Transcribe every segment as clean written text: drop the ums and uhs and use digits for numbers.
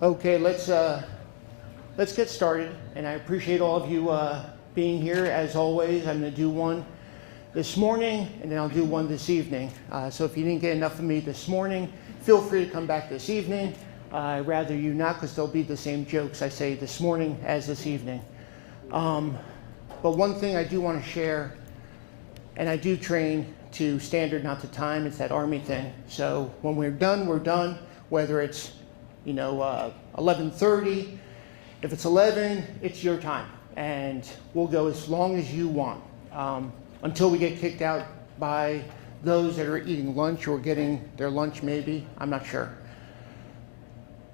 Okay, let's get started, and I appreciate all of you being here. As always, I'm going to do one this morning, and then I'll do one this evening. So if you didn't get enough of me this morning, feel free to come back this evening. I'd rather you not, because they'll be the same jokes I say this morning as this evening. But one thing I do want to share, and I do train to standard, not to time. It's that Army thing. So when we're done, whether it's 11:30. If it's 11, it's your time, and we'll go as long as you want until we get kicked out by those that are eating lunch or getting their lunch. Maybe, I'm not sure.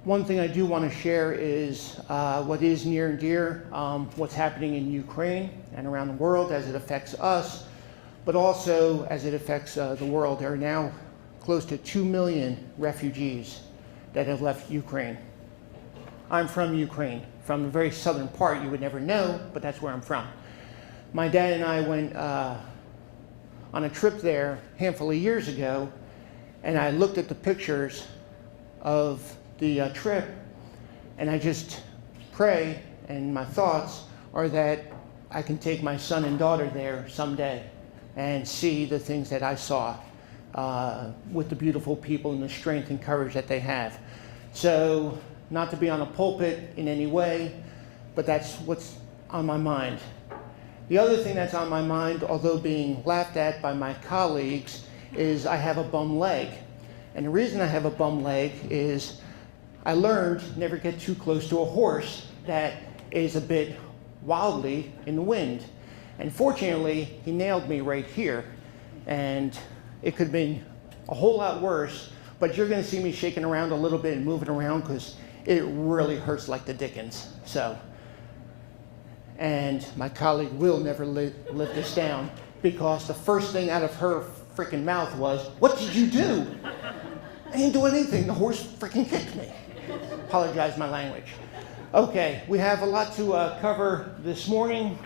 One thing I do want to share is what is near and dear, what's happening in Ukraine and around the world as it affects us, but also as it affects the world. There are now close to 2 million refugees that have left Ukraine. I'm from Ukraine, from the very southern part. You would never know, but that's where I'm from. My dad and I went on a trip there a handful of years ago, and I looked at the pictures of the trip, and I just pray, and my thoughts are that I can take my son and daughter there someday and see the things that I saw with the beautiful people and the strength and courage that they have. So, not to be on a pulpit in any way, but that's what's on my mind. The other thing that's on my mind, although being laughed at by my colleagues, is I have a bum leg. And the reason I have a bum leg is I learned never get too close to a horse that is a bit wildly in the wind. And fortunately, he nailed me right here. And it could have been a whole lot worse, but you're going to see me shaking around a little bit and moving around because it really hurts like the dickens. So, and my colleague will never live this down, because the first thing out of her freaking mouth was, "What did you do?" I didn't do anything. The horse freaking kicked me. Apologize my language. Okay, we have a lot to cover this morning.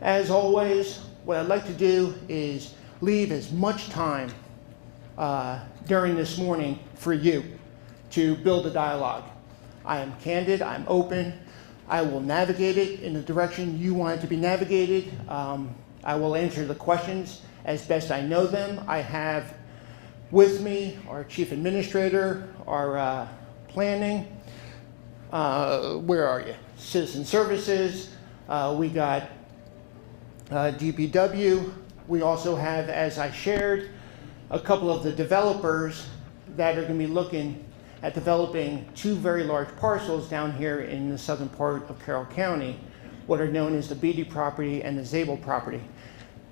As always, what I'd like to do is leave as much time during this morning for you to build a dialogue. I am candid, I'm open, I will navigate it in the direction you want it to be navigated. I will answer the questions as best I know them. I have with me our chief administrator, our planning, where are you? Citizen services, we got DPW. We also have, as I shared, a couple of the developers that are going to be looking at developing two very large parcels down here in the southern part of Carroll County, what are known as the Beatty property and the Zabel property.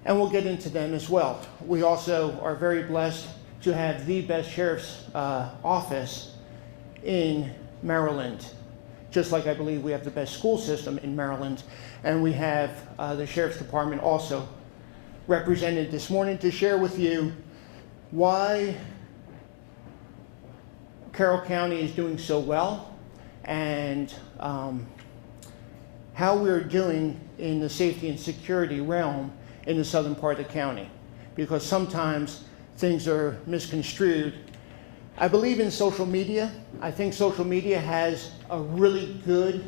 And we'll get into them as well. We also are very blessed to have the best sheriff's office in Maryland, just like I believe we have the best school system in Maryland. And we have the Sheriff's Department also represented this morning to share with you why Carroll County is doing so well and how we're doing in the safety and security realm in the southern part of the county. Because sometimes things are misconstrued. I believe in social media. I think social media has a really good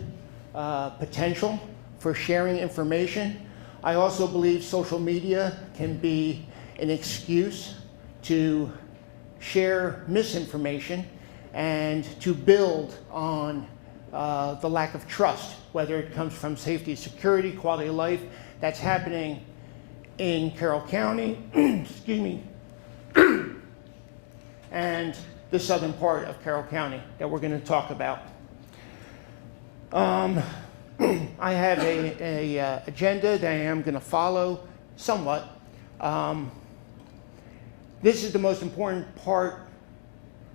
potential for sharing information. I also believe social media can be an excuse to share misinformation and to build on the lack of trust, whether it comes from safety, security, quality of life. That's happening in Carroll County, excuse me, and the southern part of Carroll County that we're going to talk about. I have a agenda that I am going to follow somewhat. This is the most important part.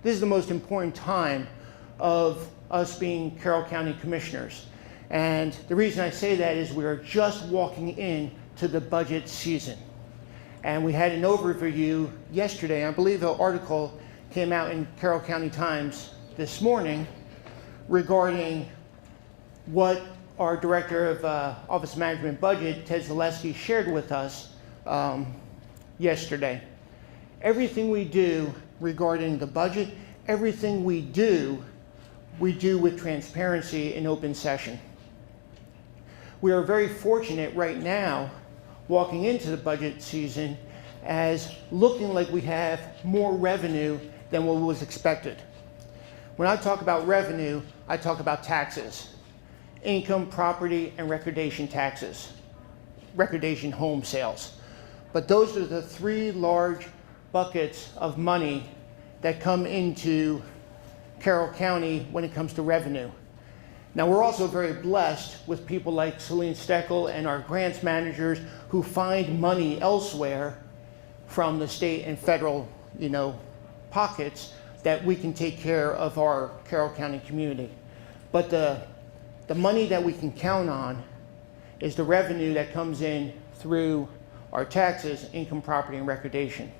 This is the most important time of us being Carroll County Commissioners. And the reason I say that is we are just walking into the budget season. And we had an overview yesterday. I believe an article came out in Carroll County Times this morning regarding what our Director of Office of Management Budget, Ted Zaleski, shared with us yesterday. Everything we do regarding the budget, everything we do we do with transparency in open session. We are very fortunate right now, walking into the budget season, as looking like we have more revenue than what was expected. When I talk about revenue, I talk about taxes, income, property, and recordation taxes, recordation home sales. But those are the three large buckets of money that come into Carroll County when it comes to revenue. Now, we're also very blessed with people like Celine Steckel and our grants managers who find money elsewhere from the state and federal, pockets that we can take care of our Carroll County community. But the money that we can count on is the revenue that comes in through our taxes, income, property, and recordation.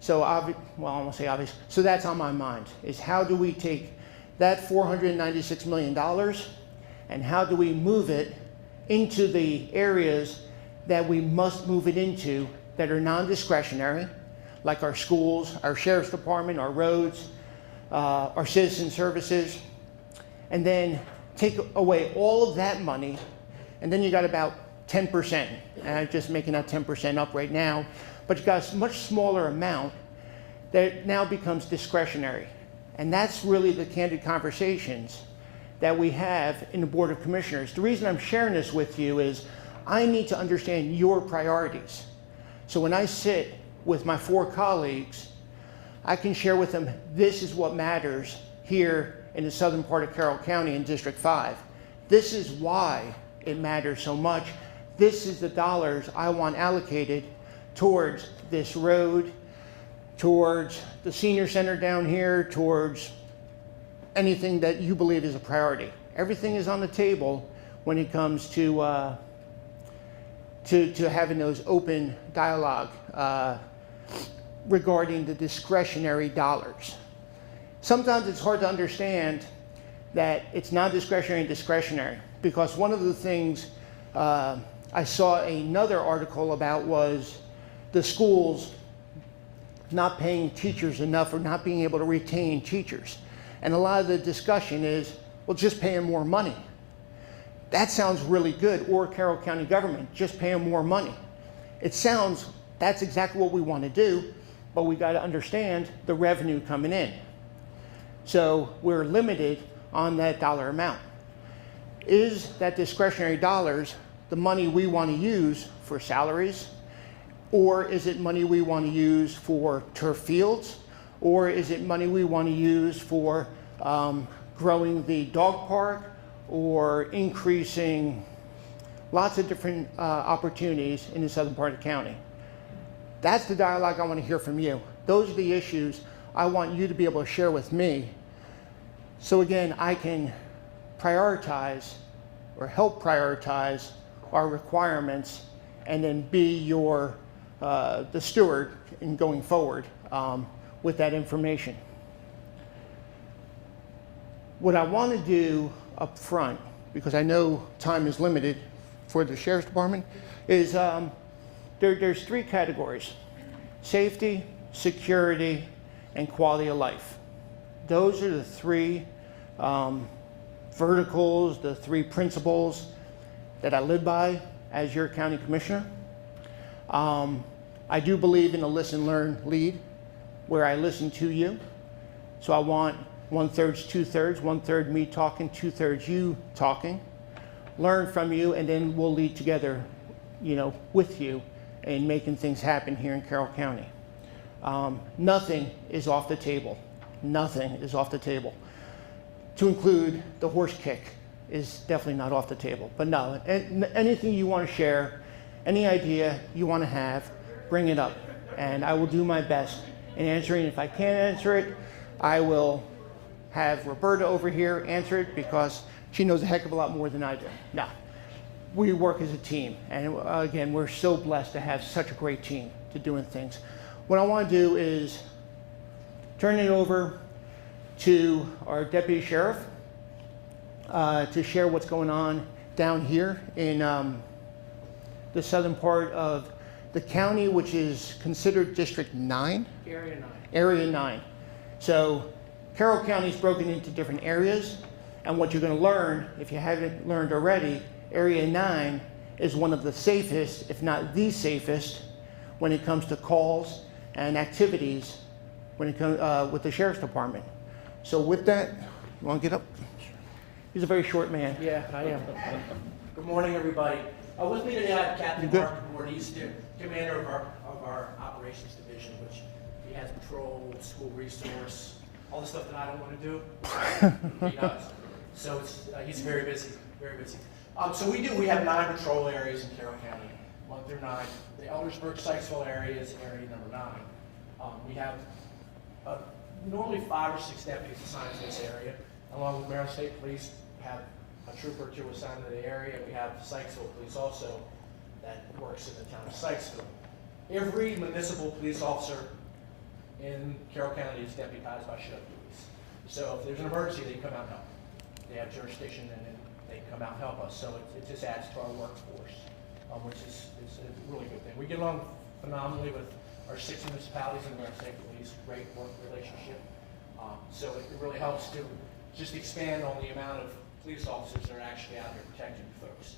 So, I won't say obvious. So that's on my mind, is how do we take that $496 million and how do we move it into the areas that we must move it into that are non-discretionary, like our schools, our sheriff's department, our roads, our citizen services, and then take away all of that money, and then you got about 10%. And I'm just making that 10% up right now, but you got a much smaller amount that now becomes discretionary. And that's really the candid conversations that we have in the Board of Commissioners. The reason I'm sharing this with you is I need to understand your priorities. So when I sit with my 4 colleagues, I can share with them, this is what matters here in the southern part of Carroll County in District 5. This is why it matters so much. This is the dollars I want allocated towards this road, towards the senior center down here, towards anything that you believe is a priority. Everything is on the table when it comes to having those open dialogue regarding the discretionary dollars. Sometimes it's hard to understand that it's non-discretionary and discretionary, because one of the things I saw another article about was the schools not paying teachers enough or not being able to retain teachers. And a lot of the discussion is, well, just pay them more money. That sounds really good, or Carroll County government, just pay them more money. It sounds, that's exactly what we want to do, but we got to understand the revenue coming in. So we're limited on that dollar amount. Is that discretionary dollars the money we want to use for salaries? Or is it money we want to use for turf fields? Or is it money we want to use for growing the dog park or increasing lots of different opportunities in the southern part of the county? That's the dialogue I want to hear from you. Those are the issues I want you to be able to share with me. So again, I can prioritize or help prioritize our requirements and then be your the steward in going forward with that information. What I want to do up front, because I know time is limited for the Sheriff's Department, is there's 3 categories: safety, security, and quality of life. Those are the 3 verticals, the 3 principles that I live by as your county commissioner. I do believe in a listen, learn, lead, where I listen to you. So I want 1/3, 2/3, 1/3 me talking, 2/3 you talking. Learn from you, and then we'll lead together, with you in making things happen here in Carroll County. Nothing is off the table. Nothing is off the table. To include the horse kick is definitely not off the table. But no, anything you want to share, any idea you want to have, bring it up. And I will do my best in answering. If I can't answer it, I will have Roberta over here answer it, because she knows a heck of a lot more than I do. No, we work as a team. And again, we're so blessed to have such a great team to doing things. What I want to do is turn it over to our deputy sheriff to share what's going on down here in the southern part of the county, which is considered District 9? Area 9. Area 9. So Carroll County is broken into different areas, and what you're going to learn, if you haven't learned already, Area 9 is one of the safest, if not the safest, when it comes to calls and activities when it comes with the Sheriff's Department. So with that, you want to get up? He's a very short man. Yeah, I am. Good morning, everybody. With me today, I have Captain Mark Ward. He's the commander of our operations division, which he has patrol, school resource, all the stuff that I don't want to do. He does. So he's very busy, very busy. So we have 9 patrol areas in Carroll County, 1 through 9. The Eldersburg, Sykesville area is area number 9. We have normally 5 or 6 deputies assigned to this area, along with Maryland State Police. Have a trooper or 2 assigned to the area. We have Sykesville Police also that works in the town of Sykesville. Every municipal police officer in Carroll County is deputized by sheriff police. So if there's an emergency, they come out and help. They have jurisdiction and then they come out and help us. So it just adds to our workforce, which is a really good thing. We get along phenomenally with our 6 municipalities in the Maryland State Police. Great work relationship. So it really helps to just expand on the amount of police officers that are actually out here protecting folks.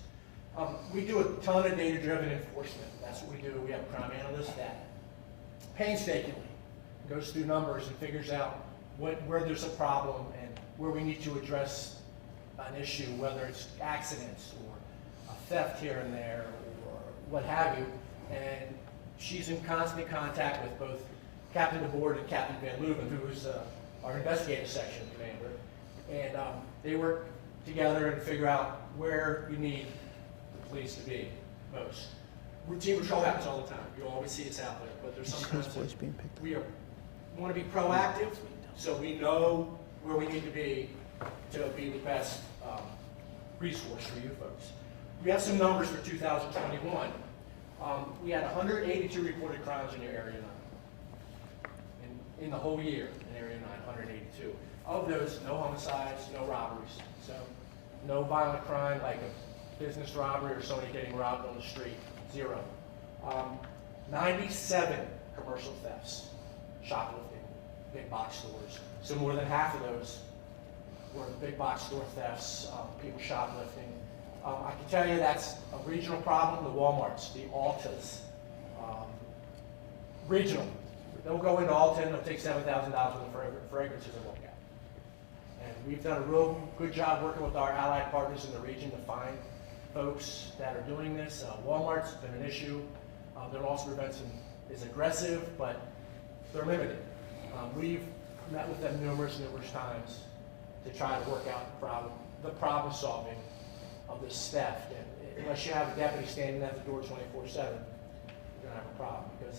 We do a ton of data-driven enforcement. That's what we do. We have a crime analyst that painstakingly goes through numbers and figures out where there's a problem and where we need to address an issue, whether it's accidents or a theft here and there or what have you. And she's in constant contact with both Captain DeBoard and Captain Van Leuven, who is our investigative section commander. And they work together and figure out where you need the police to be most. Routine patrol happens all the time. You always see us out there, but there's sometimes we want to be proactive, so we know where we need to be the best resource for you folks. We have some numbers for 2021. We had 182 reported crimes in your Area 9. In the whole year in Area 9, 182. Of those, no homicides, no robberies. So no violent crime like a business robbery or somebody getting robbed on the street, 0. 97 commercial thefts, shoplifting, big box stores. So more than half of those were big box store thefts, people shoplifting. I can tell you that's a regional problem. The Walmarts, the Altas, regional. They'll go into Alta and they'll take $7,000 worth of fragrances and walk out. And we've done a real good job working with our allied partners in the region to find folks that are doing this. Walmart's been an issue. Their loss prevention is aggressive, but they're limited. We've met with them numerous times to try to work out the problem solving of this theft. And unless you have a deputy standing at the door 24/7, you're gonna have a problem because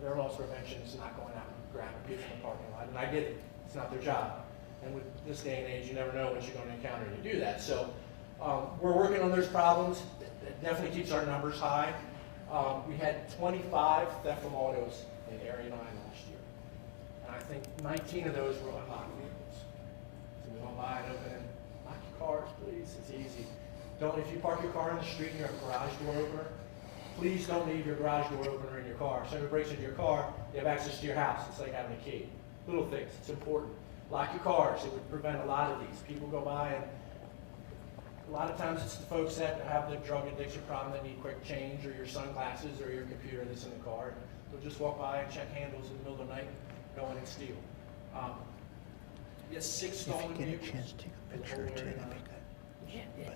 their loss prevention is not going out and grabbing people in the parking lot. And I get it, it's not their job. And with this day and age, you never know what you're going to encounter to do that. So we're working on those problems. It definitely keeps our numbers high. We had 25 theft from autos in Area 9 last year. And I think 19 of those were unlocked vehicles. So we don't lie and open and lock your cars, please. It's easy. If you park your car in the street and you have a garage door opener, please don't leave your garage door opener in your car. If somebody breaks into your car, you have access to your house. It's like having a key. Little things, it's important. Lock your cars. It would prevent a lot of these. People go by and a lot of times it's the folks that have the drug addiction problem that need quick change or your sunglasses or your computer that's in the car. They'll just walk by and check handles in the middle of the night, go in and steal. We have 6 stolen vehicles. If you get a chance to take a picture or two, that'd be good.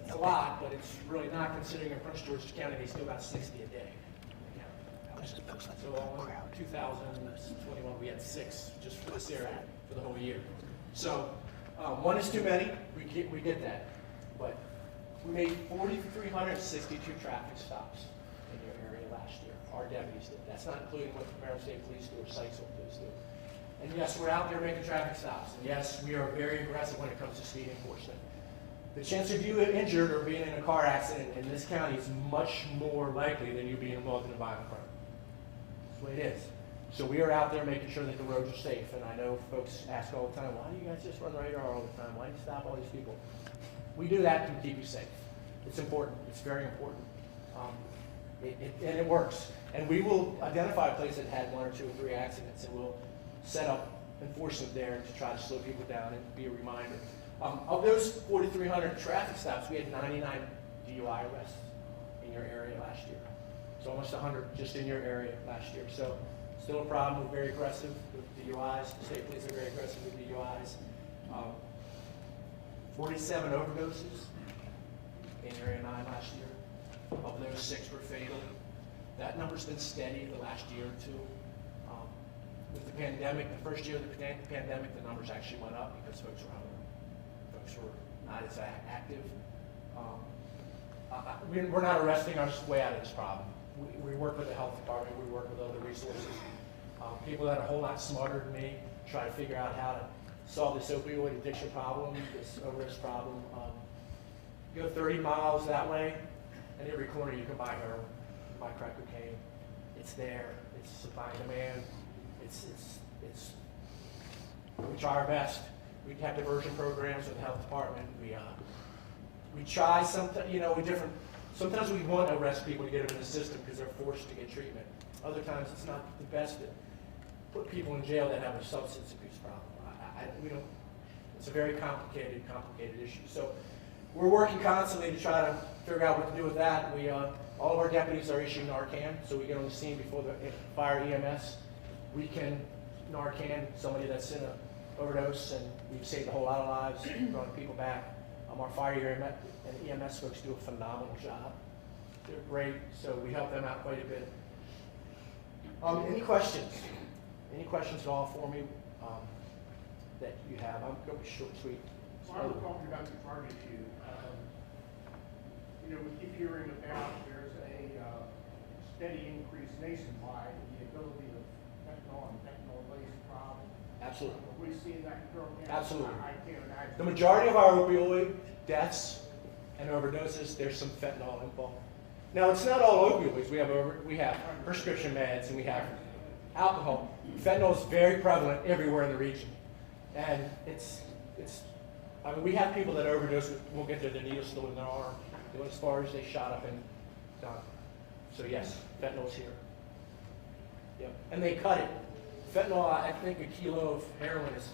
It's a lot, but it's really not considering in Prince George's County they steal about 60 a day. So in 2021 we had 6 just for this area for the whole year. So 1 is too many. We get that, but we made 4,362 traffic stops in your area last year. Our deputies did. That's not including what the Maryland State Police do or Sykesville Police do. And yes, we're out there making traffic stops. And yes, we are very aggressive when it comes to speed enforcement. The chance of you injured or being in a car accident in this county is much more likely than you being involved in a violent crime. That's the way it is. So we are out there making sure that the roads are safe. And I know folks ask all the time, why do you guys just run radar all the time? Why do you stop all these people? We do that to keep you safe. It's important. It's very important. And it works. And we will identify a place that had 1 or 2 or 3 accidents, and we'll set up enforcement there to try to slow people down and be a reminder. Of those 4,300 traffic stops, we had 99 DUI arrests in your area last year. So almost 100 just in your area last year. So still a problem. We're very aggressive with DUIs. The state police are very aggressive with DUIs. 47 overdoses in Area 9 last year. Of those, 6 were fatal. That number's been steady the last year or two. With the pandemic, the first year of the pandemic, the numbers actually went up because folks were home. Folks were not as active. We're not arresting our way out of this problem. We work with the health department, we work with other resources. People that are a whole lot smarter than me try to figure out how to solve this opioid addiction problem, this overdose problem. You go 30 miles that way, and every corner you can buy heroin, buy crack cocaine. It's there. It's supply and demand. We try our best. We have diversion programs with the health department. We try sometimes, sometimes we want to arrest people to get them in the system because they're forced to get treatment. Other times it's not the best to put people in jail that have a substance abuse problem. It's a very complicated issue. So we're working constantly to try to figure out what to do with that. All of our deputies are issued Narcan, so we get on the scene before the fire EMS. We can Narcan somebody that's in an overdose, and we've saved a whole lot of lives, brought people back. Our fire and EMS folks do a phenomenal job. They're great, so we help them out quite a bit. Any questions? Any questions at all for me that you have? I'm going to be short, sweet. While we're talking about the drug issue, we keep hearing about there's a steady increase nationwide in the ability of fentanyl and fentanyl-laced problem. Absolutely. Have we seen that in Carroll County? Absolutely. I can't imagine. The majority of our opioid deaths and overdoses, there's some fentanyl involved. Now, it's not all opioids. We have prescription meds and we have alcohol. Fentanyl is very prevalent everywhere in the region. And we have people that overdose, won't get their needle still in their arm. They went as far as they shot up and done. So yes, fentanyl's here. Yep. And they cut it. Fentanyl, I think a kilo of heroin is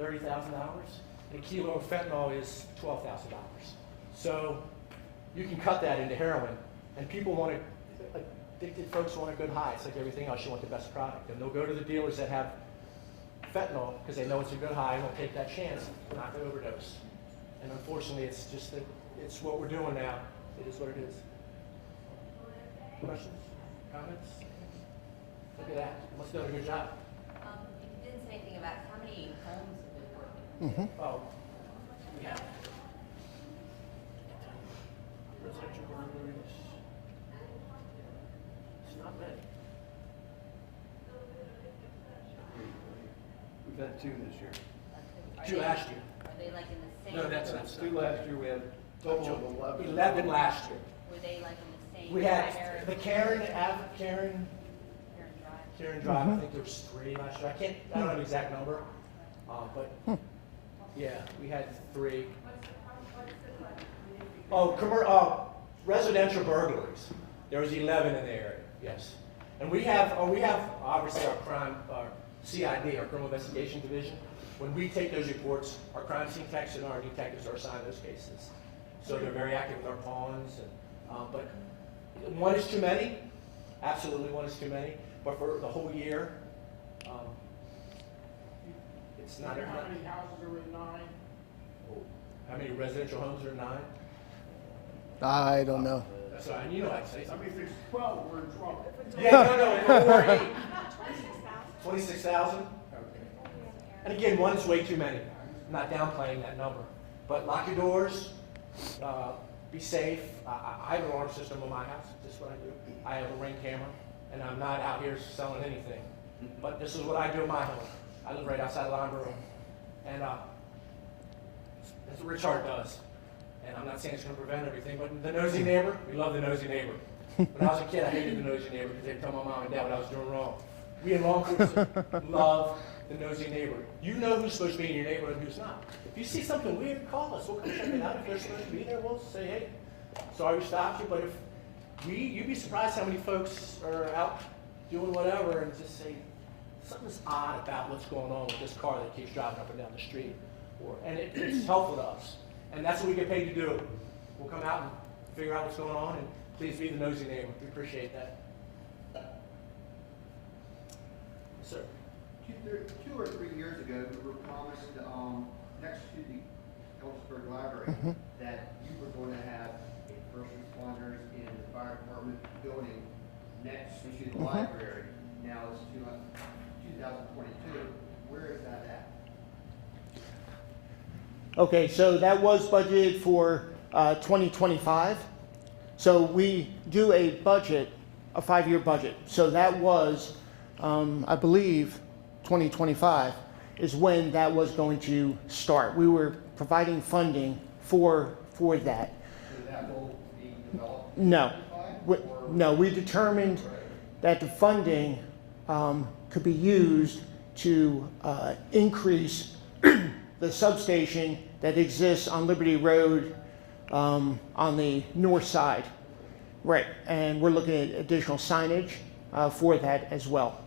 $30,000. A kilo of fentanyl is $12,000. So you can cut that into heroin, and people want to, addicted folks want a good high. It's like everything else, you want the best product. And they'll go to the dealers that have fentanyl because they know it's a good high, and they'll take that chance not to overdose. And unfortunately, it's just that it's what we're doing now. It is what it is. Questions? Comments? Look at that. You must have done a good job. You didn't say anything about how many homes have been working. Oh, we have residential burglaries. It's not many. We've had 2 this year. Two last year. Are they like in the same? No, that's not. 2 last year, we had total of 11. 11 last year. Were they like in the same? We had area? the Karen Drive. Drive, I think there was 3 last year. I don't have an exact number, but yeah, we had 3. Oh, residential burglaries. There was 11 in the area, yes. And we have obviously our CID, our Criminal Investigation Division. When we take those reports, our crime scene techs and our detectives are assigned those cases. So they're very active with our pawns. But 1 is too many. Absolutely 1 is too many. But for the whole year, it's not. How many houses are in 9? How many residential homes are in 9? I don't know. That's right. You know I'd say I something. mean, if it's 12, we're in trouble. Yeah, no, we're 8. 26,000. And again, 1 is way too many. I'm not downplaying that number. But lock your doors, be safe. I have an alarm system in my house. This is what I do. I have a Ring camera, and I'm not out here selling anything. But this is what I do in my home. I live right outside Lime Room. And that's what Rich Hart does. And I'm not saying it's going to prevent everything, but the nosy neighbor, we love the nosy neighbor. When I was a kid, I hated the nosy neighbor because they'd tell my mom and dad what I was doing wrong. We in law enforcement love the nosy neighbor. You know who's supposed to be in your neighborhood and who's not. If you see something weird, call us. We'll come check it out. If they're supposed to be there, we'll say, hey, sorry we stopped you. But if you'd be surprised how many folks are out doing whatever and just say, something's odd about what's going on with this car that keeps driving up and down the street. And it's helpful to us. And that's what we get paid to do. We'll come out and figure out what's going on, and please be the nosy neighbor. We appreciate that. Sir. 2 or 3 years ago, we were promised, next to the Ellsberg Library, that you were going to have a first responders in the fire department building next to the library. Now it's 2022. Where is that at? Okay, so that was budgeted for 2025. So we do a budget, a 5-year budget. So that was, I believe, 2025 is when that was going to start. We were providing funding for that. So that will be developed? No, we determined that the funding could be used to increase the substation that exists on Liberty Road on the north side. Right, and we're looking at additional signage for that as well.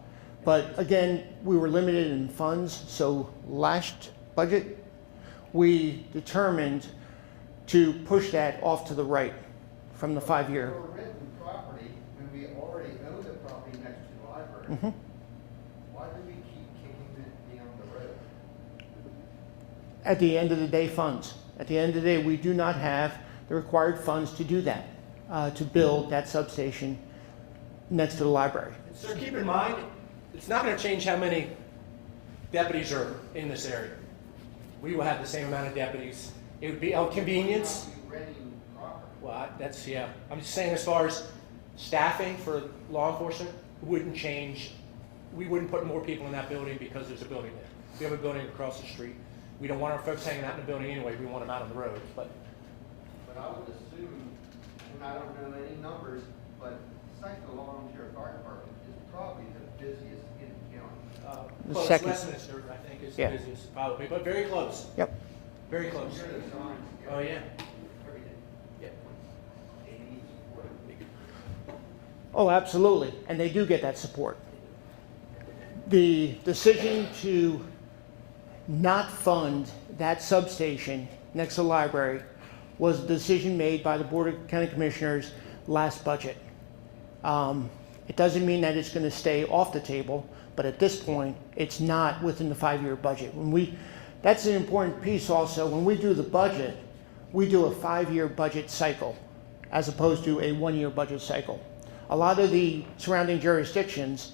But again, we were limited in funds, so last budget, we determined to push that off to the right from the 5-year. For renting property, when we already own the property next to the library, why do we keep kicking it down the road? At the end of the day, funds. At the end of the day, we do not have the required funds to do that, to build that substation next to the library. Sir, keep in mind, it's not going to change how many deputies are in this area. We will have the same amount of deputies. It would be a convenience. We're not renting property. Well, that's, yeah. I'm just saying as far as staffing for law enforcement, wouldn't change. We wouldn't put more people in that building because there's a building there. We have a building across the street. We don't want our folks hanging out in the building anyway. We want them out on the road. But But I would assume, and I don't know any numbers, but Sykesville Volunteer Fire Department is probably the busiest in the county. The close. second. Westminster, I think, is Yeah. the busiest probably, but very close. Yep. Very close. Hear those signs Oh, yeah. every day. Yeah. They need support. Oh, absolutely, and they do get that support. The decision to not fund that substation next to the library was a decision made by the Board of County Commissioners last budget. It doesn't mean that it's going to stay off the table, but at this point, it's not within the 5-year budget. That's an important piece also. When we do the budget, we do a 5-year budget cycle as opposed to a 1-year budget cycle. A lot of the surrounding jurisdictions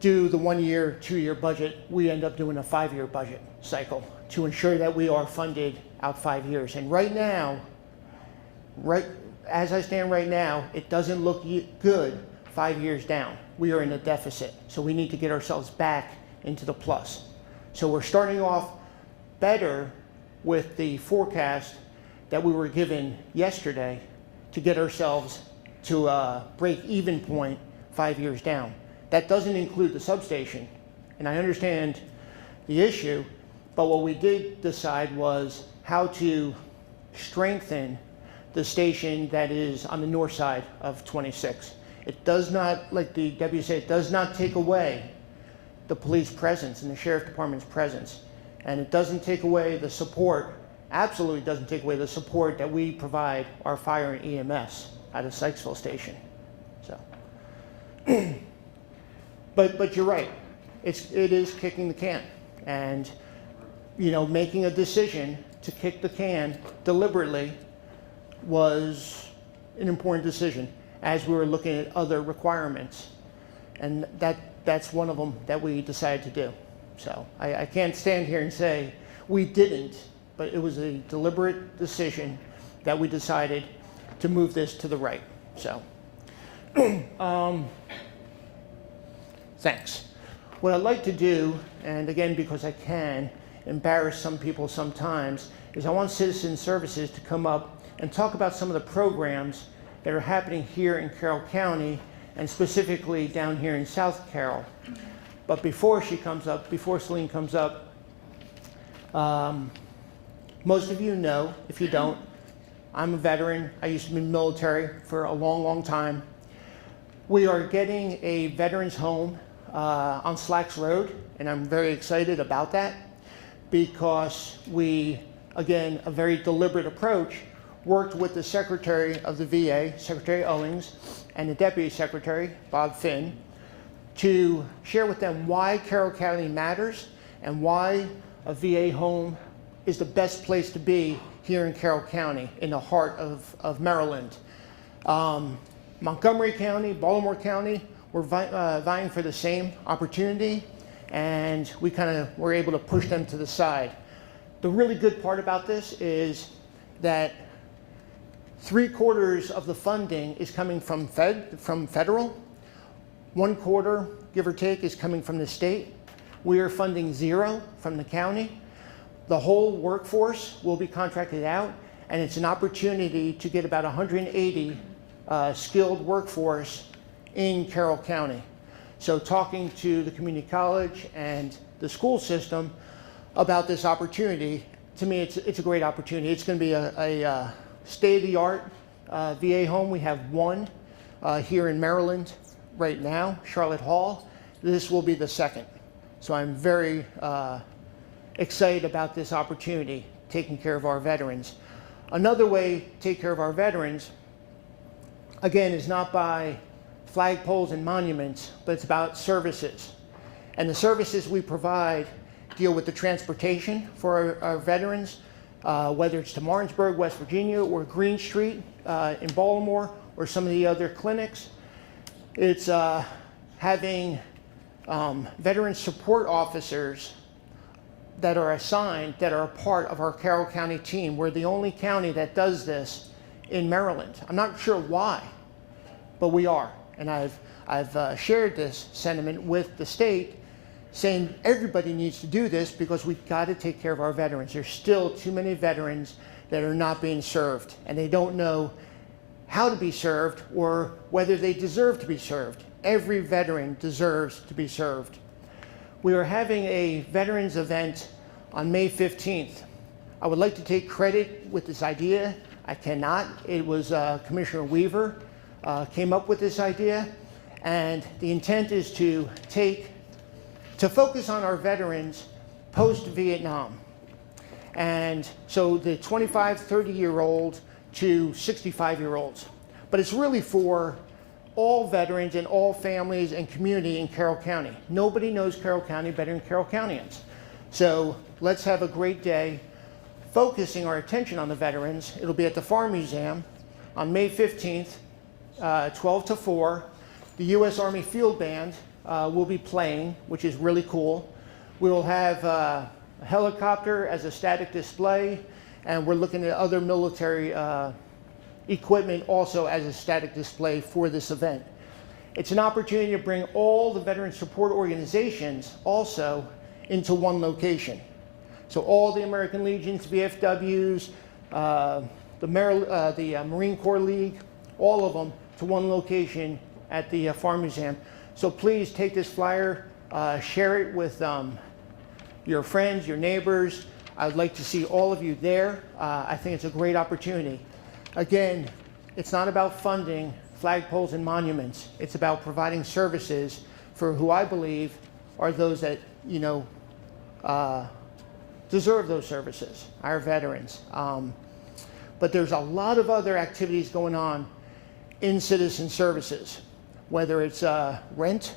do the 1-year, 2-year budget. We end up doing a 5-year budget cycle to ensure that we are funded out 5 years. And right now, as I stand right now, it doesn't look good 5 years down. We are in a deficit, so we need to get ourselves back into the plus. So we're starting off better with the forecast that we were given yesterday to get ourselves to a break-even point 5 years down. That doesn't include the substation, and I understand the issue, but what we did decide was how to strengthen the station that is on the north side of 26. It does not, like the deputy said, it does not take away the police presence and the sheriff department's presence, and it doesn't take away the support, absolutely doesn't take away the support that we provide our fire and EMS at a Sykesville station. So, but you're right, it is kicking the can, and making a decision to kick the can deliberately was an important decision as we were looking at other requirements, and that's one of them that we decided to do. So I can't stand here and say we didn't, but it was a deliberate decision that we decided to move this to the right. So thanks. What I'd like to do, and again because I can embarrass some people sometimes, is I want Citizen Services to come up and talk about some of the programs that are happening here in Carroll County and specifically down here in South Carroll. But before Celine comes up, most of you know, if you don't, I'm a veteran. I used to be in the military for a long, long time. We are getting a veterans home on Slacks Road, and I'm very excited about that because we, again, a very deliberate approach, worked with the Secretary of the VA, Secretary Owings, and the Deputy Secretary, Bob Finn, to share with them why Carroll County matters and why a VA home is the best place to be here in Carroll County, in the heart of Maryland. Montgomery County, Baltimore County, we're vying for the same opportunity, and we kind of were able to push them to the side. The really good part about this is that 3/4 of the funding is coming from federal. 1/4, give or take, is coming from the state. We are funding 0 from the county. The whole workforce will be contracted out, and it's an opportunity to get about 180 skilled workforce in Carroll County. So talking to the community college and the school system about this opportunity, to me it's a great opportunity. It's going to be a state-of-the-art VA home. We have one here in Maryland right now, Charlotte Hall. This will be the second. So I'm very excited about this opportunity, taking care of our veterans. Another way to take care of our veterans, again, is not by flagpoles and monuments, but it's about services. And the services we provide deal with the transportation for our veterans, whether it's to Martinsburg, West Virginia, or Green Street in Baltimore, or some of the other clinics. It's having veteran support officers that are assigned, that are a part of our Carroll County team. We're the only county that does this in Maryland. I'm not sure why, but we are. And I've shared this sentiment with the state, saying everybody needs to do this because we've got to take care of our veterans. There's still too many veterans that are not being served, and they don't know how to be served or whether they deserve to be served. Every veteran deserves to be served. We are having a veterans event on May 15th. I would like to take credit with this idea. I cannot. It was Commissioner Weaver came up with this idea, and the intent is to focus on our veterans post-Vietnam. And so the 25, 30-year-old to 65-year-olds. But it's really for all veterans and all families and community in Carroll County. Nobody knows Carroll County better than Carroll Countyans. So let's have a great day focusing our attention on the veterans. It'll be at the Farm Museum on May 15th, 12 to 4. The U.S. Army Field Band will be playing, which is really cool. We will have a helicopter as a static display, and we're looking at other military equipment also as a static display for this event. It's an opportunity to bring all the veteran support organizations also into one location. So all the American Legions, VFWs, the Marine Corps League, all of them to one location at the Farm Museum. So please take this flyer, share it with your friends, your neighbors. I'd like to see all of you there. I think it's a great opportunity. Again, it's not about funding flagpoles and monuments. It's about providing services for who I believe are those that, deserve those services, our veterans. But there's a lot of other activities going on in citizen services, whether it's rent,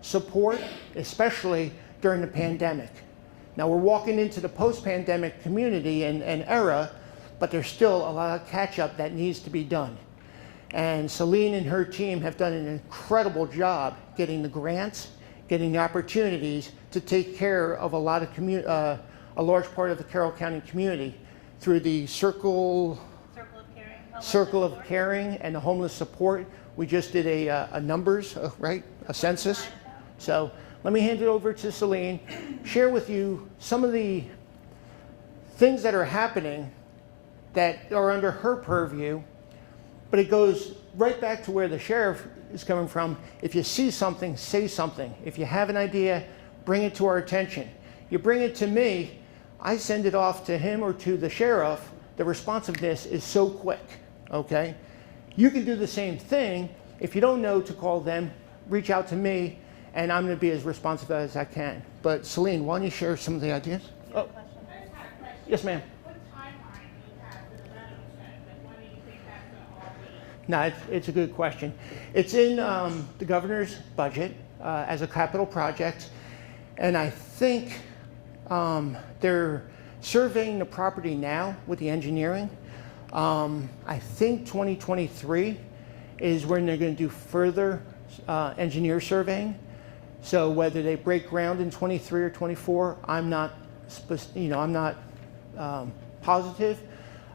support, especially during the pandemic. Now we're walking into the post-pandemic community and era, but there's still a lot of catch-up that needs to be done. And Celine and her team have done an incredible job getting the grants, getting the opportunities to take care of a large part of the Carroll County community through the Circle of Caring and the homeless support. We just did a numbers, a census. So let me hand it over to Celine, share with you some of the things that are happening that are under her purview, but it goes right back to where the sheriff is coming from. If you see something, say something. If you have an idea, bring it to our attention. You bring it to me, I send it off to him or to the sheriff. The responsiveness is so quick, okay? You can do the same thing. If you don't know to call them, reach out to me, and I'm going to be as responsive as I can. But Celine, why don't you share some of the ideas? Oh, yes, ma'am. What timeline do you have for the Reynolds Fest? Like, when do you think that's gonna all be? No, it's a good question. It's in the governor's budget as a capital project, and I think they're surveying the property now with the engineering. I think 2023 is when they're going to do further engineer surveying. So whether they break ground in 23 or 24, I'm not positive.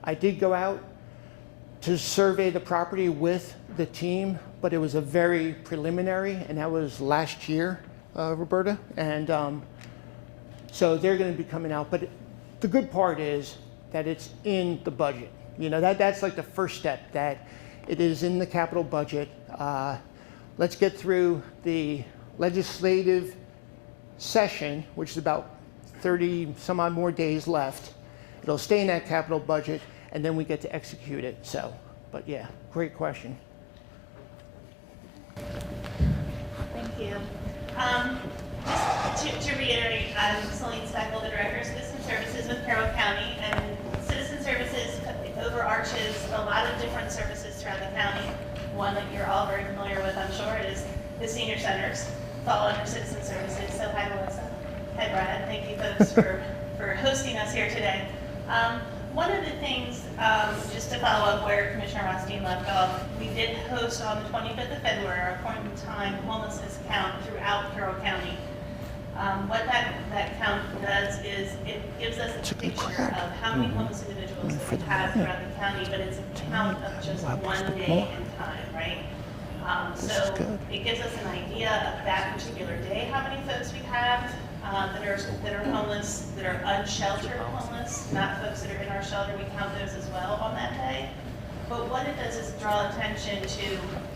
I did go out to survey the property with the team, but it was a very preliminary, and that was last year, Roberta. And so they're going to be coming out. But the good part is that it's in the budget. You know, that's like the first step, that it is in the capital budget. Let's get through the legislative session, which is about 30 some odd more days left. It'll stay in that capital budget, and then we get to execute it. So, but yeah, great question. Thank you. Just to reiterate, I'm Celine Steckel, the Director of Citizen Services with Carroll County, and Citizen Services overarches a lot of different services throughout the county. One that you're all very familiar with, I'm sure, is the senior centers, fall under Citizen Services. So hi, Melissa. Hi, Brad. Thank you folks for hosting us here today. One of the things, just to follow up where Commissioner Rothstein left off, we did host on the 25th of February our point-in-time homelessness count throughout Carroll County. What that count does is it gives us a picture of how many homeless individuals that we have throughout the county, but it's a count of just one day in time, right? So it gives us an idea of that particular day, how many folks we have that are homeless, that are unsheltered homeless, not folks that are in our shelter. We count those as well on that day. But what it does is draw attention to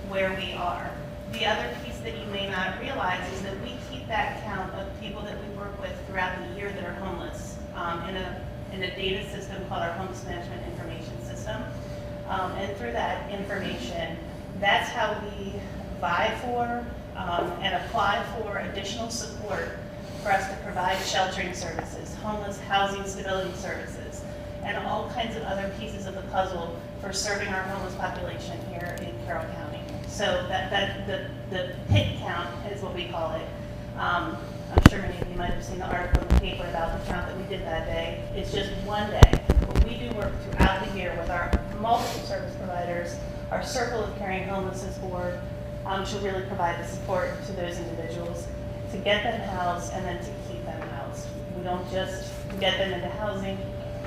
where we are. The other piece that you may not realize is that we keep that count of people that we work with throughout the year that are homeless in a data system called our Homeless Management Information System. And through that information, that's how we vie for and apply for additional support for us to provide sheltering services, homeless housing stability services, and all kinds of other pieces of the puzzle for serving our homeless population here in Carroll County. So the PIT count is what we call it. I'm sure many of you might have seen the article in the paper about the count that we did that day. It's just one day. But we do work throughout the year with our multiple service providers, our Circle of Caring Homelessness Board, to really provide the support to those individuals, to get them housed and then to keep them housed. We don't just get them into housing,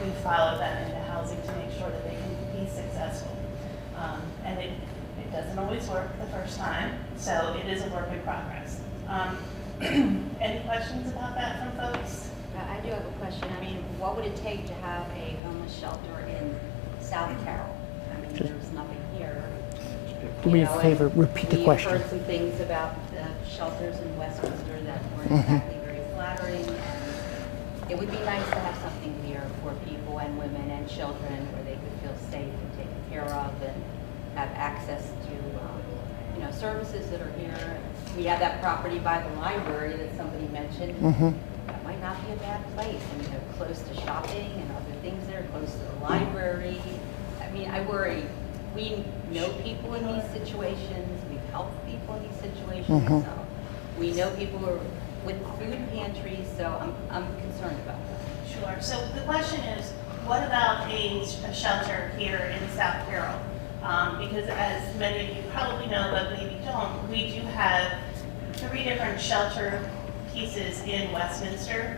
we follow them into housing to make sure that they can be successful. And it doesn't always work the first time, so it is a work in progress. Any questions about that from folks? I do have a question. I mean, what would it take to have a homeless shelter in South Carroll? I mean, there's nothing here. Do me a You know, favor, and repeat the question. We've heard some things about the shelters in Westminster that weren't exactly very flattering. And it would be nice to have something here for people and women and children where they could feel safe and taken care of and have access to, services that are here. We have that property by the library that somebody mentioned. That might not be a bad place. I mean, they're close to shopping and other things there, close to the library. I mean, I worry. We know people in these situations. We've helped people in these situations. So we know people who are with food pantries. So I'm concerned about that. Sure. So the question is, what about a shelter here in South Carroll? Because as many of you probably know, but maybe don't, we do have 3 different shelter pieces in Westminster.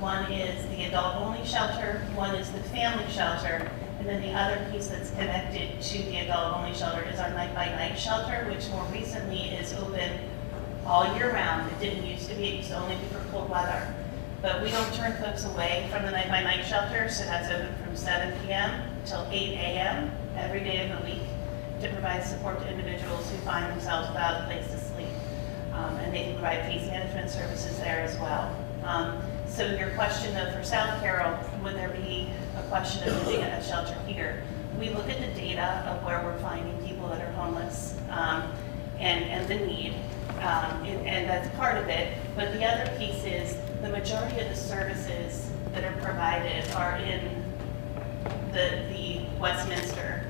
One is the adult-only shelter, one is the family shelter, and then the other piece that's connected to the adult-only shelter is our night-by-night shelter, which more recently is open all year round. It didn't used to be, it used to only be for cold weather. But we don't turn folks away from the night-by-night shelter, so that's open from 7 p.m. till 8 a.m. every day of the week to provide support to individuals who find themselves without a place to sleep. And they can provide case management services there as well. So your question though, for South Carroll, would there be a question of moving a shelter here? We look at the data of where we're finding people that are homeless and the need. and that's part of it. But the other piece is the majority of the services that are provided are in the Westminster,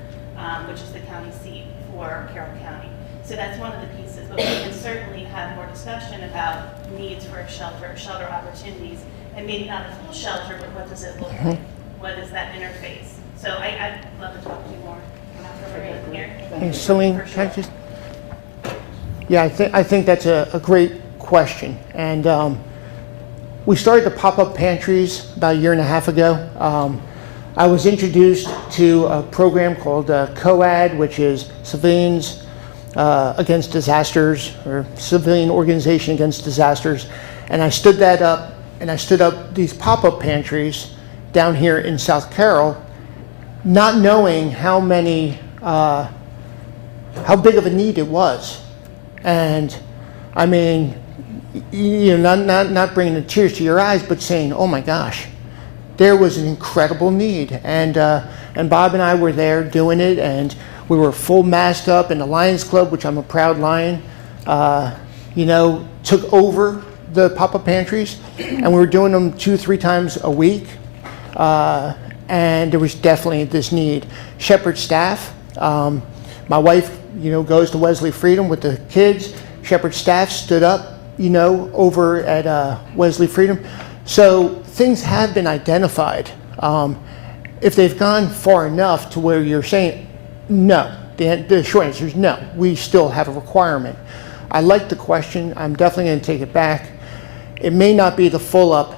which is the county seat for Carroll County. So that's one of the pieces, but we can certainly have more discussion about needs for a shelter opportunities, and maybe not a full shelter, but what does it look like? What is that interface? So I'd love to talk to you more after we're done here. Hey, Celine, For can I sure. just? Yeah, I think that's a great question. And we started the pop-up pantries about a year and a half ago. I was introduced to a program called COAD, which is Civilians Against Disasters, or Civilian Organization Against Disasters. And I stood that up, and I stood up these pop-up pantries down here in South Carroll, not knowing how many, how big of a need it was. And I mean, you know, not bringing the tears to your eyes, but saying, oh my gosh, there was an incredible need. And Bob and I were there doing it, and we were full masked up, and the Lions Club, which I'm a proud Lion, you know, took over the pop-up pantries, and we were doing them 2-3 times a week. And there was definitely this need. Shepherd staff, my wife, you know, goes to Wesley Freedom with the kids. Shepherd staff stood up, you know, over at Wesley Freedom. So things have been identified. If they've gone far enough to where you're saying, no, the short answer is no, we still have a requirement. I like the question. I'm definitely going to take it back. It may not be the full up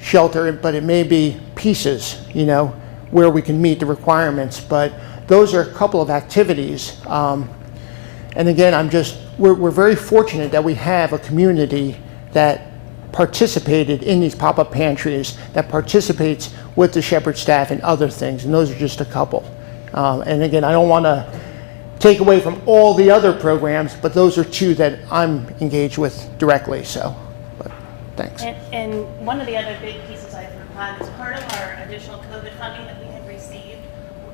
shelter, but it may be pieces, you know, where we can meet the requirements. But those are a couple of activities. And again, we're very fortunate that we have a community that participated in these pop-up pantries, that participates with the Shepherd staff and other things, and those are just a couple. And again, I don't want to take away from all the other programs, but those are two that I'm engaged with directly, so, but thanks. And one of the other big pieces I forgot is part of our additional COVID funding that we have received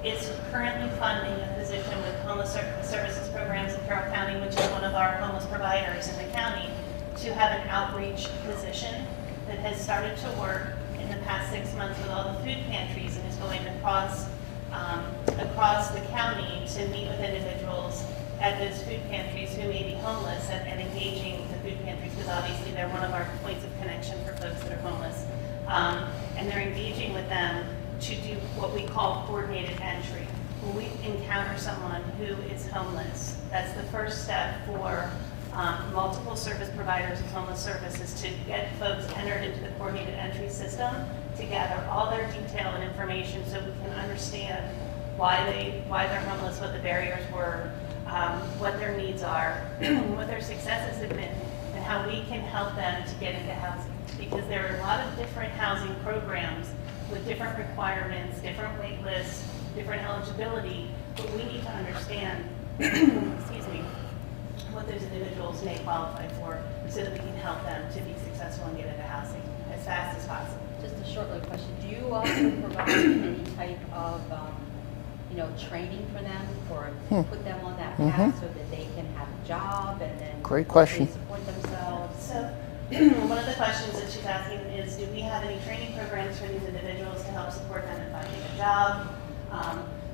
is currently funding a position with homeless services programs in Carroll County, which is one of our homeless providers in the county, to have an outreach position that has started to work in the past 6 months with all the food pantries and is going across the county to meet with individuals at those food pantries who may be homeless and engaging the food pantries, because obviously they're one of our points of connection for folks that are homeless. And they're engaging with them to do what we call coordinated entry. When we encounter someone who is homeless, that's the first step for multiple service providers of homeless services to get folks entered into the coordinated entry system to gather all their detail and information so we can understand why they're homeless, what the barriers were, what their needs are, what their successes have been, and how we can help them to get into housing. Because there are a lot of different housing programs with different requirements, different wait lists, different eligibility, but we need to understand, excuse me, what those individuals may qualify for so that we can help them to be successful and get into housing as fast as possible. Just a short little question. Do you also provide any type of, you know, training for them or put them on that path so that they can have a job and then Great question. hopefully support themselves? So one of the questions that she's asking is, do we have any training programs for these individuals to help support them in finding a job?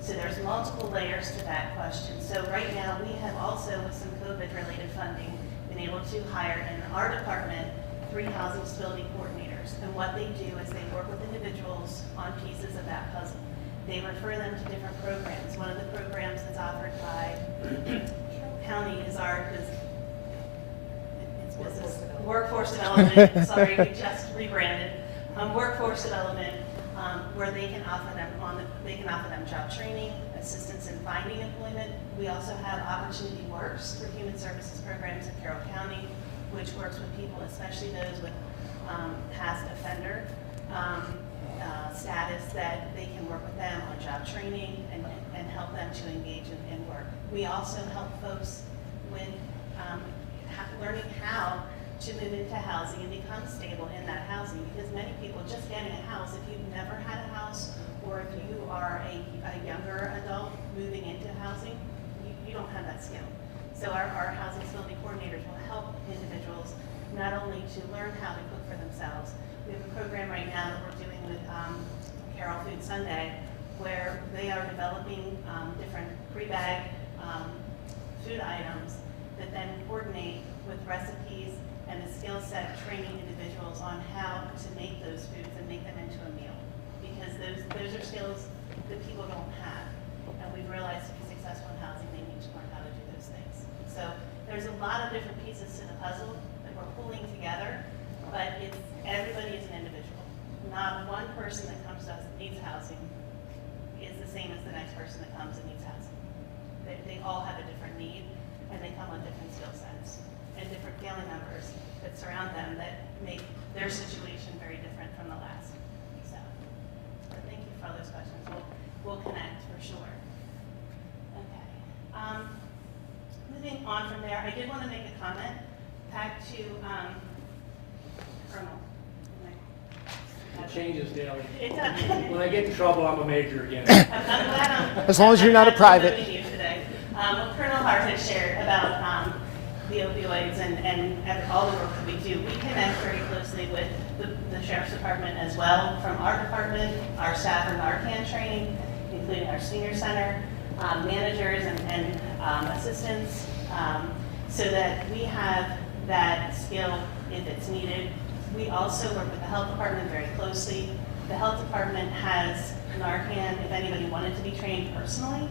So there's multiple layers to that question. So right now we have also, with some COVID-related funding, been able to hire in our department 3 housing stability coordinators. And what they do is they work with individuals on pieces of that puzzle. They refer them to different programs. One of the programs that's offered by Carroll County is our workforce development. Sorry, we just rebranded. Workforce development, where they can offer them job training, assistance in finding employment. We also have Opportunity Works for human services programs in Carroll County, which works with people, especially those with past offender status, that they can work with them on job training and help them to engage in work. We also help folks with learning how to move into housing and become stable in that housing, because many people just getting a house, if you've never had a house, or if you are a younger adult moving into housing, you don't have that skill. So our housing stability coordinators will help to learn how to cook for themselves. We have a program right now that we're doing with Carol Food Sunday, where they are developing different pre-bag food items that then coordinate with recipes and a skill set training individuals on how to make those foods and make them into a meal. Because those are skills that people don't have. And we've realized to be successful in housing, they need to learn how to do those things. So there's a lot of different pieces to the puzzle that we're pulling together, but everybody is an individual. Not one person that comes to us that needs housing is the same as the next person that comes and needs housing. They all have a different need, and they come with different skill sets and different family members that surround them that make their situation very different from the last. So thank you for all those questions. We'll connect for sure. Okay. Moving on from there, I did want to make a comment back to Colonel. It changes daily. It does. When I get in trouble, I'm a major again. I'm glad As long as you're not a I'm private. promoting you today. What Colonel Hart has shared about the opioids and all the work that we do, we connect very closely with the Sheriff's Department as well. From our department, our staff are Narcan training, including our senior center, managers and assistants, so that we have that skill if it's needed. We also work with the health department very closely. The health department has Narcan if anybody wanted to be trained personally.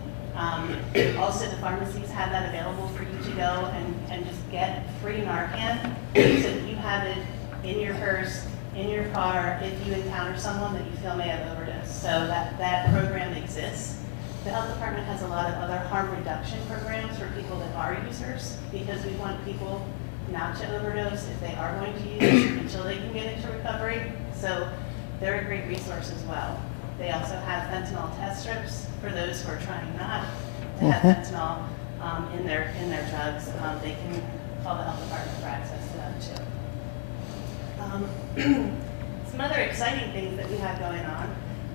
Also, the pharmacies have that available for you to go and just get free Narcan so that you have it in your purse, in your car, if you encounter someone that you feel may have overdosed. So that program exists. The health department has a lot of other harm reduction programs for people that are users, because we want people not to overdose if they are going to use until they can get into recovery. So they're a great resource as well. They also have fentanyl test strips for those who are trying not to have fentanyl in their drugs. They can call the health department for access to them too. Some other exciting things that we have going on.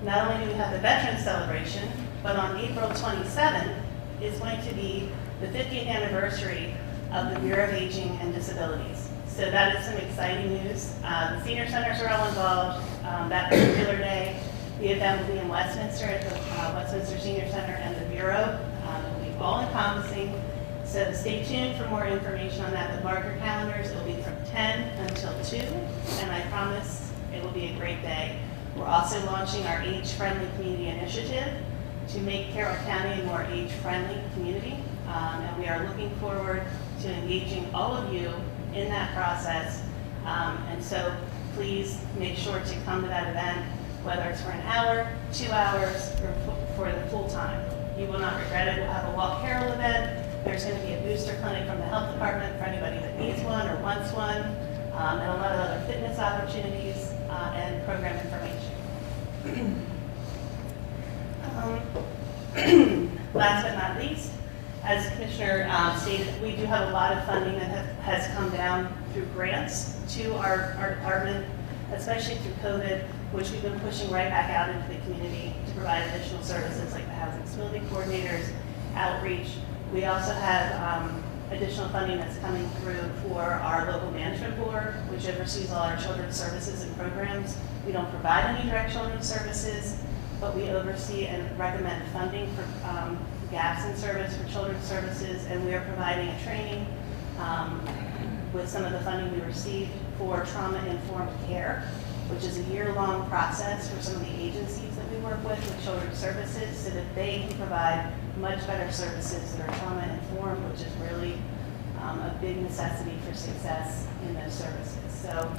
Not only do we have the Veterans Celebration, but on April 27th is going to be the 50th anniversary of the Bureau of Aging and Disabilities. So that is some exciting news. The senior centers are all involved. That particular day, the event will be in Westminster at the Westminster Senior Center and the Bureau. It will be all encompassing. So stay tuned for more information on that. The mark your calendars. It will be from 10 until 2, and I promise it will be a great day. We're also launching our age-friendly community initiative to make Carroll County a more age-friendly community. And we are looking forward to engaging all of you in that process. And so please make sure to come to that event, whether it's for an hour, 2 hours, or for the full time. You will not regret it. We'll have a Walk Carroll event. There's going to be a booster clinic from the health department for anybody that needs one or wants one, and a lot of other fitness opportunities and program information. Last but not least, as Commissioner stated, we do have a lot of funding that has come down through grants to our department, especially through COVID, which we've been pushing right back out into the community to provide additional services like the housing smoothing coordinators, outreach. We also have additional funding that's coming through for our local management board, which oversees all our children's services and programs. We don't provide any direct children's services, but we oversee and recommend funding for gaps in service for children's services, and we are providing a training with some of the funding we received for trauma-informed care, which is a year-long process for some of the agencies that we work with children's services, so that they can provide much better services that are trauma-informed, which is really a big necessity for success in those services. So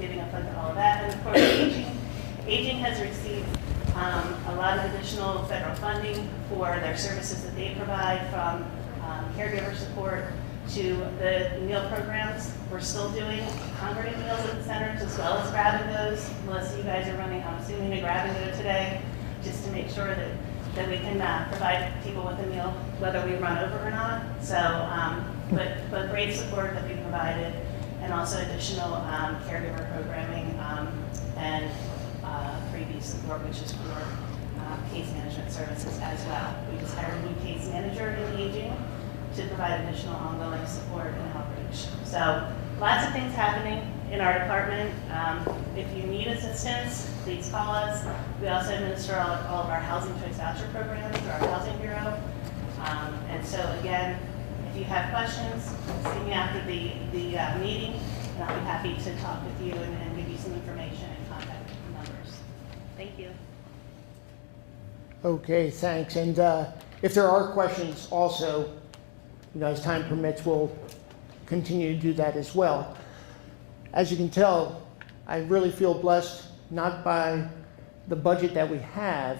giving a fund to all of that. And of course, Aging has received a lot of additional federal funding for their services that they provide, from caregiver support to the meal programs. We're still doing congregate meals at the centers as well as grab and goes. Melissa, you guys are running, I'm assuming, a grab and go today, just to make sure that we can provide people with a meal, whether we run over or not. So, but great support that we provided, and also additional caregiver programming and freebie support, which is for case management services as well. We just hired a new case manager in aging to provide additional ongoing support and outreach. So lots of things happening in our department. If you need assistance, please call us. We also administer all of our housing choice voucher programs through our housing bureau. And so again, if you have questions, see me after the meeting, and I'll be happy to talk with you and give you some information and contact numbers. Thank you. Okay, thanks. And if there are questions also, as time permits, we'll continue to do that as well. As you can tell, I really feel blessed, not by the budget that we have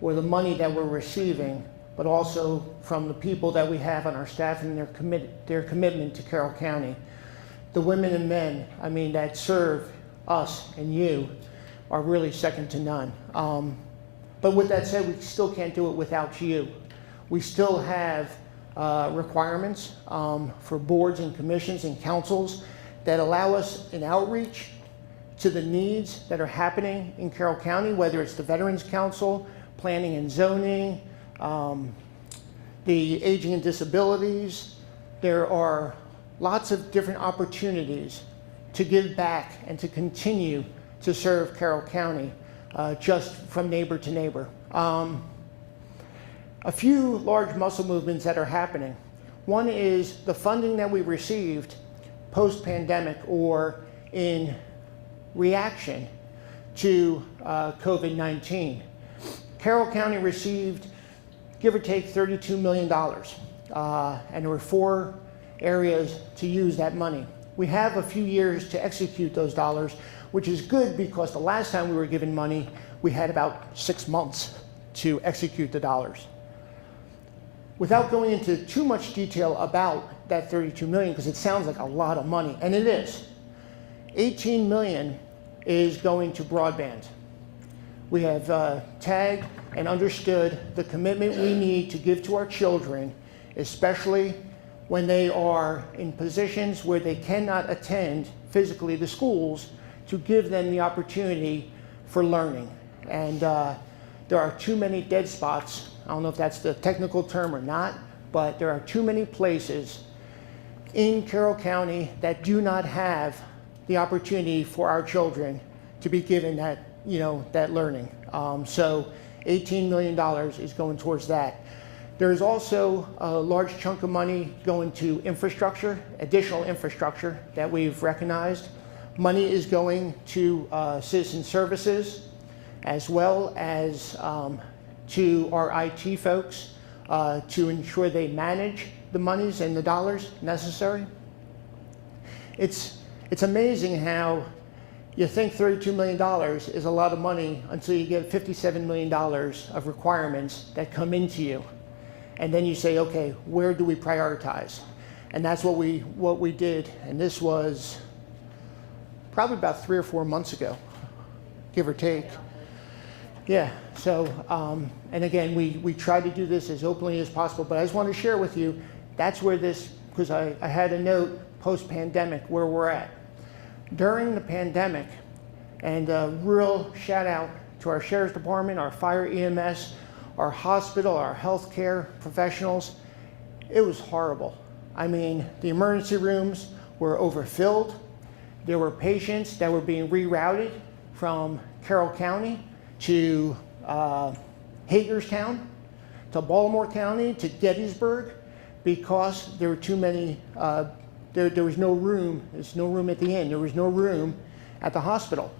or the money that we're receiving, but also from the people that we have on our staff and their commitment to Carroll County. The women and men, that serve us and you are really second to none. But with that said, we still can't do it without you. We still have requirements for boards and commissions and councils that allow us an outreach to the needs that are happening in Carroll County, whether it's the Veterans Council, Planning and Zoning, the Aging and Disabilities. There are lots of different opportunities to give back and to continue to serve Carroll County just from neighbor to neighbor. A few large muscle movements that are happening. One is the funding that we received post-pandemic or in reaction to COVID-19. Carroll County received, give or take, $32 million, and there were 4 areas to use that money. We have a few years to execute those dollars, which is good because the last time we were given money, we had about 6 months to execute the dollars. Without going into too much detail about that $32 million, because it sounds like a lot of money, and it is, $18 million is going to broadband. We have tagged and understood the commitment we need to give to our children, especially when they are in positions where they cannot attend physically the schools, to give them the opportunity for learning. And there are too many dead spots. I don't know if that's the technical term or not, but there are too many places in Carroll County that do not have the opportunity for our children to be given that, that learning. So $18 million is going towards that. There's also a large chunk of money going to infrastructure, additional infrastructure that we've recognized. Money is going to citizen services, as well as to our IT folks to ensure they manage the monies and the dollars necessary. It's amazing how you think $32 million is a lot of money until you get $57 million of requirements that come into you. And then you say, okay, where do we prioritize? And that's what we did. And this was probably about 3 or 4 months ago, give or take. Yeah, so, and again, we tried to do this as openly as possible, but I just want to share with you, that's where this, because I had a note post-pandemic where we're at. During the pandemic, and a real shout out to our Sheriff's Department, our fire EMS, our hospital, our healthcare professionals, it was horrible. The emergency rooms were overfilled. There were patients that were being rerouted from Carroll County to Hagerstown, to Baltimore County, to Gettysburg, because there were too many, there was no room. There's no room at the inn. There was no room at the hospital.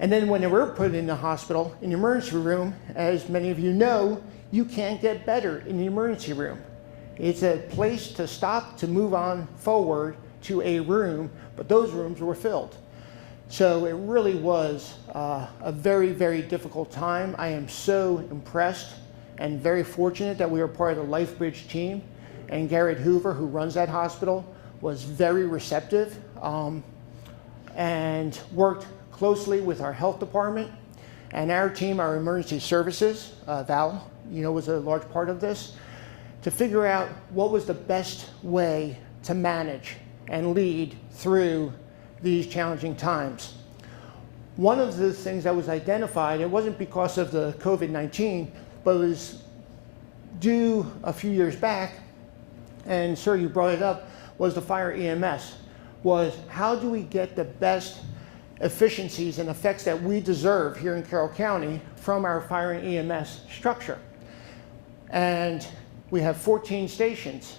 And then when they were put in the hospital, in the emergency room, as many of you know, you can't get better in the emergency room. It's a place to stop, to move on forward to a room, but those rooms were filled. So it really was a very, very difficult time. I am so impressed and very fortunate that we were part of the LifeBridge team, and Garrett Hoover, who runs that hospital, was very receptive and worked closely with our health department and our team, our emergency services. Val, was a large part of this, to figure out what was the best way to manage and lead through these challenging times. One of the things that was identified, it wasn't because of the COVID-19, but it was due a few years back and sir, you brought it up, was the fire EMS, was how do we get the best efficiencies and effects that we deserve here in Carroll County from our fire and EMS structure. And we have 14 stations.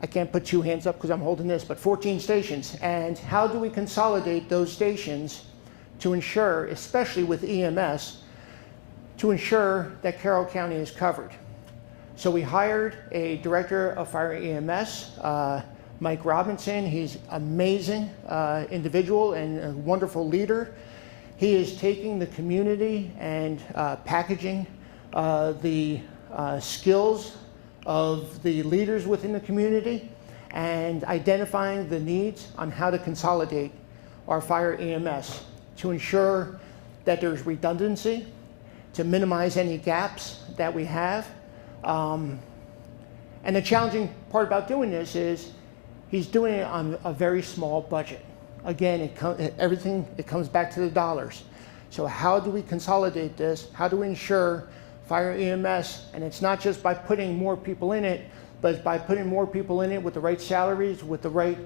I can't put 2 hands up because I'm holding this, but 14 stations. And how do we consolidate those stations to ensure, especially with EMS, to ensure that Carroll County is covered? So we hired a director of fire EMS, Mike Robinson. He's amazing individual and a wonderful leader. He is taking the community and packaging the skills of the leaders within the community and identifying the needs on how to consolidate our fire EMS to ensure that there's redundancy, to minimize any gaps that we have. And the challenging part about doing this is he's doing it on a very small budget. Again, everything comes back to the dollars. So how do we consolidate this? How do we ensure fire EMS, and it's not just by putting more people in it, but by putting more people in it with the right salaries, with the right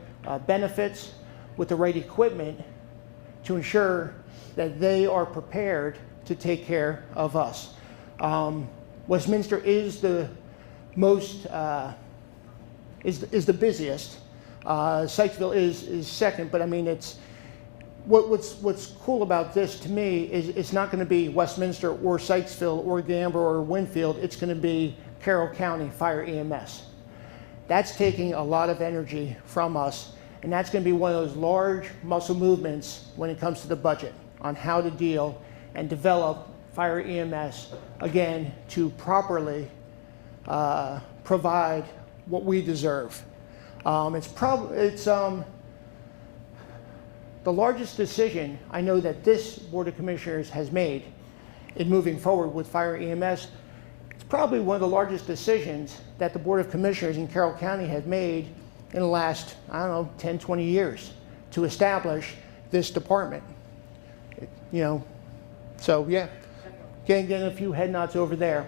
benefits, with the right equipment to ensure that they are prepared to take care of us. Westminster is the most, is the busiest. Sykesville is second, but I mean, it's, what's cool about this to me is it's not going to be Westminster or Sykesville or Gamber or Winfield. It's going to be Carroll County Fire EMS. That's taking a lot of energy from us, and that's going to be one of those large muscle movements when it comes to the budget on how to deal and develop fire EMS, again, to properly provide what we deserve. It's the largest decision I know that this Board of Commissioners has made in moving forward with fire EMS. It's probably one of the largest decisions that the Board of Commissioners in Carroll County has made in the last, I don't know, 10, 20 years to establish this department. You know, so yeah, getting a few head nods over there.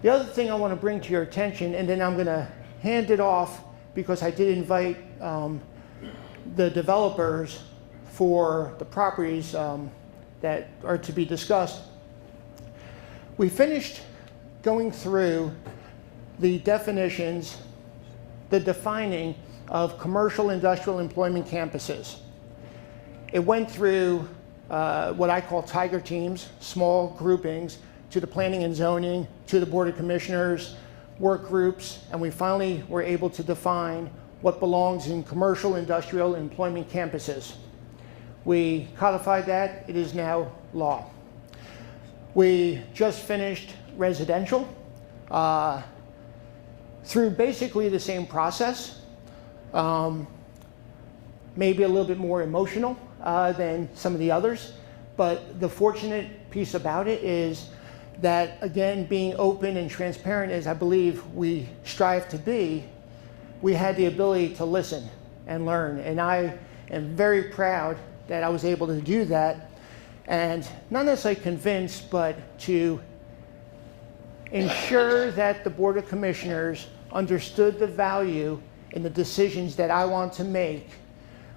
The other thing I want to bring to your attention, and then I'm going to hand it off because I did invite the developers for the properties that are to be discussed. We finished going through the definitions, the defining of commercial industrial employment campuses. It went through what I call tiger teams, small groupings, to the planning and zoning, to the Board of Commissioners, work groups, and we finally were able to define what belongs in commercial industrial employment campuses. We codified that. It is now law. We just finished residential through basically the same process, maybe a little bit more emotional than some of the others, but the fortunate piece about it is that, again, being open and transparent as I believe we strive to be, we had the ability to listen and learn. And I am very proud that I was able to do that, and not necessarily convince, but to ensure that the Board of Commissioners understood the value in the decisions that I want to make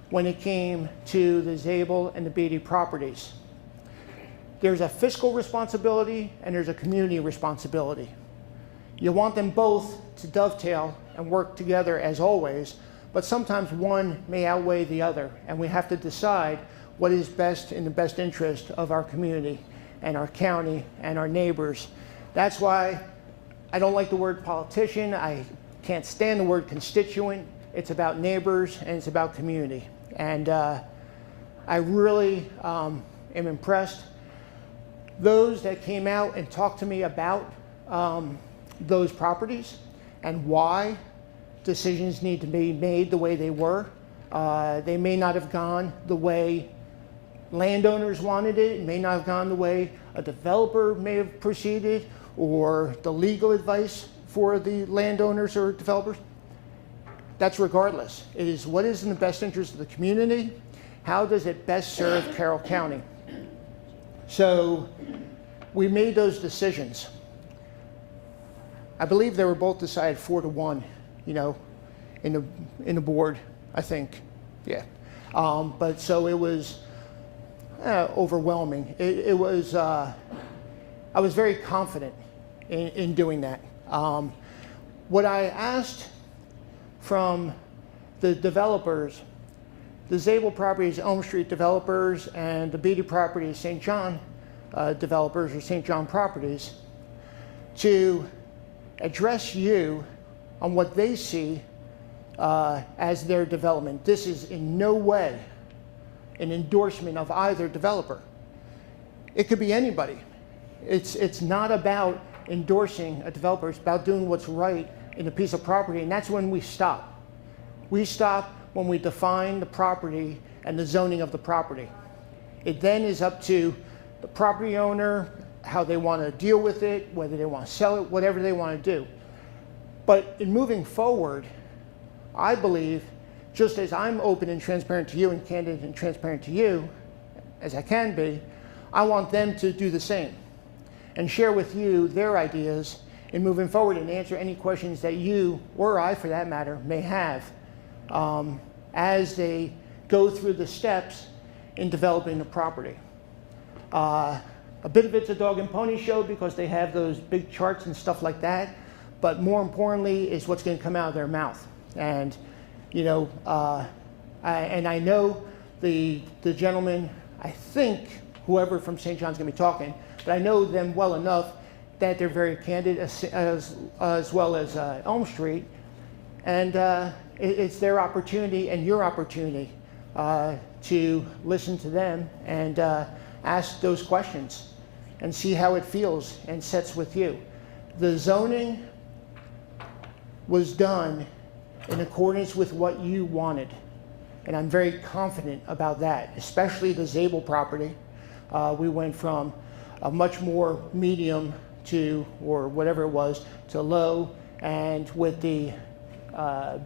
when it came to the Zabel and the Beatty properties. There's a fiscal responsibility and there's a community responsibility. You want them both to dovetail and work together as always, but sometimes one may outweigh the other, and we have to decide what is best in the best interest of our community and our county and our neighbors. That's why I don't like the word politician. I can't stand the word constituent. It's about neighbors and it's about community. And I really am impressed. Those that came out and talked to me about those properties and why decisions need to be made the way they were. They may not have gone the way landowners wanted it. It may not have gone the way a developer may have proceeded, or the legal advice for the landowners or developers. That's regardless. It is what is in the best interest of the community. How does it best serve Carroll County? So we made those decisions. I believe they were both decided 4-1, you know, in the board, I think, yeah. But so it was overwhelming. It was, I was very confident in doing that. What I asked from the developers, the Zabel Properties Elm Street developers and the Beatty Properties St. John developers or St. John Properties, to address you on what they see as their development. This is in no way an endorsement of either developer. It could be anybody. It's not about endorsing a developer. It's about doing what's right in a piece of property, and that's when we stop. We stop when we define the property and the zoning of the property. It then is up to the property owner, how they want to deal with it, whether they want to sell it, whatever they want to do. But in moving forward, I believe, just as I'm open and transparent to you and candid and transparent to you, as I can be, I want them to do the same and share with you their ideas in moving forward and answer any questions that you, or I for that matter, may have as they go through the steps in developing the property. A bit of it's a dog and pony show because they have those big charts and stuff like that, but more importantly is what's going to come out of their mouth. And you know, I know the gentleman, I think whoever from St. John's going to be talking, but I know them well enough that they're very candid, as well as Elm Street, and it's their opportunity and your opportunity to listen to them and ask those questions and see how it feels and sets with you. The zoning was done in accordance with what you wanted, and I'm very confident about that, especially the Zabel property. We went from a much more medium to, or whatever it was, to low, and with the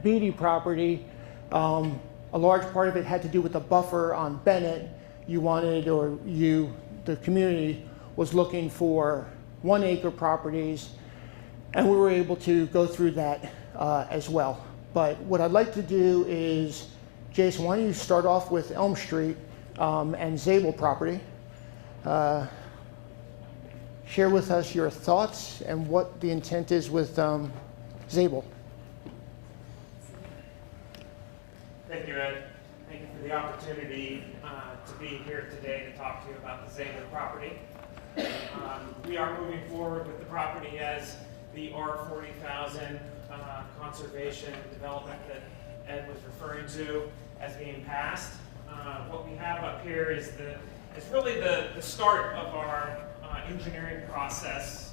Beatty property, a large part of it had to do with the buffer on Bennett. You wanted, or you, the community, was looking for 1 acre properties, and we were able to go through that as well. But what I'd like to do is, Jason, why don't you start off with Elm Street and Zabel property. Share with us your thoughts and what the intent is with Zabel. Thank you, Ed. Thank you for the opportunity to be here today to talk to you about the Zabel property. We are moving forward with the property as the R40,000 conservation development that Ed was referring to as being passed. What we have up here is really the start of our engineering process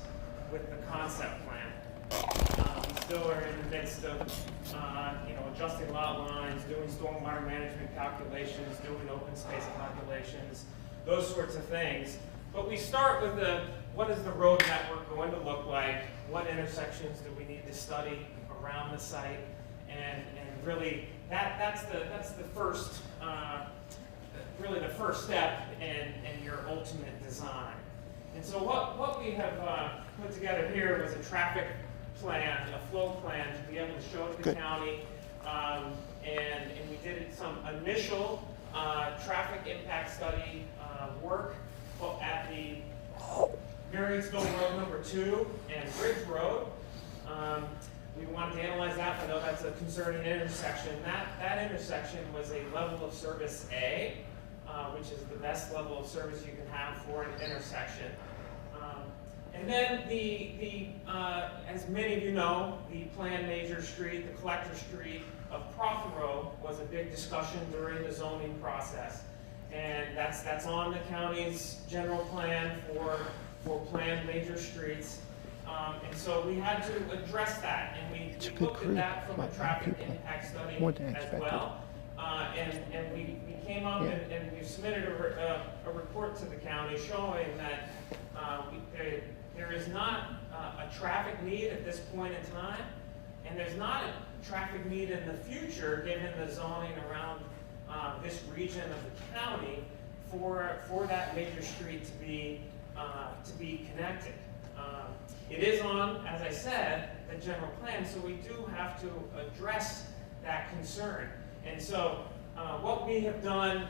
with the concept plan. We still are in the midst of adjusting lot lines, doing stormwater management calculations, doing open space calculations, those sorts of things. But we start with what is the road network going to look like? What intersections do we need to study around the site? And really, that's the first, really the first step in your ultimate design. And so what we have put together here was a traffic plan, a flow plan to be able to show to the county. And we did some initial traffic impact study work at the Marysville Road number 2 and Bridge Road. We wanted to analyze that. I know that's a concerning intersection. That intersection was a level of service A, which is the best level of service you can have for an intersection. And then as many of you know, the planned major street, the collector street of Prothero was a big discussion during the zoning process. And that's on the county's general plan for planned major streets. And so we had to address that, and we looked at that from a traffic impact study as well. And we came up and we submitted a report to the county showing that there is not a traffic need at this point in time, and there's not a traffic need in the future given the zoning around this region of the county for that major street to be connected. It is on, as I said, the general plan, so we do have to address that concern. And so what we have done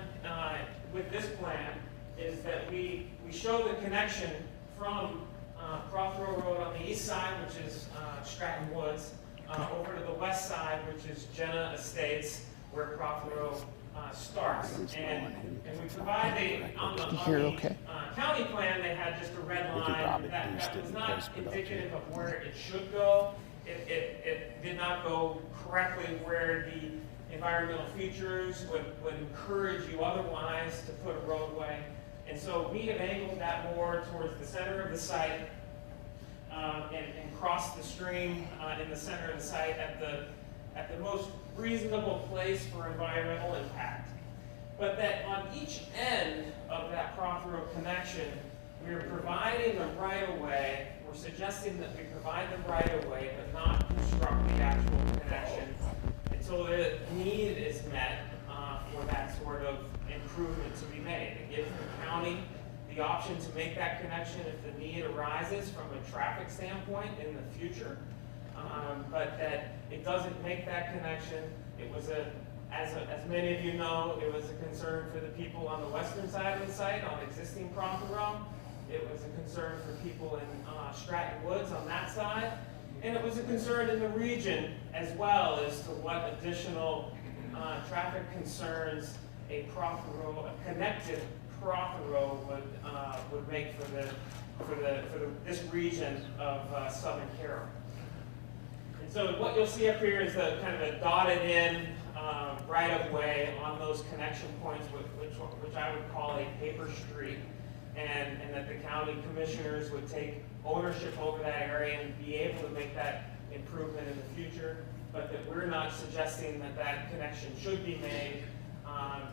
with this plan is that we show the connection from Prothero Road on the east side, which is Stratton Woods, over to the west side, which is Jenna Estates, where Prothero starts. And we provide on the county plan, they had just a red line. That was not indicative of where it should go. It did not go correctly where the environmental features would encourage you otherwise to put a roadway. And so we have angled that more towards the center of the site and cross the stream in the center of the site at the most reasonable place for environmental impact. But that on each end of that Prothero connection, we are providing the right-of-way. We're suggesting that we provide the right-of-way, but not construct the actual connection until the need is met for that sort of improvement to be made. It gives the county the option to make that connection if the need arises from a traffic standpoint in the future, but that it doesn't make that connection. It was as many of you know, it was a concern for the people on the western side of the site on existing Prothero. It was a concern for people in Stratton Woods on that side. And it was a concern in the region as well as to what additional traffic concerns a connected Prothero would make for this region of Southern Carroll. And so what you'll see up here is the kind of a dotted in right-of-way on those connection points, which I would call a paper street, and that the county commissioners would take ownership over that area and be able to make that improvement in the future, but that we're not suggesting that that connection should be made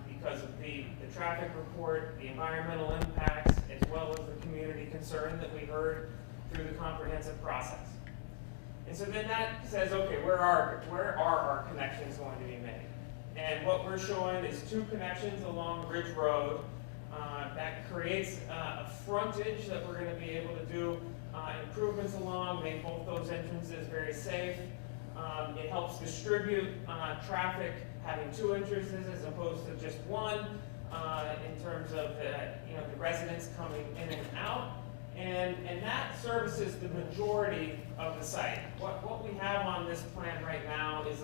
because of the traffic report, the environmental impacts, as well as the community concern that we heard through the comprehensive process. And so then that says, okay, where are our connections going to be made? And what we're showing is two connections along Ridge Road. That creates a frontage that we're going to be able to do improvements along, make both those entrances very safe. It helps distribute traffic having two entrances as opposed to just one in terms of the residents coming in and out. And that services the majority of the site. What we have on this plan right now is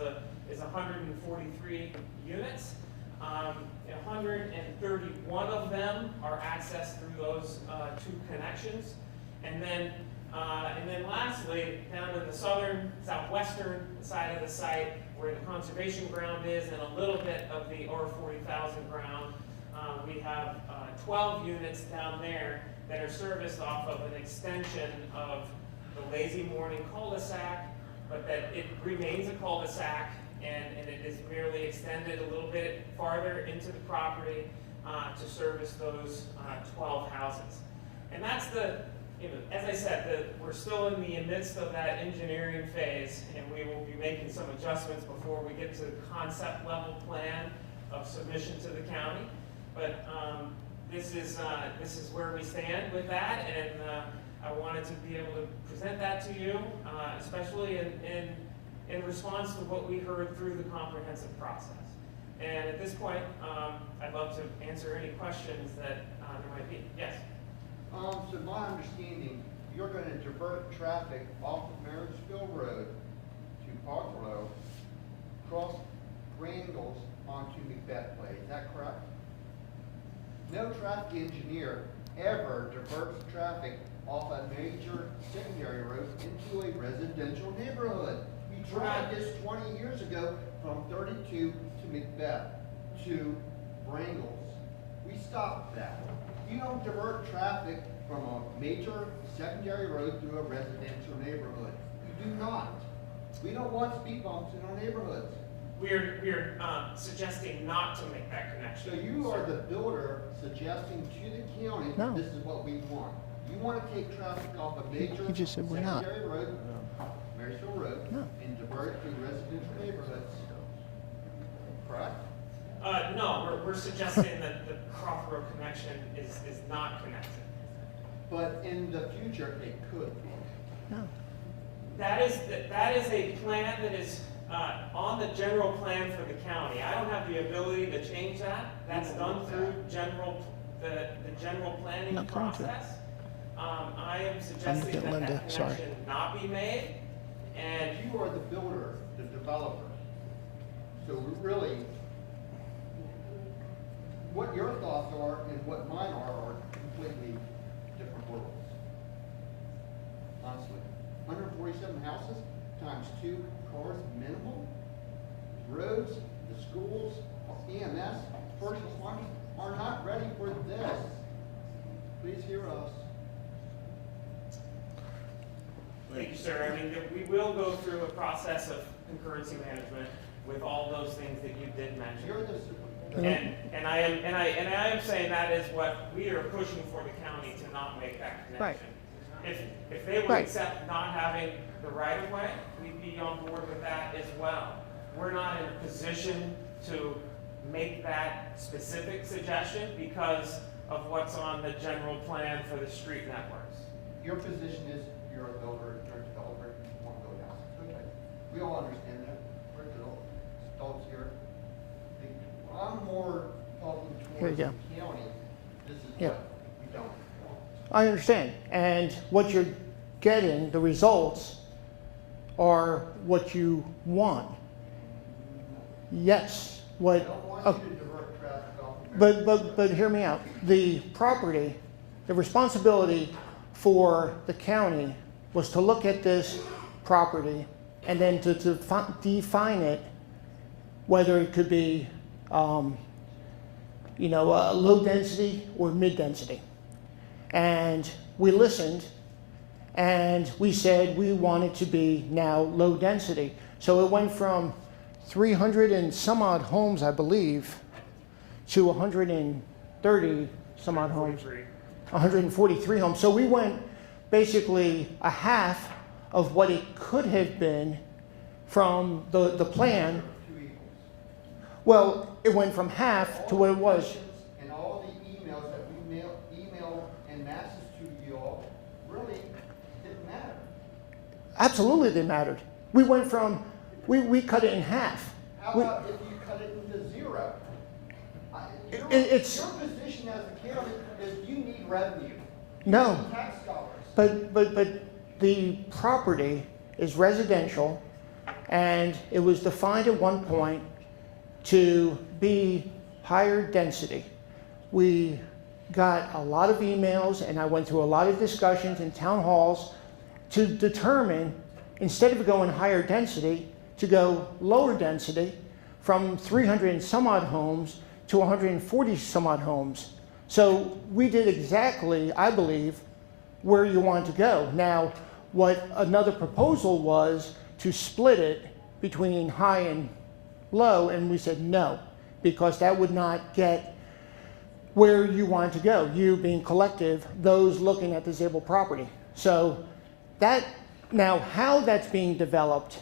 143 units. 131 of them are accessed through those two connections. And then lastly, down in the southwestern side of the site, where the conservation ground is and a little bit of the OR 40,000 ground, we have 12 units down there that are serviced off of an extension of the Lazy Morning cul-de-sac, but that it remains a cul-de-sac and it is merely extended a little bit farther into the property to service those 12 houses. And that's as I said, we're still in the midst of that engineering phase, and we will be making some adjustments before we get to the concept level plan of submission to the county. But this is where we stand with that, and I wanted to be able to present that to you, especially in response to what we heard through the comprehensive process. And at this point, I'd love to answer any questions that there might be. Yes? So my understanding, you're going to divert traffic off of Marysville Road to Prothero, cross Randall's onto Macbeth Way. Is that correct? No traffic engineer ever diverts traffic off a major secondary road into a residential neighborhood. We tried this 20 years ago from 32 to Macbeth to Brangles. We stopped that. You don't divert traffic from a major secondary road through a residential neighborhood. You do not. We don't want speed bumps in our neighborhoods. We're suggesting not to make that connection. So you are the builder suggesting to the county, No. this is what we want. You want to take traffic off a major He just said we're not. secondary road, Marysville Road, No. and divert it to residential neighborhoods. Correct? No, we're suggesting that the Prothero connection is not connected. But in the future, it could be. No. That is a plan that is on the general plan for the county. I don't have the ability to change that. That's done through the general planning Not going to. process. I am suggesting get that Linda, that sorry. connection not be made. And You are the builder, the developer. So really, what your thoughts are and what mine are completely different worlds. Honestly, 147 houses times 2 cars minimum, roads, the schools, EMS, first responders are not ready for this. Please hear us. thank you, sir. I mean, we will go through a process of concurrency management with all those things that you did mention. You're the superintendent. And I am saying that is what we are pushing for the county to not make that Right. connection. If they would Right. accept not having the right of way, we'd be on board with that as well. We're not in a position to make that specific suggestion because of what's on the general plan for the street networks. Your position is you're a builder, you're a developer, you want to build houses. Okay. We all understand that. We're adults here. I'm more talking Here you towards the go. county. This is Yeah. what we don't want. I understand. And what you're getting, the results, are what you want. Yes. I What, don't want oh, you to divert traffic off of but hear me out. The property, the responsibility for the county was to look at this property and then to define it, whether it could be, low density or mid density. And we listened and we said we want it to be now low density. So it went from 300 and some odd homes, I believe, to 130 some odd homes, 143 homes. So we went basically a half of what it could have been from the plan. two equals. Well, it went from half to what it was. And all the emails that we emailed en masses to you all really didn't matter. Absolutely, they mattered. We went from, we cut it in half. How We- about if you cut it into zero? Your it's- position as a county is you need revenue. You No. need tax dollars. But the property is residential, and it was defined at one point to be higher density. We got a lot of emails, and I went through a lot of discussions in town halls to determine, instead of going higher density, to go lower density from 300 and some odd homes to 140 some odd homes. So we did exactly, I believe, where you want to go. Now, what another proposal was to split it between high and low, and we said no, because that would not get where you want to go, you being collective, those looking at disabled property. So that, now how that's being developed,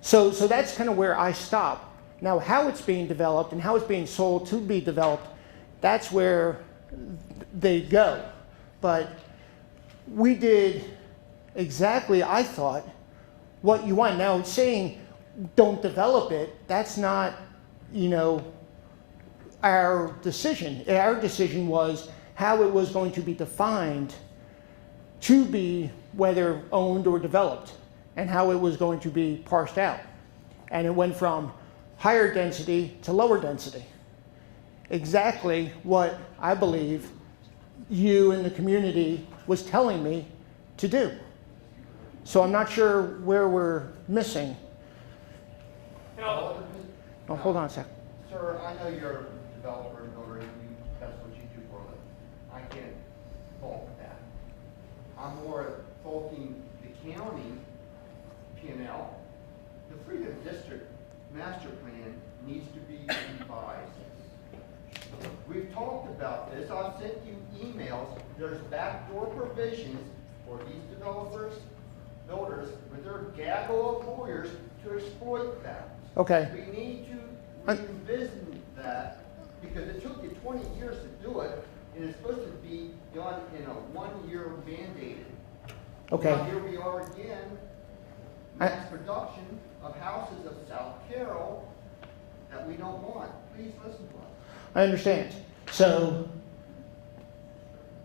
so that's kind of where I stop. Now how it's being developed and how it's being sold to be developed, that's where they go. But we did exactly, I thought, what you want. Now saying don't develop it, that's not, our decision. Our decision was how it was going to be defined to be whether owned or developed, and how it was going to be parsed out. And it went from higher density to lower density. Exactly what I believe you in the community was telling me to do. So I'm not sure where we're missing. No, Oh, hold on a sec. Sir, I know you're a developer and builder, and that's what you do for a living. I can't fault that. I'm more faulting the county P&L. The Freedom District Master Plan needs to be revised. We've talked about this. I've sent you emails. There's backdoor provisions for these developers, builders, with their gaggle of lawyers to exploit that. Okay. We need to revisit that because it took you 20 years to do it, and it's supposed to be done in a 1-year mandated. Okay. Now here we are again, mass production of houses of South Carroll that we don't want. Please listen to us. I understand. So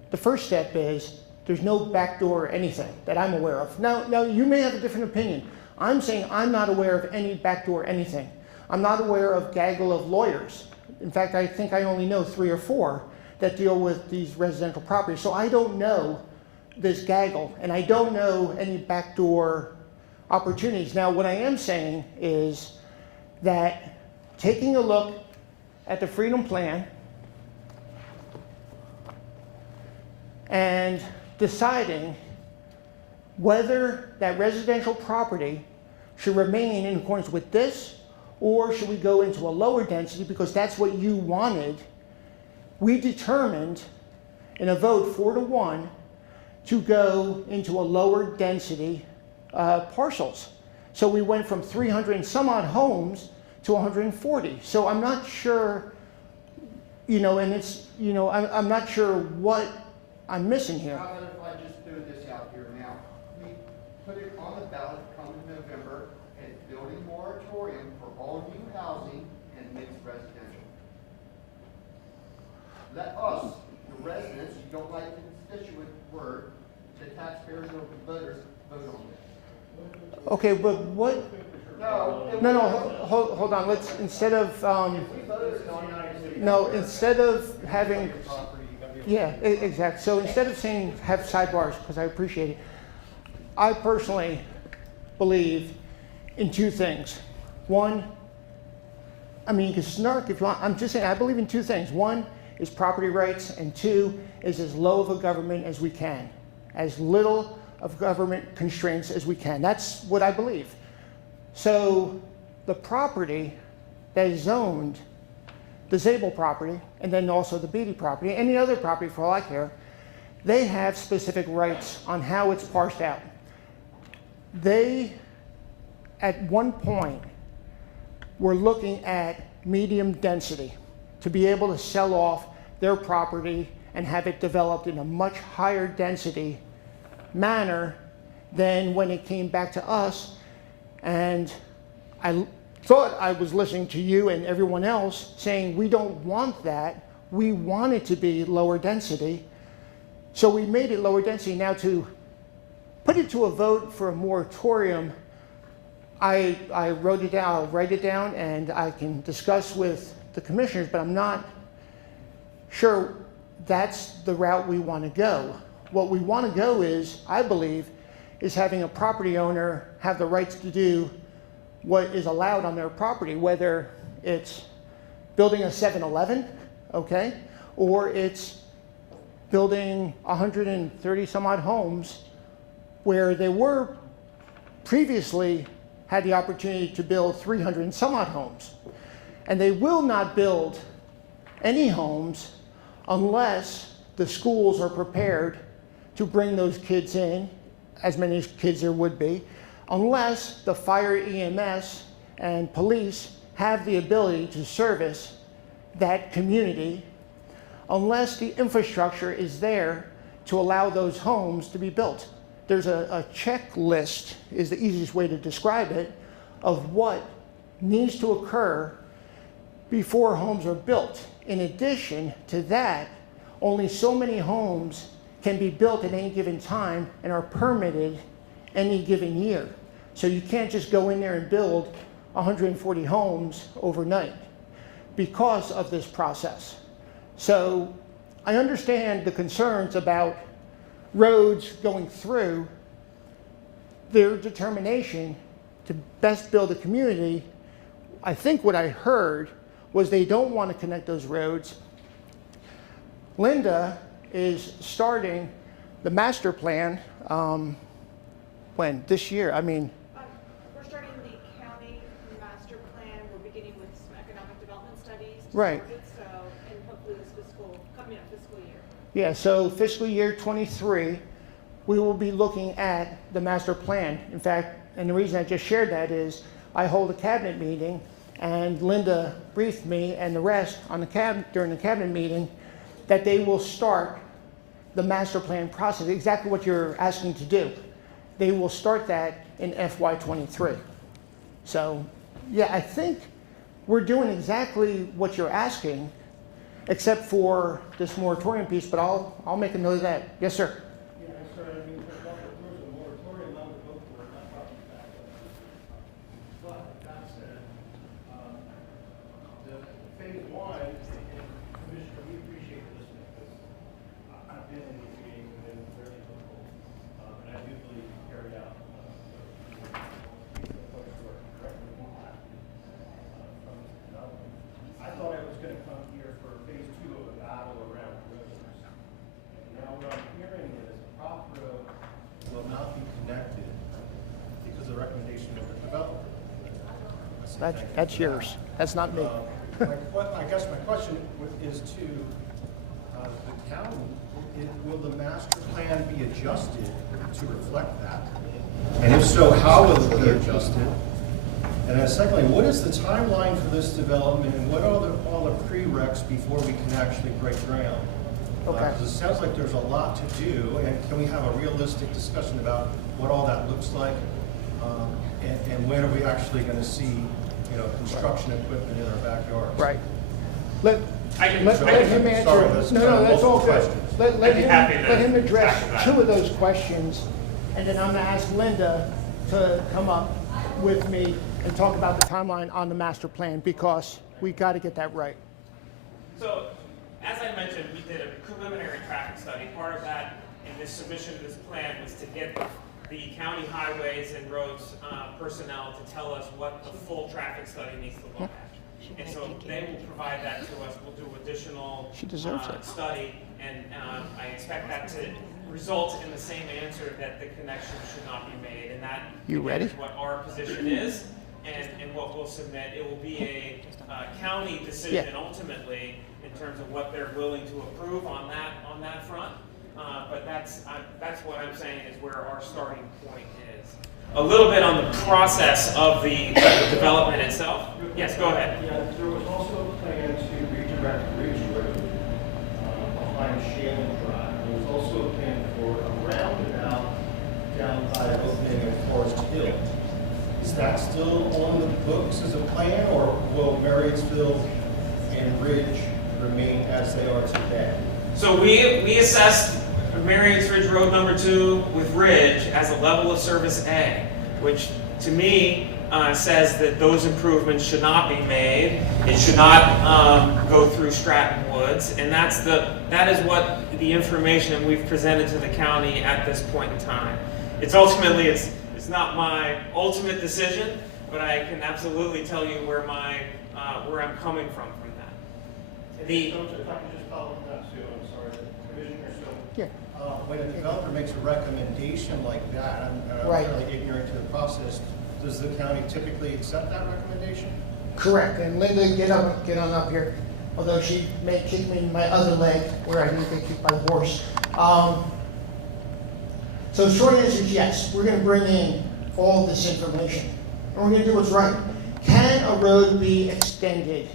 the first step is there's no backdoor anything that I'm aware of. Now you may have a different opinion. I'm saying I'm not aware of any backdoor anything. I'm not aware of gaggle of lawyers. In fact, I think I only know 3 or 4 that deal with these residential properties. So I don't know this gaggle, and I don't know any backdoor opportunities. Now, what I am saying is that taking a look at the Freedom Plan and deciding whether that residential property should remain in accordance with this, or should we go into a lower density because that's what you wanted. We determined in a vote 4-1 to go into a lower density parcels. So we went from 300 and some odd homes to 140. So I'm not sure, and it's, I'm not sure what I'm missing here. How about if I just throw this out here now? We put it on the ballot coming November, a building moratorium for all new housing and mixed residential. Let us, the residents, you don't like the constituent word, the taxpayers or the voters, vote on this. Okay, but what? No, hold on. Let's, instead of, instead of having, yeah, exactly. So instead of saying have sidebars, because I appreciate it, I personally believe in 2 things. One, I mean, you can snark if you want. I'm just saying, I believe in 2 things. 1 is property rights, and 2 is as low of a government as we can, as little of government constraints as we can. That's what I believe. So the property that is zoned, disabled property, and then also the Beatty property, any other property for all I care, they have specific rights on how it's parsed out. They, at one point, were looking at medium density to be able to sell off their property and have it developed in a much higher density manner than when it came back to us. And I thought I was listening to you and everyone else saying we don't want that. We want it to be lower density. So we made it lower density. Now to put it to a vote for a moratorium, I wrote it down, I'll write it down, and I can discuss with the commissioners, but I'm not sure that's the route we want to go. What we want to go is, I believe, is having a property owner have the rights to do what is allowed on their property, whether it's building a 7-Eleven, okay, or it's building 130 some odd homes where they were previously had the opportunity to build 300 and some odd homes. And they will not build any homes unless the schools are prepared to bring those kids in, as many kids there would be, unless the fire, EMS, and police have the ability to service that community, unless the infrastructure is there to allow those homes to be built. There's a checklist, is the easiest way to describe it, of what needs to occur before homes are built. In addition to that, only so many homes can be built at any given time and are permitted any given year. So you can't just go in there and build 140 homes overnight because of this process. So I understand the concerns about roads going through. Their determination to best build a community, I think what I heard was they don't want to connect those roads. Linda is starting the master plan, when? This year? I mean. We're starting the county master plan. We're beginning with some economic development studies. Right. So, and hopefully this coming up fiscal year. Yeah, so fiscal year 23, we will be looking at the master plan. In fact, and the reason I just shared that is I hold a cabinet meeting and Linda briefed me and the rest on the during the cabinet meeting that they will start the master plan process, exactly what you're asking to do. they will start that in FY23. So, yeah, I think we're doing exactly what you're asking, except for this moratorium piece, but I'll make a note of that. Yes, sir. Yeah, sir, I mean, there's a moratorium on the book for it, not property tax. But that said, the phase one, and Commissioner, we appreciate this, because I've been in these meetings and been very difficult, and I do believe you carried out, the folks who are directly impacted, from this development. I thought I was gonna come here for phase two of a battle around roads. And now what I'm hearing is Prop Road will not be connected because of the recommendation of the developer. That's yours. That's not me. I guess my question is to the county, will the master plan be adjusted to reflect that? And if so, how will it be adjusted? And then secondly, what is the timeline for this development, and what are all the prereqs before we can actually break ground? Okay. Because it sounds like there's a lot to do, and can we have a realistic discussion about what all that looks like? And when are we actually going to see, construction equipment in our backyard? Right. Let him answer. Sorry, that's No, that's all good. questions. Let be happy to him address tackle that. 2 of those questions, and then I'm going to ask Linda to come up with me and talk about the timeline on the master plan, because we got to get that right. So, as I mentioned, we did a preliminary traffic study. Part of that, in this submission of this plan, was to get the county highways and roads personnel to tell us what the full traffic study needs to look at. And so they will provide that to us. We'll do additional She deserves it. study, and I expect that to result in the same answer, that the connection should not be made. And that You ready? is what our position is, and what we'll submit. It will be a county decision ultimately, in terms of what they're willing to approve on that front. But that's what I'm saying is where our starting point is. A little bit on the process of the development itself. Yes, go ahead. Yeah, there was also a plan to redirect Ridge Road behind Shannon Drive. There was also a plan for a roundabout down by opening of Forest Hill. Is that still on the books as a plan, or will Marriottsville and Ridge remain as they are today? So we assessed Marriott's Ridge Road number 2 with Ridge as a level of service A, which to me says that those improvements should not be made. It should not go through Stratton Woods, and that is what the information we've presented to the county at this point in time. It's ultimately it's not my ultimate decision, but I can absolutely tell you where I'm coming from that. If I could just follow up that too, I'm sorry, Commissioner, so. Yeah. When a developer makes a recommendation like that, I'm Right. fairly ignorant to the process, does the county typically accept that recommendation? Correct. And Linda, get on up here. Although she may kick me in my other leg where I need to get kicked by the horse. So the short answer is yes. We're going to bring in all this information, and we're going to do what's right. Can a road be extended?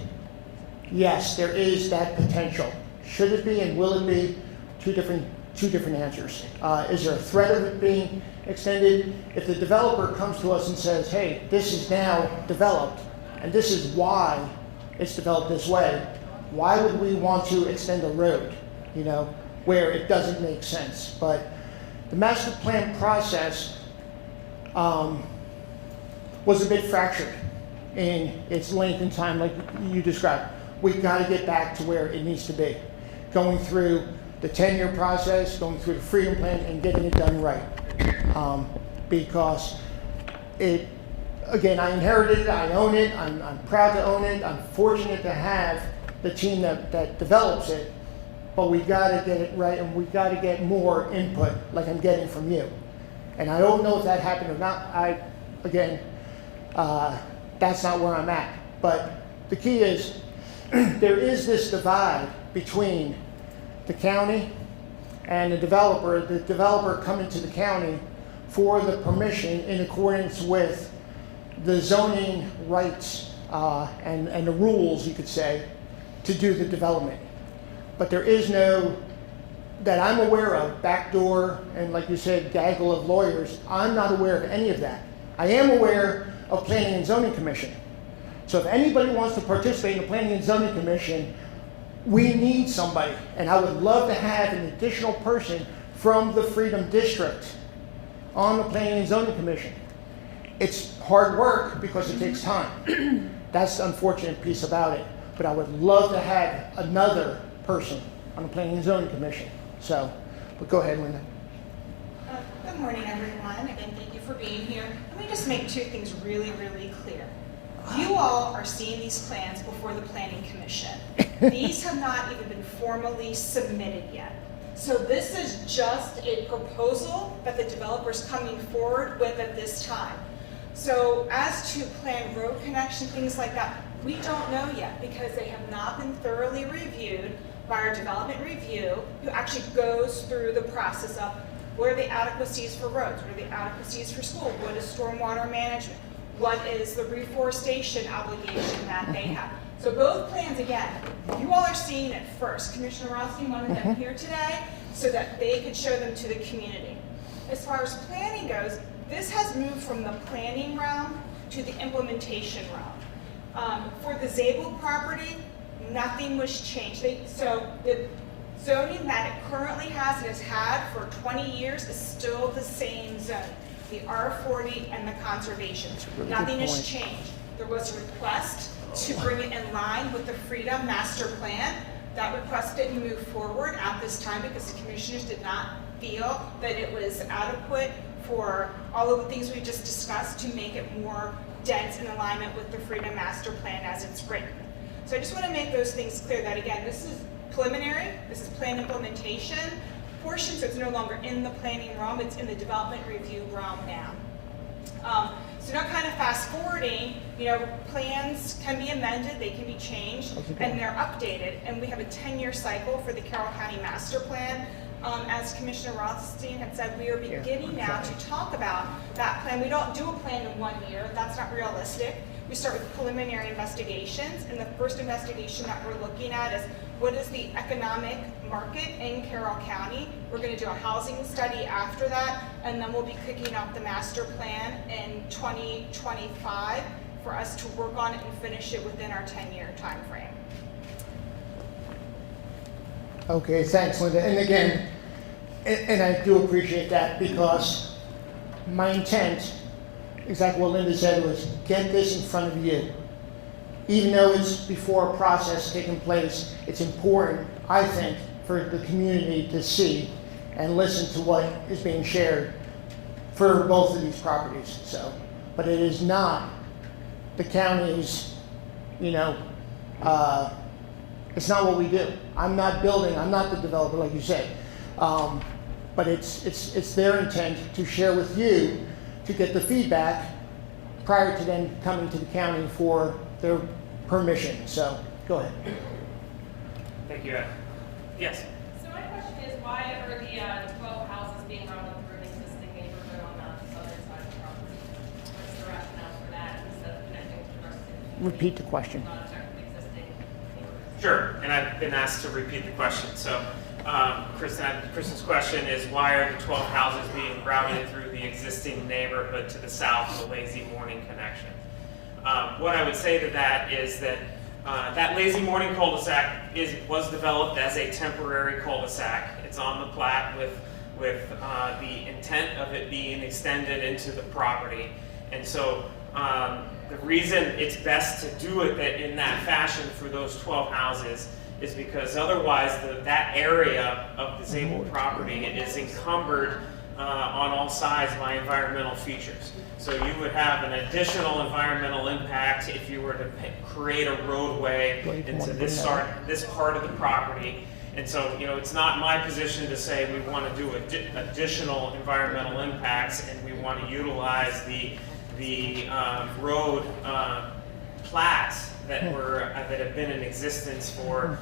Yes, there is that potential. Should it be and will it be? Two different answers. Is there a threat of it being extended? If the developer comes to us and says, hey, this is now developed, and this is why it's developed this way, why would we want to extend a road, where it doesn't make sense? But the master plan process was a bit fractured in its length and time, like you described. We've got to get back to where it needs to be. Going through the 10-year process, going through the Freedom Plan, and getting it done right. Because again, I inherited it, I own it, I'm proud to own it, I'm fortunate to have the team that develops it, but we've got to get it right, and we've got to get more input like I'm getting from you. And I don't know if that happened or not. That's not where I'm at. But the key is, there is this divide between the county and the developer coming to the county for the permission in accordance with the zoning rights and the rules, you could say, to do the development. But there is no that I'm aware of, backdoor, and like you said, gaggle of lawyers, I'm not aware of any of that. I am aware of Planning and Zoning Commission. So if anybody wants to participate in the Planning and Zoning Commission, we need somebody. And I would love to have an additional person from the Freedom District on the Planning and Zoning Commission. It's hard work because it takes time. That's the unfortunate piece about it. But I would love to have another person on the Planning and Zoning Commission. So, but go ahead, Linda. Good morning, everyone. Again, thank you for being here. Let me just make two things really, really clear. You all are seeing these plans before the Planning Commission. These have not even been formally submitted yet. So this is just a proposal that the developer's coming forward with at this time. So as to plan road connection, things like that, we don't know yet because they have not been thoroughly reviewed by our development review, who actually goes through the process of what are the adequacies for roads, what are the adequacies for school, what is stormwater management, what is the reforestation obligation that they have. So both plans, again, you all are seeing it first. Commissioner Rothstein wanted them here today so that they could show them to the community. As far as planning goes, this has moved from the planning realm to the implementation realm. For the Zabel property, nothing was changed. So the zoning that it currently has and has had for 20 years is still the same zone, the R40 and the conservation. Really Nothing good has point. changed. There was a request to bring it in line with the Freedom Master Plan. That request didn't move forward at this time because the commissioners did not feel that it was adequate for all of the things we just discussed to make it more dense in alignment with the Freedom Master Plan as it's written. So I just want to make those things clear that, again, this is preliminary, this is plan implementation portion, so it's no longer in the planning realm, it's in the development review realm now. So now kind of fast forwarding, plans can be amended, they can be changed, and they're updated. And we have a 10-year cycle for the Carroll County Master Plan. As Commissioner Rothstein had said, we are beginning now to talk about that plan. We don't do a plan in 1 year, that's not realistic. We start with preliminary investigations, and the first investigation that we're looking at is what is the economic market in Carroll County. We're going to do a housing study after that, and then we'll be kicking off the master plan in 2025 for us to work on it and finish it within our 10-year time frame. Okay, thanks, Linda. And again, and I do appreciate that because my intent, exactly what Linda said, was get this in front of you. Even though it's before a process taking place, it's important, I think, for the community to see and listen to what is being shared for both of these properties. So, but it is not the county's, it's not what we do. I'm not building, I'm not the developer, like you said. But it's their intent to share with you to get the feedback prior to then coming to the county for their permission. So, go ahead. Thank you, Ed. Yes? So my question is, why are the 12 houses being run through an existing neighborhood on the southern side of the property? What's the rationale for that instead of connecting to the rest of the community? Repeat the question. Not affect the existing neighborhood? Sure, and I've been asked to repeat the question. So, Kristen's question is, why are the 12 houses being routed through the existing neighborhood to the south, the Lazy Morning connection? What I would say to that is that that Lazy Morning cul-de-sac was developed as a temporary cul-de-sac. It's on the plat with the intent of it being extended into the property. And so the reason it's best to do it in that fashion for those 12 houses is because otherwise that area of the Zabel property is encumbered on all sides by environmental features. So you would have an additional environmental impact if you were to create a roadway into this part of the property. And so, it's not my position to say we want to do additional environmental impacts and we want to utilize the road plats that have been in existence for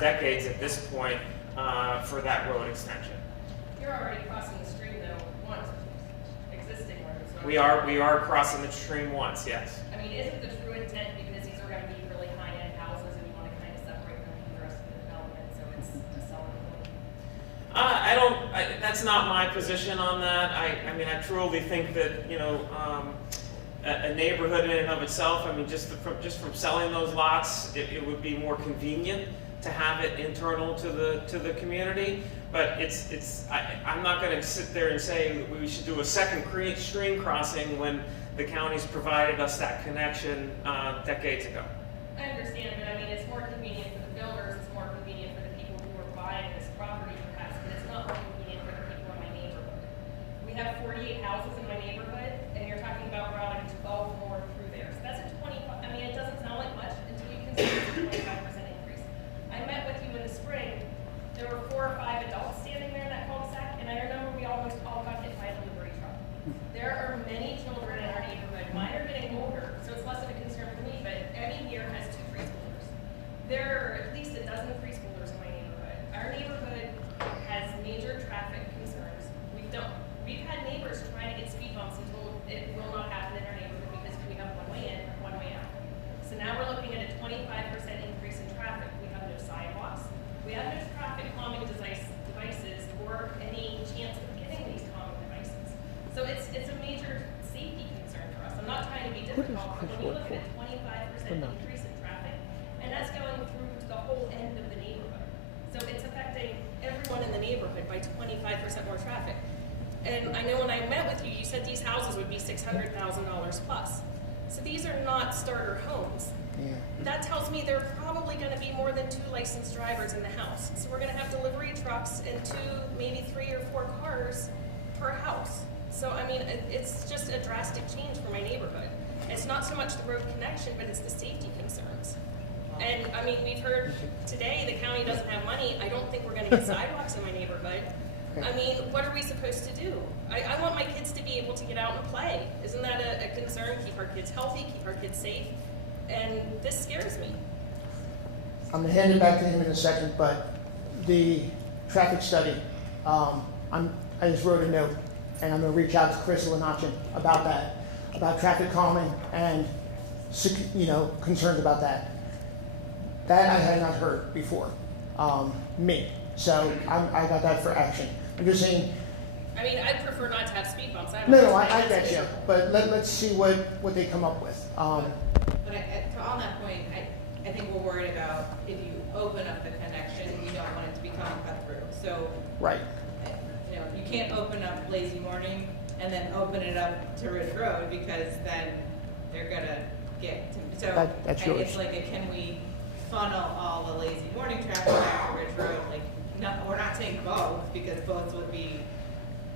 decades at this point for that road extension. You're already crossing the stream though, once, existing roads. So We are crossing the stream once, yes. I mean, isn't the true intent, because these are gonna be really high-end houses and you wanna kind of separate them from the rest of the development, so it's a selling point? that's not my position on that. I mean, I truly think that, you know, a neighborhood in and of itself, I mean, just from selling those lots, it would be more convenient to have it internal to the community. But I'm not going to sit there and say that we should do a second stream crossing when the county's provided us that connection decades ago. I understand, but I mean, it's more convenient for the builders, it's more convenient for the people who are buying this property perhaps, but it's not more convenient for the people in my neighborhood. We have 48 houses in my neighborhood, and you're talking about routing 12 more through there. So that's a 25, I mean, it doesn't sound like much until you consider it's a 25% increase. I met with you in the spring, there were 4 or 5 adults standing there in that cul-de-sac, and I remember we almost all got hit by a delivery truck. There are many children in our neighborhood. Mine are getting older, so it's less of a concern for me, but Eddie here has 2 preschoolers. There are at least a dozen preschoolers in my neighborhood. Our neighborhood has major traffic concerns. We've had neighbors trying to get speed bumps and told it will not happen in our neighborhood because we have one way in, one way out. So now we're looking at a 25% increase in traffic. We have no sidewalks. We have no traffic calming devices or any chance of getting these calming devices. So it's a major safety concern for us. I'm not trying to be difficult, but when you look at a 25% increase in traffic, and that's going through to the whole end of the neighborhood. So it's affecting everyone in the neighborhood by 25% more traffic. And I know when I met with you, you said these houses would be $600,000 plus. So these are not starter homes. Yeah. That tells me there are probably going to be more than 2 licensed drivers in the house. So we're going to have delivery trucks and 2, maybe 3 or 4 cars per house. So I mean, it's just a drastic change for my neighborhood. It's not so much the road connection, but it's the safety concerns. And I mean, we've heard today the county doesn't have money. I don't think we're going to get sidewalks in my neighborhood. I mean, what are we supposed to do? I want my kids to be able to get out and play. Isn't that a concern? Keep our kids healthy, keep our kids safe. And this scares me. I'm gonna hand it back to him in a second, but the traffic study, I just wrote a note, and I'm gonna reach out to Chris Lenachin about that, about traffic calming and, you know, concerns about that. That I had not heard before, me. So I got that for action. I'm just saying. I mean, I'd prefer not to have speed bumps. No, I get you, but let's see what they come up with. But on that point, I think we're worried about if you open up the connection, you don't want it to become cut through. So, right. You know, you can't open up Lazy Morning and then open it up to Ridge Road because then they're gonna get to, so that's yours. it's like can we funnel all the Lazy Morning traffic back to Ridge Road? Like, no, we're not saying both because both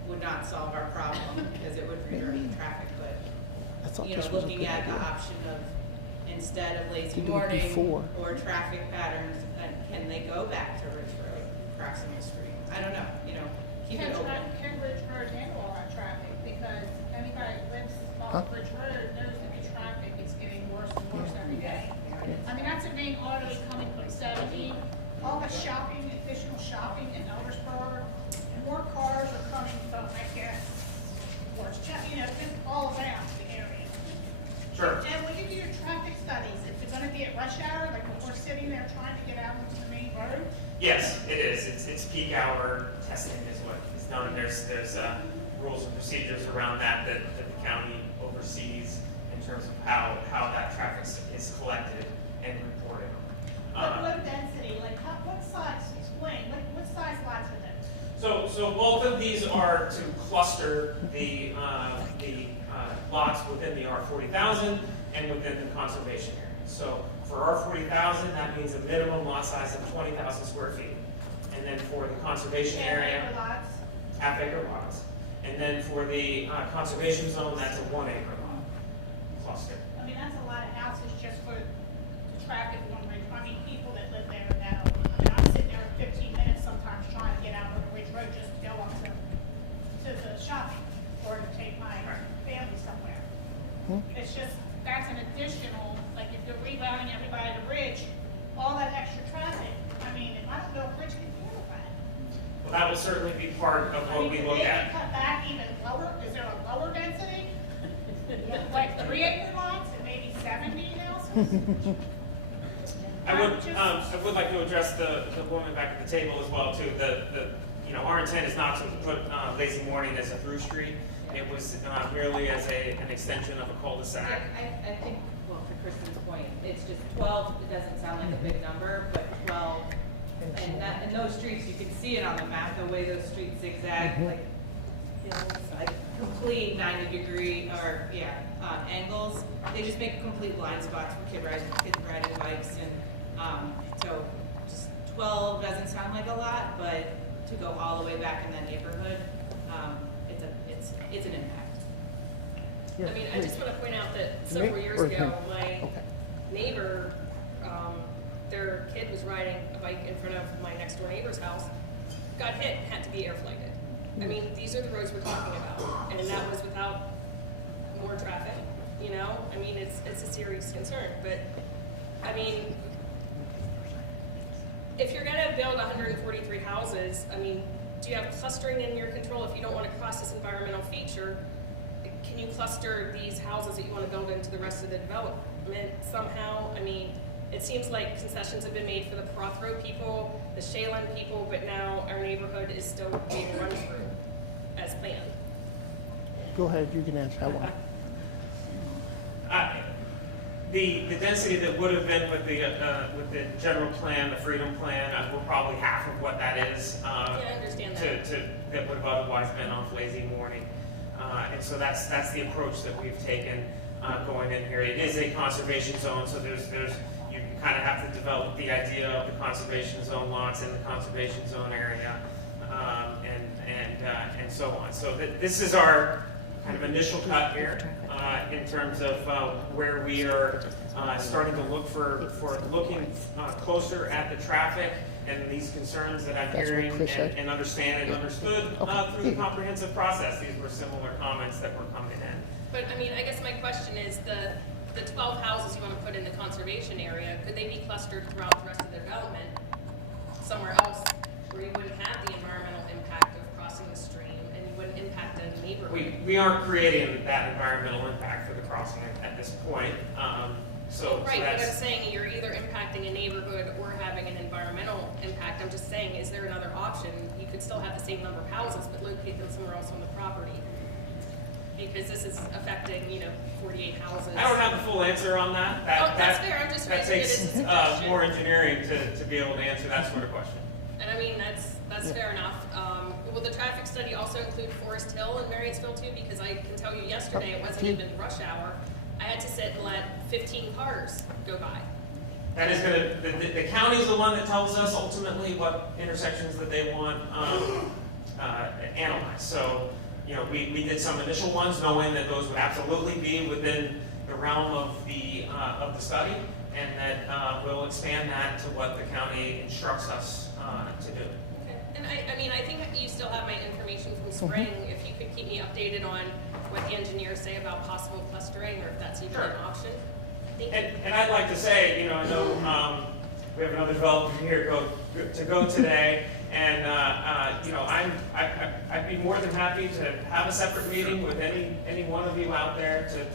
would not solve our problem because it would redirect traffic, but you know, looking at the option of instead of Lazy Morning or traffic patterns, can they go back to Ridge Road crossing the street? I don't know, you know, keep it open. Can Ridge Road handle all that traffic? Because anybody who lives off Ridge Road knows that the traffic is getting worse and worse every day. I mean, that's a main artery coming from 70. All the shopping, additional shopping in Eldersburg, and more cars are coming from, I guess, you know, just all around the area. Sure. And when you do your traffic studies, if it's going to be at rush hour, like when we're sitting there trying to get out into the main road? Yes, it is. It's peak hour testing is what is done. There's rules and procedures around that the county oversees in terms of how that traffic is collected and reported. But low density, like what size, explain, what size lots are those? So both of these are to cluster the lots within the R40,000 and within the conservation area. So for R40,000, that means a minimum lot size of 20,000 square feet. And then for the conservation area, half-acre lots. And then for the conservation zone, that's a 1-acre lot cluster. I mean, that's a lot of houses just for the traffic on Ridge. I mean, people that live there now. I mean, I'm sitting there 15 minutes sometimes trying to get out on Ridge Road just to go up to the shopping or to take my family somewhere. It's just, that's an additional, like if you're rerouting everybody to Ridge, all that extra traffic, I mean, I don't know if Ridge can handle that. Well, that will certainly be part of what we look at. Maybe cut back even lower, is there a lower density? Like 3-acre lots and maybe 70 houses? I would like to address the woman back at the table as well too. our intent is not to put Lazy Morning as a through street. It was merely as an extension of a cul-de-sac. I think, well, to Kristen's point, it's just 12, it doesn't sound like a big number, but 12, and those streets, you can see it on the map, the way those streets zigzag, like, like complete 90-degree, or, angles. They just make complete blind spots for kids riding bikes, and so just 12 doesn't sound like a lot, but to go all the way back in that neighborhood, it's an impact. I mean, I just want to point out that several years ago, my neighbor, their kid was riding a bike in front of my next door neighbor's house, got hit, had to be air flighted. I mean, these are the roads we're talking about, and that was without more traffic, you know? I mean, it's a serious concern, but, I mean, if you're gonna build 143 houses, I mean, do you have clustering in your control? If you don't want to cross this environmental feature, can you cluster these houses that you want to build into the rest of the development somehow? I mean, it seems like concessions have been made for the Prothrow people, the Shaylin people, but now our neighborhood is still being run through as planned. Go ahead, you can answer that one. The density that would have been with the general plan, the freedom plan, we're probably half of what that is. I understand that. That would have otherwise been off Lazy Morning. And so that's the approach that we've taken going in here. It is a conservation zone, so you kind of have to develop the idea of the conservation zone lots in the conservation zone area, and so on. So this is our kind of initial cut here in terms of where we are starting to look for looking closer at the traffic and these concerns that I'm hearing and understand and understood through the comprehensive process. These were similar comments that were coming in. But I mean, I guess my question is the 12 houses you want to put in the conservation area, could they be clustered throughout the rest of the development somewhere else where you wouldn't have the environmental impact of crossing the stream and you wouldn't impact the neighborhood? We aren't creating that environmental impact for the crossing at this point. Right, but I'm saying you're either impacting a neighborhood or having an environmental impact. I'm just saying, is there another option? You could still have the same number of houses, but locate them somewhere else on the property. Because this is affecting, 48 houses. I don't have the full answer on that. That's fair. I'm just that raising it takes as a suggestion. more engineering to be able to answer that sort of question. And I mean, that's fair enough. Will the traffic study also include Forest Hill and Marriottsville too? Because I can tell you yesterday, it wasn't even rush hour. I had to sit and let 15 cars go by. That is the county is the one that tells us ultimately what intersections that they want analyzed. So, we did some initial ones knowing that those would absolutely be within the realm of the study, and that we'll expand that to what the county instructs us to do. Okay. And I think you still have my information from spring. If you could keep me updated on what the engineers say about possible clustering, or if that's even an option. Thank you. And I'd like to say, I know we have another developer here to go today, and I'd be more than happy to have a separate meeting with any one of you out there to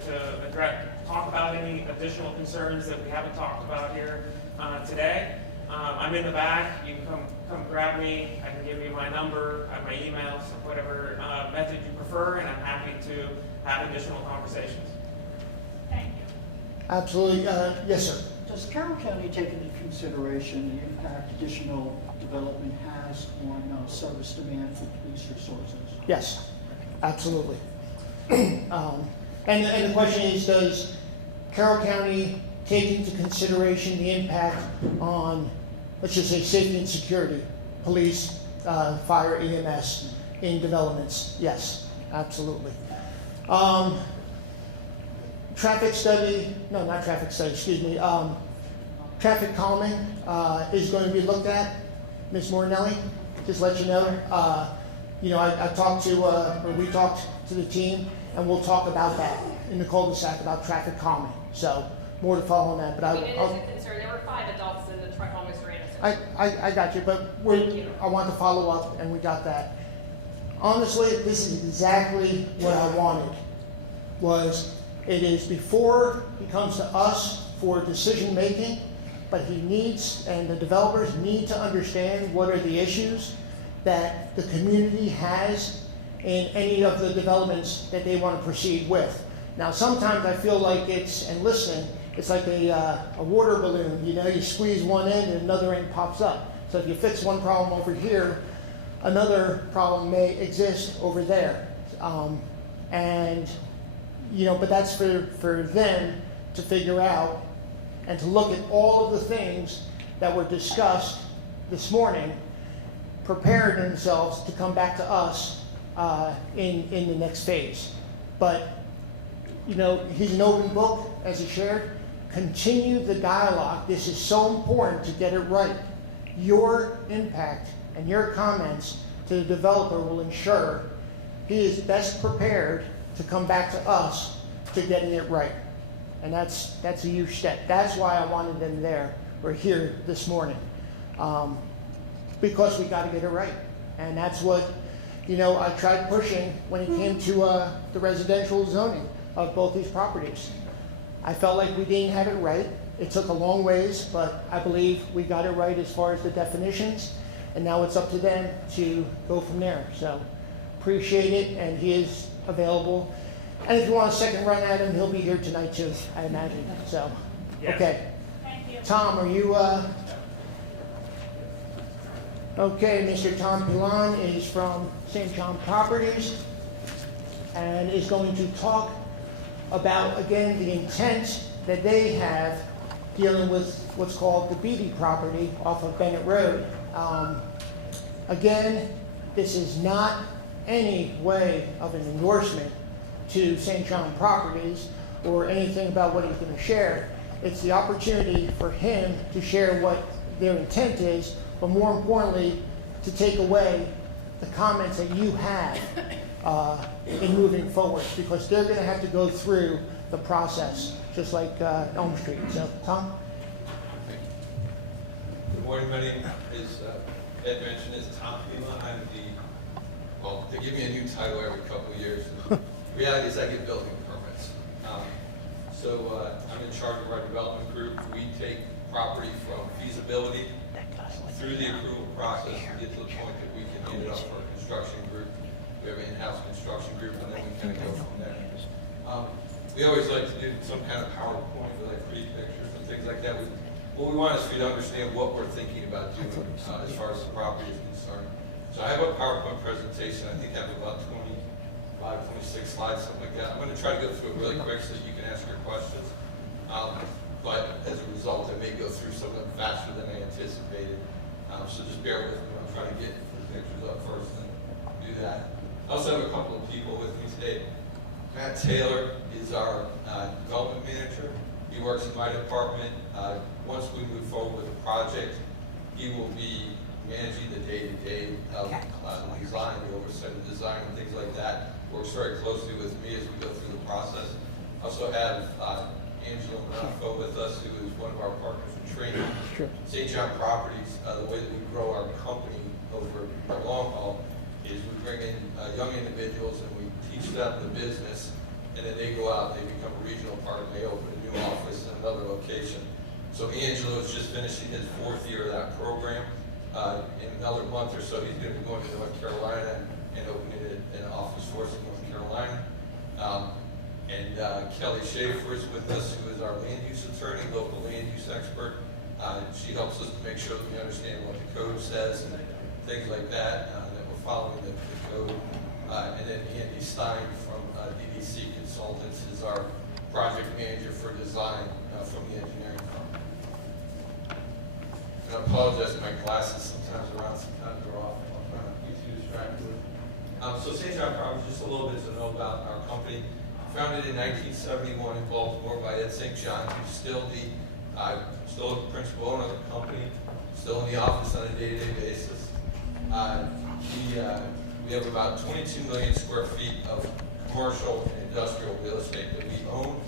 talk about any additional concerns that we haven't talked about here today. I'm in the back. You can come grab me. I can give you my number, my emails, whatever method you prefer, and I'm happy to have additional conversations. Thank you. Absolutely. Yes, sir. Does Carroll County take into consideration the impact additional development has on service demand for police resources? Yes, absolutely. And the question is, does Carroll County take into consideration the impact on, let's just say, safety and security, police, fire, EMS in developments? Yes, absolutely. Traffic study, no, not traffic study, excuse me. Traffic calming is going to be looked at. Ms. Morinelli, just let you know. I talked to, or we talked to the team, and we'll talk about that in the cul-de-sac about traffic calming. So more to follow on that. But It is a concern. There were 5 adults in the truck almost ran us over. I got you, but I want to follow up, and we got that. Honestly, this is exactly what I wanted. It is before he comes to us for decision making, but he needs, and the developers need to understand what are the issues, that the community has in any of the developments that they want to proceed with. Now, sometimes I feel like it's like a water balloon. You know, you squeeze one end and another end pops up. So if you fix one problem over here, another problem may exist over there. And, you know, but that's for them to figure out and to look at all of the things that were discussed this morning, preparing themselves to come back to us in the next phase. But, you know, he's an open book, as he shared. Continue the dialogue. This is so important to get it right. Your impact and your comments to the developer will ensure he is best prepared to come back to us to getting it right. And that's a huge step. That's why I wanted them there or here this morning. Because we got to get it right. And that's what, you know, I tried pushing when it came to the residential zoning of both these properties. I felt like we didn't have it right. It took a long ways, but I believe we got it right as far as the definitions, and now it's up to them to go from there. So appreciate it, and he is available. And if you want a second run at him, he'll be here tonight too, I imagine. So, Yes. Okay. Thank you. Tom, are you, okay, Mr. Tom Pilon is from St. John Properties and is going to talk about, again, the intent that they have dealing with what's called the Beebe property off of Bennett Road. Again, this is not any way of an endorsement to St. John Properties or anything about what he's going to share. It's the opportunity for him to share what their intent is, but more importantly, to take away the comments that you have in moving forward, because they're going to have to go through the process, just like Elm Street. So, Tom? Good morning. My name is, Ed mentioned, is Tom Pilon. I'm well, they give me a new title every couple of years. Reality is I get building permits. I'm in charge of our development group. We take property from feasibility through the approval process to get to the point that we can hand it up for a construction group. We have an in-house construction group, and then we kind of go from there. We always like to do some kind of PowerPoint with like pretty pictures and things like that. What we want is for you to understand what we're thinking about doing as far as the property is concerned. So I have a PowerPoint presentation. I think I have about 26 slides, something like that. I'm going to try to go through it really quick so that you can ask your questions. But as a result, I may go through some of them faster than I anticipated. So just bear with me. I'll try to get the pictures up first and do that. I also have a couple of people with me today. Matt Taylor is our development manager. He works in my department. Once we move forward with the project, he will be managing the day-to-day of design, the oversight of design and things like that. Works very closely with me as we go through the process. Also have Angela Monfo with us, who is one of our partners in training. Sure. St. John Properties, the way that we grow our company over the long haul is we bring in young individuals and we teach them the business, and then they go out and they become a regional partner. They open a new office in another location. So Angelo is just finishing his 4th year of that program. In another month or so, he's going to be going to North Carolina and opening an office for us in North Carolina. Kelly Schaefer is with us, who is our land use attorney, local land use expert. She helps us to make sure that we understand what the code says and things like that, that we're following the code. And then Andy Stein from DDC Consultants is our project manager for design from the engineering firm. And I apologize, my glasses sometimes are on, sometimes they're off. I'm trying to be too distracted. So St. John Properties, just a little bit to know about our company. Founded in 1971 in Baltimore by Ed St. John, who's still the principal owner of the company, still in the office on a day-to-day basis. We have about 22 million square feet of commercial and industrial real estate that we own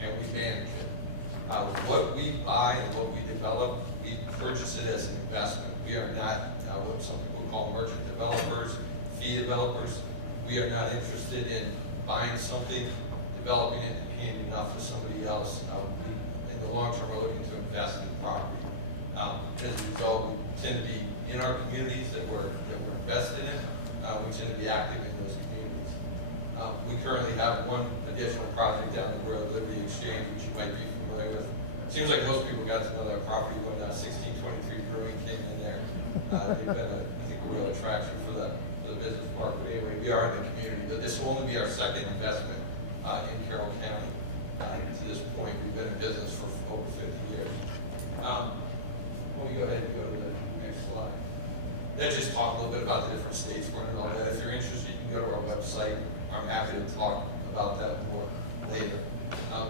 and we manage it. What we buy and what we develop, we purchase it as an investment. We are not what some people call merchant developers, fee developers. We are not interested in buying something, developing it, and handing it off to somebody else. In the long term, we're looking to invest in property. As a result, we tend to be in our communities that we're invested in, we tend to be active in those communities. We currently have one additional project down the road, Liberty Exchange, which you might be familiar with. Seems like most people got to know that property when 1623 Brewing came in there. They've been, I think, a real attraction for the business park. But anyway, we are in the community. But this will only be our second investment in Carroll County. To this point, we've been in business for over 50 years. When we go ahead and go to the next slide. Then just talk a little bit about the different states we're in and all that. If you're interested, you can go to our website. I'm happy to talk about that more later.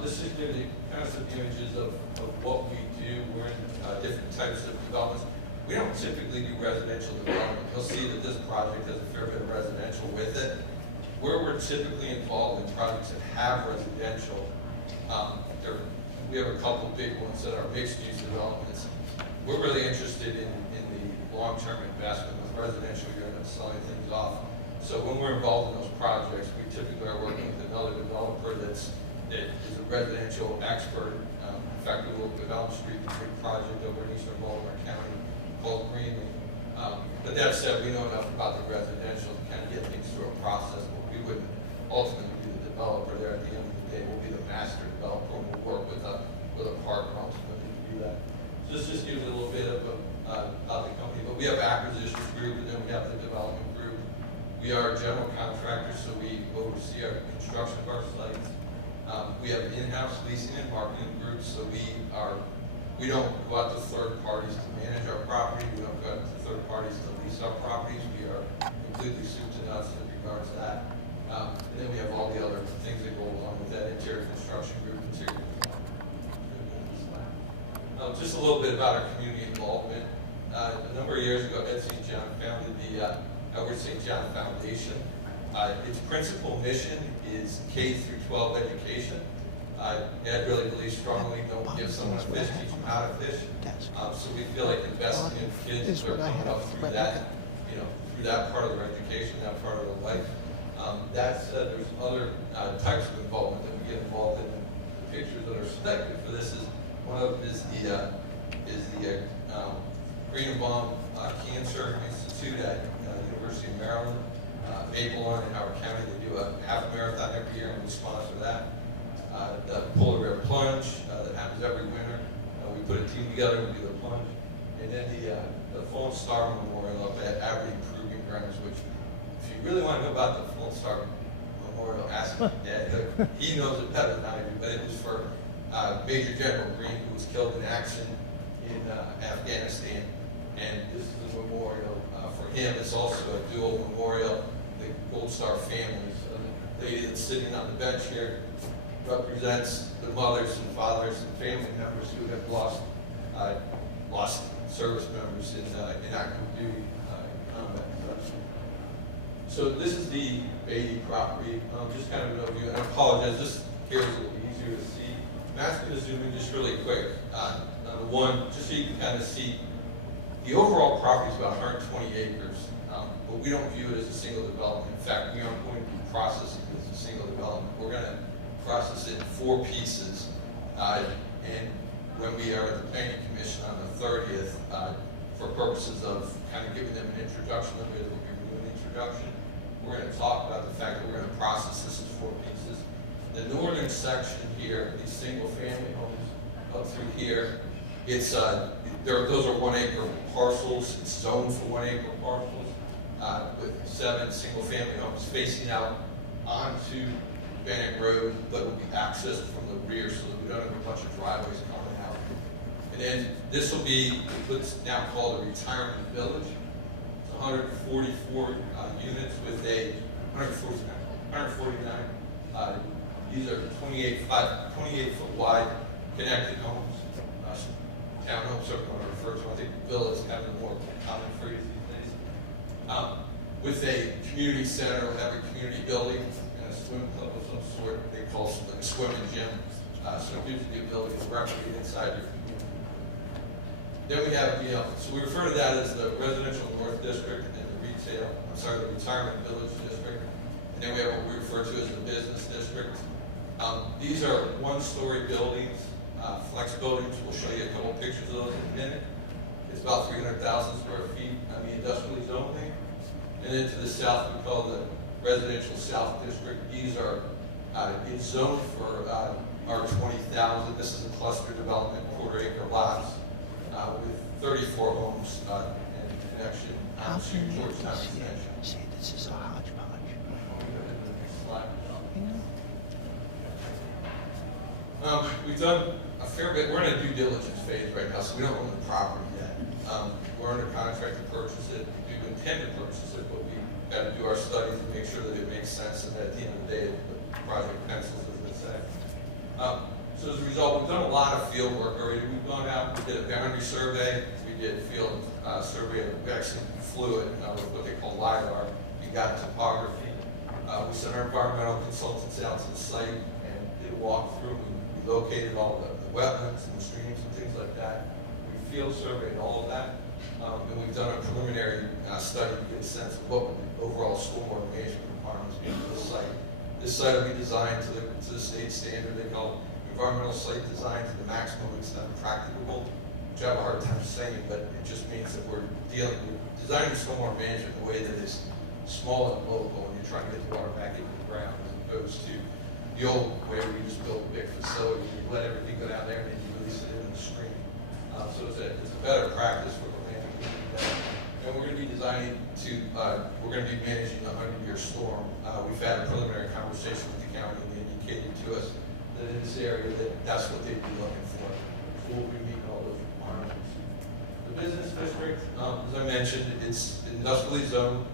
This is going to be kind of some images of what we do. We're in different types of developments. We don't typically do residential development. You'll see that this project has a fair bit of residential with it. Where we're typically involved in projects that have residential, we have a couple big ones that are mixed-use developments. We're really interested in the long-term investment. With residential, you're going to selling things off. So when we're involved in those projects, we typically are working with another developer that is a residential expert. In fact, we will develop street a big project over in eastern Baltimore County called Greenlee. But that said, we know enough about the residential to kind of get things through a process, but we wouldn't ultimately be the developer there. At the end of the day, we'll be the master developer, and we'll work with a partner ultimately to do that. So this just gives you a little bit of about the company, but we have acquisitions group, and then we have the development group. We are general contractors, so we oversee our construction of our sites. We have in-house leasing and marketing groups, so we don't go out to third parties to manage our property. We don't go out to third parties to lease our properties. We are completely soup to nuts in regards to that. And then we have all the other things that go along with that, interior construction group, interior design. Just a little bit about our community involvement. A number of years ago, Ed St. John founded the Edward St. John Foundation. Its principal mission is K through 12 education. Ed really believes strongly, don't give someone a fish, teach them how to fish. So we feel like investing in kids who are coming up through that, through that part of their education, that part of their life. That said, there's other types of involvement that we get involved in. The pictures that are selected for this is one of them is the Greenbaum Cancer Institute at University of Maryland. Maple in Howard County, they do a half marathon every year, and we sponsor that. The Polar Bear Plunge that happens every winter. We put a team together and do the plunge. And then the Fallen Star Memorial up at Aberdeen Proving Grounds, which, if you really want to know about the Fallen Star Memorial, ask my dad. He knows it better than I do, but it was for Major General Green, who was killed in action in Afghanistan. And this is a memorial for him. It's also a dual memorial. The Gold Star families. The lady that's sitting on the bench here represents the mothers and fathers and family members who have lost service members in active duty combat. So this is the Beatty property. Just kind of an overview. And I apologize. This here is a little easier to see. I'm asking to zoom in just really quick. Number one, just so you can kind of see. The overall property is about 120 acres, but we don't view it as a single development. In fact, we aren't going to be processing it as a single development. We're going to process it in 4 pieces. And when we are at the Planning Commission on the 30th, for purposes of kind of giving them an introduction, we'll be doing an introduction. We're going to talk about the fact that we're going to process this as 4 pieces. The northern section here, these single-family homes up through here, it's those are 1 acre parcels. It's zoned for 1 acre parcels with 7 single-family homes facing out onto Bennett Road, but will be accessed from the rear so that we don't have a bunch of driveways coming out. And then this will be what's now called a retirement village. It's 144 units with a 149. These are 28 foot wide connected homes. Townhomes are going to refer to. I think villa is kind of a more common phrase these days. With a community center, we'll have a community building and a swim club of some sort. They call it a swimming gym. So it gives you the ability to recreate inside your community. Then we have so we refer to that as the residential north district and the retirement village district. And then we have what we refer to as the business district. These are 1-story buildings. Flex buildings, we'll show you a couple pictures of those in a minute. it's about 300,000 square feet on the industrially zoned thing. And then to the south, we call the residential south district. These are, it's zoned for our 20,000. This is a cluster development, quarter-acre lots with 34 homes in connection to Georgetown Extension. Say this is a hodgepodge. We've done a fair bit. We're in a due diligence phase right now, so we don't own the property yet. We're under contract to purchase it. We do intend to purchase it, but we got to do our studies and make sure that it makes sense, and that at the end of the day, the project pencils, as they say. So as a result, we've done a lot of field work already. We've gone out, we did a boundary survey, we did field survey, we actually flew it with what they call LiDAR. We got topography. We sent our environmental consultants out to the site and did a walkthrough. We located all the wetlands and the streams and things like that. We field surveyed all of that. And we've done a preliminary study to get a sense of what would the overall stormwater management requirements be for the site. This site will be designed to the state standard. They call it environmental site design to the maximum extent practicable, which I have a hard time saying, but it just means that we're designing stormwater management in a way that is small and local, and you're trying to get the water back into the ground, as opposed to the old way where you just build a big facility, you let everything go down there, and then you release it into the stream. So it's a better practice for the land to do that. And we're going to be designing to, we're going to be managing a 100-year storm. We've had a preliminary conversation with the county, and they indicated to us that in this area that's what they'd be looking for. So we'll be meeting all those requirements. The business district, as I mentioned, it's industrially zoned.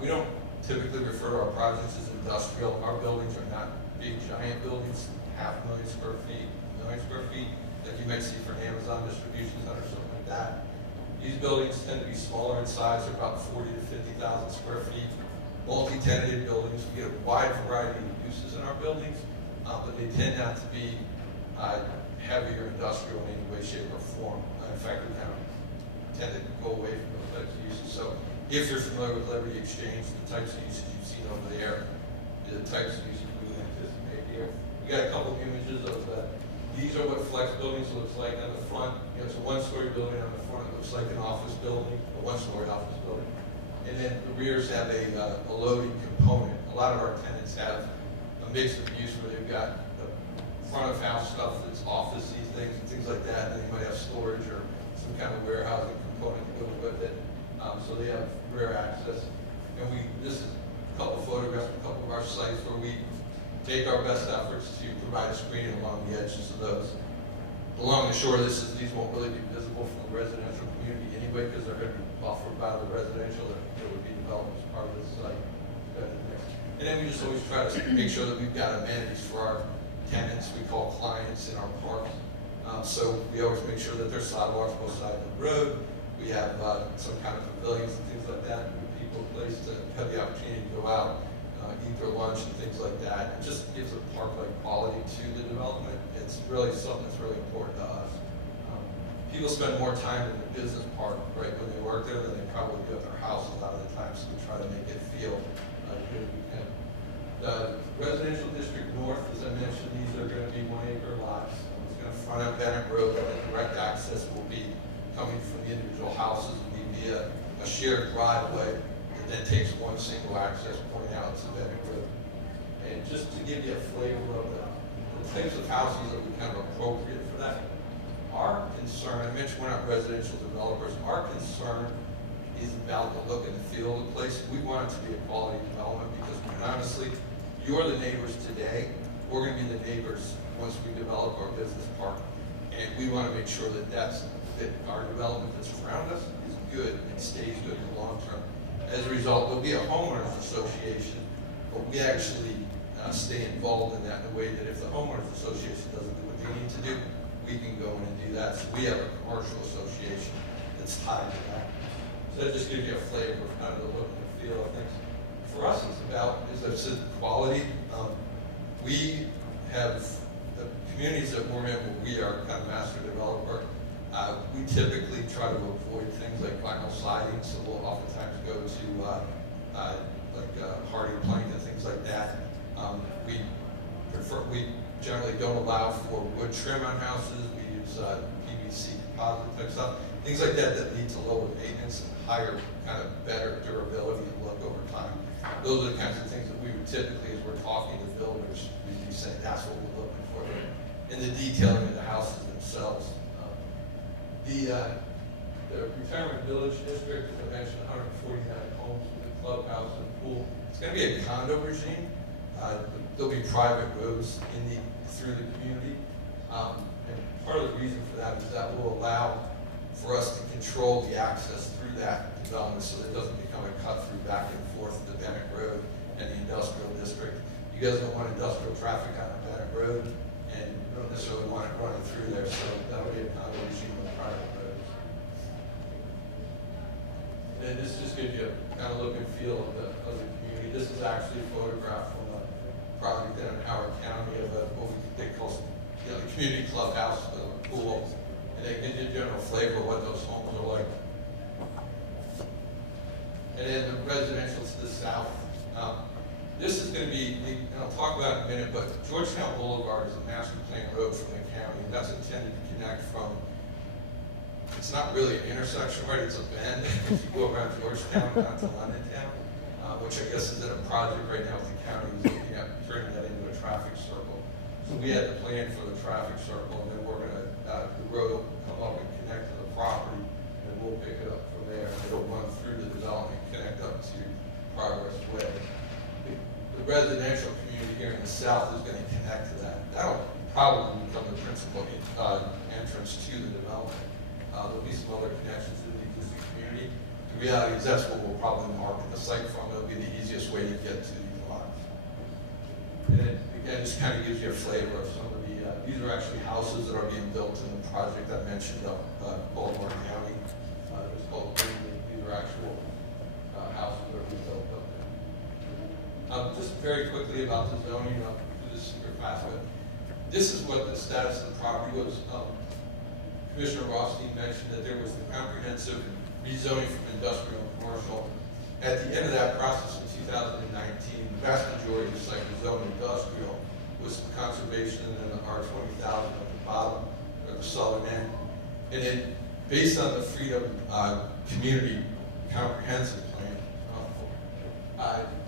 We don't typically refer to our projects as industrial. Our buildings are not big, giant buildings, 500,000 square feet, 1 million square feet, that you might see for an Amazon distribution center or something like that. These buildings tend to be smaller in size, they're about 40 to 50,000 square feet. Multi-tenanted buildings, we get a wide variety of uses in our buildings, but they tend not to be heavier industrial in any way, shape, or form. In fact, we kind of tend to go away from those types of uses. So if you're familiar with Liberty Exchange, the types of uses you've seen over there, the types of uses we would anticipate here. We got a couple of images of these are what flex buildings looks like on the front. You know, it's a one-story building on the front. It looks like an office building, a one-story office building. And then the rears have a loading component. A lot of our tenants have a mix of use where they've got the front of house stuff that's office-y things and things like that. And then you might have storage or some kind of warehousing component to go with it. So they have rear access. And this is a couple photographs from a couple of our sites where we take our best efforts to provide a screening along the edges of those. Along the shore, these won't really be visible from the residential community anyway, because they're going to be buffered by the residential that would be developed as part of this site. And then we just always try to make sure that we've got amenities for our tenants, we call clients in our parks. So we always make sure that there's sidewalks both sides of the road. We have some kind of pavilions and things like that, with people a place to have the opportunity to go out, eat their lunch and things like that. It just gives a park-like quality to the development. It's really something that's really important to us. People spend more time in the business park, right, when they work there than they probably do at their house a lot of the time, so we try to make it feel good as we can. The residential district north, as I mentioned, these are going to be 1 acre lots. It's going to front up Bennett Road, but the direct access will be coming from the individual houses and be via a shared driveway that then takes one single access point out to Bennett Road. And just to give you a flavor of the types of houses that would be kind of appropriate for that, our concern, I mentioned we're not residential developers, our concern is about the look and the feel of the place. We want it to be a quality development because honestly, you're the neighbors today, we're going to be the neighbors once we develop our business park. And we want to make sure that our development that's around us is good and stays good in the long term. As a result, there'll be a homeowners association, but we actually stay involved in that in a way that if the homeowners association doesn't do what they need to do, we can go in and do that. So we have a commercial association that's tied to that. So that just gives you a flavor of kind of the look and the feel of things. For us, it's about, as I've said, quality. We have the communities that we're in, where we are kind of master developer. We typically try to avoid things like vinyl siding, so we'll oftentimes go to hardy plank and things like that. We generally don't allow for wood trim on houses. We use PVC composite type stuff. things like that that lead to lower maintenance and higher, kind of better durability and look over time. Those are the kinds of things that we would typically, as we're talking to builders, we'd be saying that's what we're looking for in the detailing of the houses themselves. The retirement village district, as I mentioned, 149 homes with a clubhouse and a pool. It's going to be a condo regime. There'll be private roads through the community. And part of the reason for that is that will allow for us to control the access through that development so that it doesn't become a cut through back and forth to Bennett Road and the industrial district. You guys don't want industrial traffic on Bennett Road, and you don't necessarily want it running through there, so that'll be a condo regime with private roads. And this just gives you a kind of look and feel of the community. This is actually a photograph from a project down in Howard County of what they call the community clubhouse, the pool, and it gives you a general flavor of what those homes are like. And then the residential to the south. This is going to be, and I'll talk about it in a minute, but Georgetown Boulevard is a master plan road from the county, and that's intended to connect from, it's not really an intersection, right? It's a bend. If you go around Georgetown down to London Town, which I guess is in a project right now with the county, is looking at turning that into a traffic circle. So we had the plan for the traffic circle, and then we're going to, the road will come up and connect to the property, and we'll pick it up from there. And it'll run through the development, connect up to Progress Way. The residential community here in the south is going to connect to that. That'll probably become the principal entrance to the development. There'll be some other connections to the existing community. The reality is that's what we'll probably market the site from. It'll be the easiest way to get to these lots. And then, again, this kind of gives you a flavor of some of the, these are actually houses that are being built in the project I mentioned up Baltimore County. It's called Greenwood. These are actual houses that are being built up there. Just very quickly about the zoning of this secret pathway. This is what the status of the property was. Commissioner Rothstein mentioned that there was the comprehensive rezoning from industrial and commercial. At the end of that process in 2019, the vast majority of the site was zoned industrial with some conservation and then the R20,000 at the bottom or the southern end. And then based on the Freedom Community Comprehensive Plan,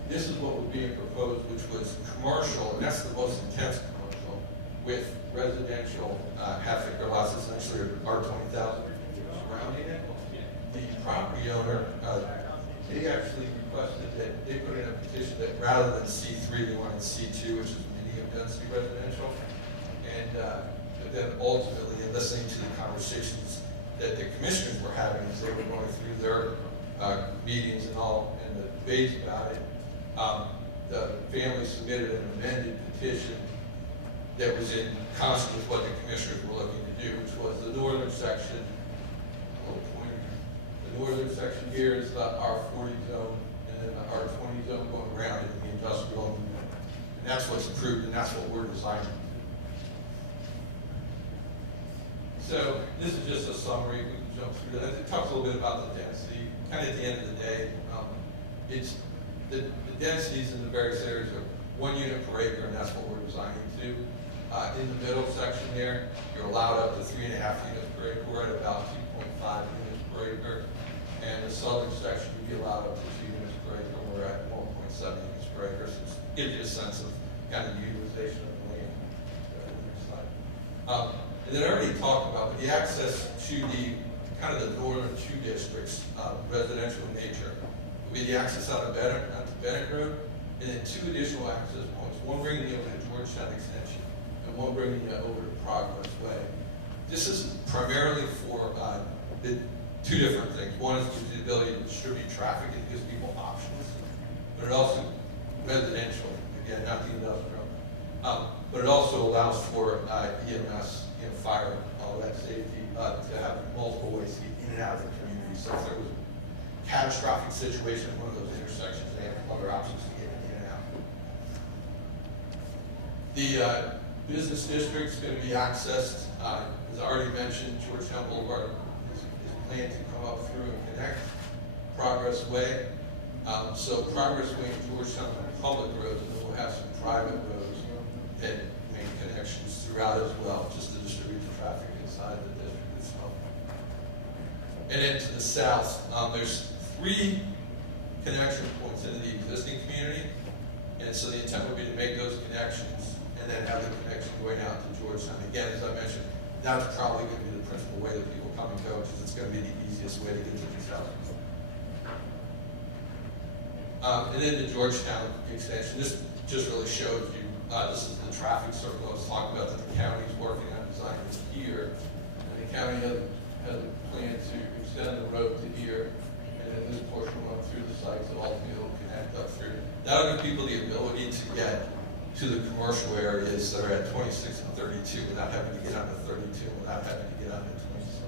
this is what was being proposed, which was commercial, and that's the most intense commercial, with residential half-acre lots, essentially R20,000 surrounding it. The property owner, they actually requested that they put in a petition that rather than C3, they wanted C2, which is medium density residential. And but then ultimately, in listening to the conversations that the commissioners were having as they were going through their meetings and all, and the debates about it, the family submitted an amended petition that was in concert with what the commissioners were looking to do, which was the northern section, the northern section here is the R40 zone, and then the R20 zone going around into the industrial, and that's what's approved, and that's what we're designing. So this is just a summary. We can jump through that. It talks a little bit about the density. Kind of at the end of the day, it's the densities in the various areas are 1 unit per acre, and that's what we're designing to. In the middle section there, you're allowed up to 3.5 units per acre. We're at about 2.5 units per acre. And the southern section, you'd be allowed up to 2 units per acre. We're at 1.7 units per acre. So it gives you a sense of kind of utilization of the land. And then I already talked about the access to the kind of the northern two districts, residential in nature, will be the access out of Bennett Road, and then 2 additional access points, one bringing you over to Georgetown Extension, and one bringing you over to Progress Way. This is primarily for the 2 different things. One is the ability to distribute traffic. It gives people options, but it also, residential, again, not the industrial, but it also allows for EMS, fire, all that safety, to have multiple ways to get in and out of the community. So if there was a catastrophic situation in one of those intersections, they have other options to get in and out. The business district is going to be accessed, as I already mentioned, Georgetown Boulevard is planned to come up through and connect Progress Way. So Progress Way and Georgetown are public roads, and then we'll have some private roads that make connections throughout as well, just to distribute the traffic inside the district itself. And then to the south, there's 3 connection points into the existing community. And so the intent would be to make those connections and then have the connection going out to Georgetown. Again, as I mentioned, that's probably going to be the principal way that people come and go because it's going to be the easiest way to get to these houses. And then the Georgetown extension, this just really shows you, this is the traffic circle I was talking about that the county's working on designing this here. And the county has a plan to extend the road to here, and then this portion will run through the site, so ultimately it'll connect up through. That'll give people the ability to get to the commercial areas that are at 26 and 32 without having to get onto 32, without having to get onto 26.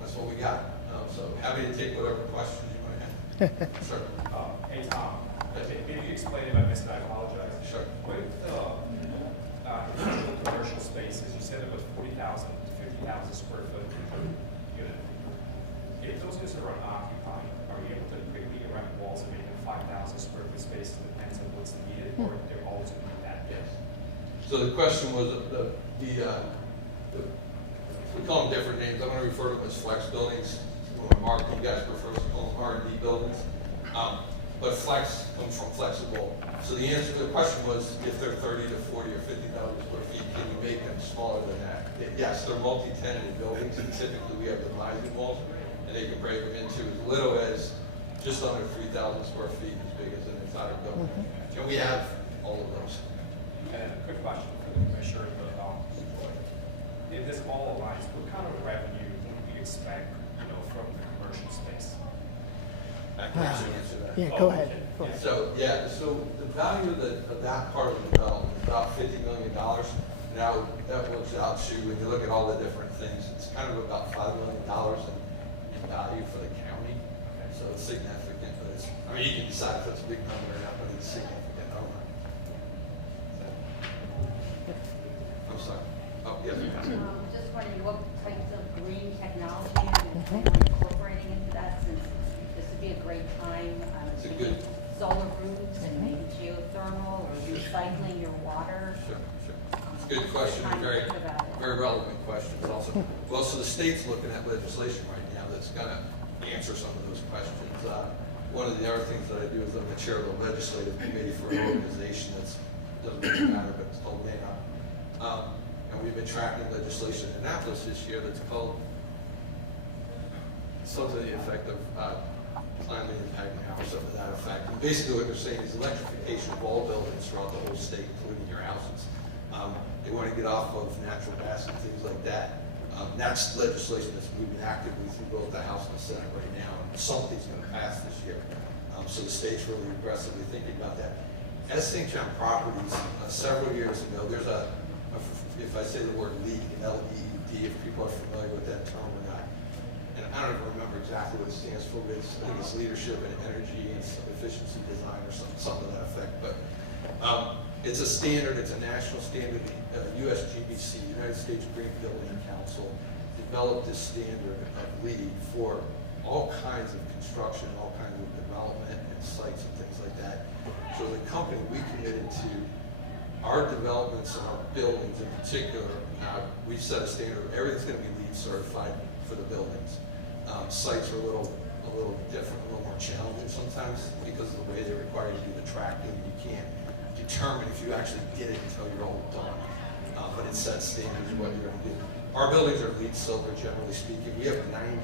That's what we got. So happy to take whatever questions you might have. Sure. Hey, Tom. Maybe you explain if I missed it, I apologize. Sure. With the commercial spaces, you said it was 40,000 to 50,000 square foot unit. If those units are unoccupied, are you able to quickly erect walls and make them 5,000 square foot spaces? Depends on what's needed, or they're always going to be that? Yes. So the question was we call them different names. I'm going to refer to them as flex buildings. You guys prefer to call them R&D buildings. But flex comes from flexible. So the answer to the question was, if they're 30 to 40 or 50,000 square feet, can you make them smaller than that? Yes, they're multi-tenanted buildings, and typically we have dividing walls, and they can break them into as little as just under 3,000 square feet, as big as an entire building. And we have all of those. And a quick question for the commissioner. If this all aligns, what kind of revenue do you expect, from the commercial space? I can actually answer that. Yeah, go ahead. Okay. So the value of that part of the development is about $50 million. Now that works out to, when you look at all the different things, it's kind of about $5 million in value for the county. So it's significant, but you can decide if it's a big number or not, but it's a significant number. I'm sorry. Oh, yes. Just wondering what types of green technology and incorporating into that, since this would be a great time. It's a good. Solar roofs and maybe geothermal or recycling your water. Sure. It's a good question, very relevant questions also. Well, so the state's looking at legislation right now that's going to answer some of those questions. One of the other things that I do is I'm the chair of the legislative committee for an organization that doesn't really matter, but it's called NANA. And we've been tracking legislation in Annapolis this year that's called something to the effect of climate impact now, or something to that effect. And basically what they're saying is electrification of all buildings throughout the whole state, including your houses. They want to get off of natural gas and things like that. That's legislation that's moving actively through both the House and the Senate right now, and something's going to pass this year. So the state's really aggressively thinking about that. As St. John Properties, several years ago, there's if I say the word LEED, L-E-E-D, if people are familiar with that term or not, and I don't even remember exactly what it stands for, but I think it's leadership in energy and efficiency design or something to that effect. But it's a standard, it's a national standard. USGBC, United States Green Building Council, developed this standard of LEED for all kinds of construction, all kinds of development and sites and things like that. So as a company, we committed to our developments and our buildings in particular. We set a standard, everything's going to be LEED certified for the buildings. Sites are a little different, a little more challenging sometimes because of the way they require you to do the tracking. You can't determine if you actually did it until you're all done. But it sets standards of what you're going to do. Our buildings are LEED silver, generally speaking. We have 90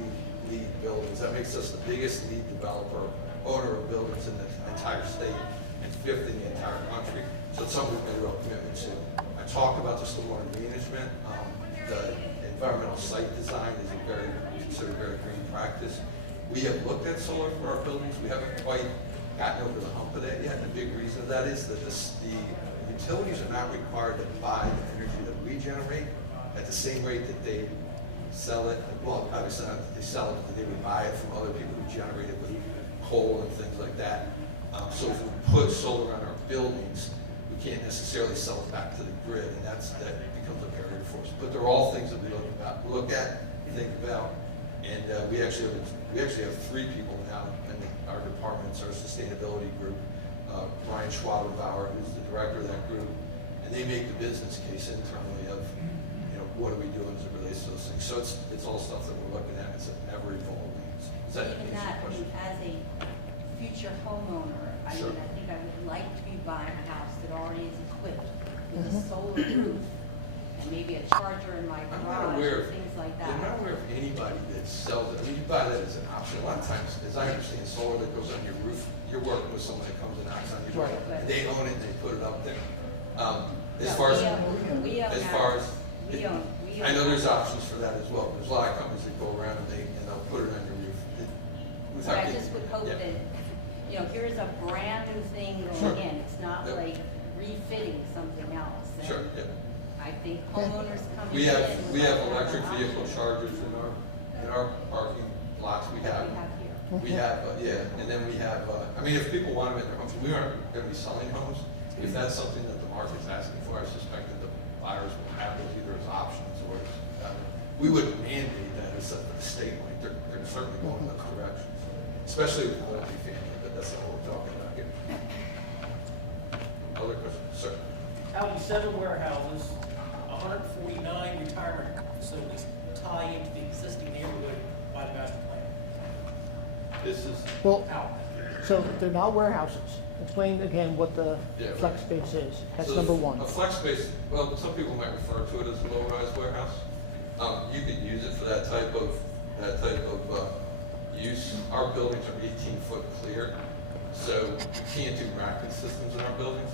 LEED buildings. That makes us the biggest LEED developer, owner of buildings in the entire state, and 5th in the entire country. So it's something we've made a real commitment to. I talked about the stormwater management. The environmental site design is considered very green practice. We have looked at solar for our buildings. We haven't quite gotten over the hump of that yet. And the big reason of that is that the utilities are not required to buy the energy that we generate at the same rate that they sell it. Well, obviously not that they sell it, but they would buy it from other people who generate it with coal and things like that. So if we put solar on our buildings, we can't necessarily sell it back to the grid, and that becomes a barrier for us. But they're all things that we look at, think about, and we actually have 3 people now in our departments, our sustainability group. Brian Schwaberbauer, who's the director of that group, and they make the business case internally of, what are we doing as it relates base of those things. So it's all stuff that we're looking at. It's ever evolving. Does that Even answer that, your I mean, question? as a future homeowner, I Sure. mean, I think I would like to be buying a house that already is equipped with a solar roof and maybe a charger in my I'm not garage aware and of, things like I'm not that. aware of anybody that sells it. I mean, you buy that as an option. A lot of times, as I understand, solar that goes on your roof, you're working with someone that comes and knocks on your door. Right. And they own it, and they put it up there. As No, far as, we own as ours. far as, We own I know there's ours. options for that as well. There's a lot of companies that go around and they'll put it on your roof. But I just would hope Yeah. that, you know, here's a brand new thing Sure. going in. It's not Yep. like refitting something else. And Sure, yeah. I think homeowners coming in. We have would like to have electric an vehicle option. chargers in our parking lots. We have. We have here. We have, yeah, and then we have, I mean, if people want them in their homes, we aren't gonna be selling homes. If that's something that the market's asking for, I suspect that the buyers will have those either as options or as, we wouldn't mandate that as the state might. They're certainly going in those directions, especially with multifamily, but that's not what we're talking about here. Other questions, sir? How do 7 warehouses, 149 retirement facilities tie into the existing neighborhood by the master plan? This is, Well, How? so they're not warehouses. Explain again what the Yeah, flex space is. That's so number one. A flex space, well, some people might refer to it as a low-rise warehouse. You could use it for that type of use. Our buildings are 18-foot clear, so you can't do racking systems in our buildings.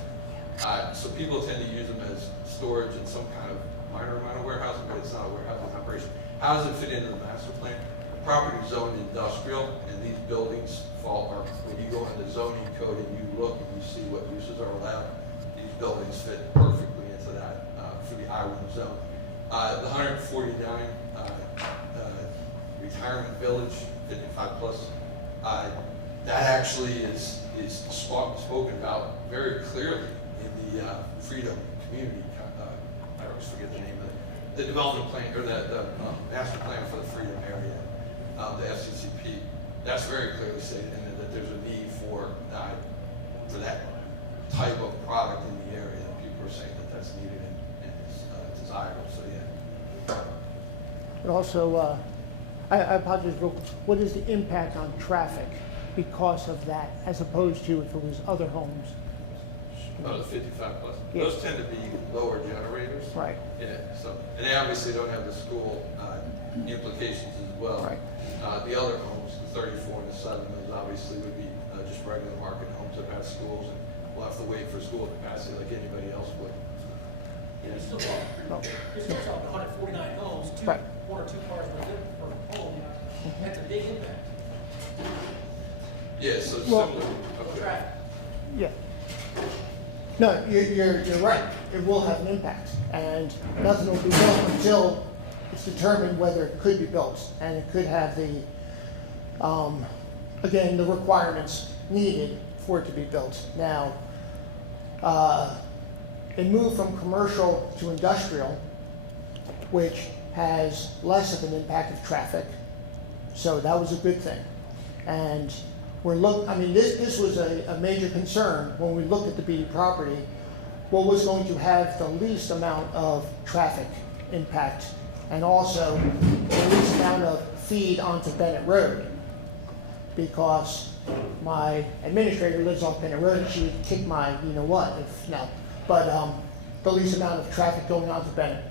So people tend to use them as storage and some kind of minor amount of warehousing, but it's not a warehousing operation. How does it fit into the master plan? The property is zoned industrial, and these buildings fall, or when you go into the zoning code and you look and you see what uses are allowed, these buildings fit perfectly into that, for the I-1 zone. The 149, retirement village, 55 plus, that actually is spoken about very clearly in the Freedom Community, I always forget the name of it, the development plan, or the master plan for the Freedom area, the FCCP. That's very clearly stated, and that there's a need for that type of product in the area, that people are saying that that's needed and is desirable, so yeah. But also, I apologize, real quick. What is the impact on traffic because of that, as opposed to if it was other homes? Oh, the 55 plus. Yeah. Those tend to be lower generators. Right. Yeah, so, and they obviously don't have the school implications as well. Right. The other homes, the 34 and the 7, those obviously would be just regular market homes that have schools, and we'll have to wait for school capacity like anybody else would. You're still talking, you're still talking 149 homes, Right. 1 or 2 cars per home. That's a big impact. Yeah, so Well- similar. Okay. Traffic. Yeah. No, you're right. It will have an impact, and nothing will be built until it's determined whether it could be built, and it could have the, again, the requirements needed for it to be built. Now, it moved from commercial to industrial, which has less of an impact of traffic, so that was a good thing. And I mean, this was a major concern when we looked at the BD property. What was going to have the least amount of traffic impact, and also the least amount of feed onto Bennett Road. Because my administrator lives off Bennett Road, she would kick my, you know what, if, no. But the least amount of traffic going onto Bennett.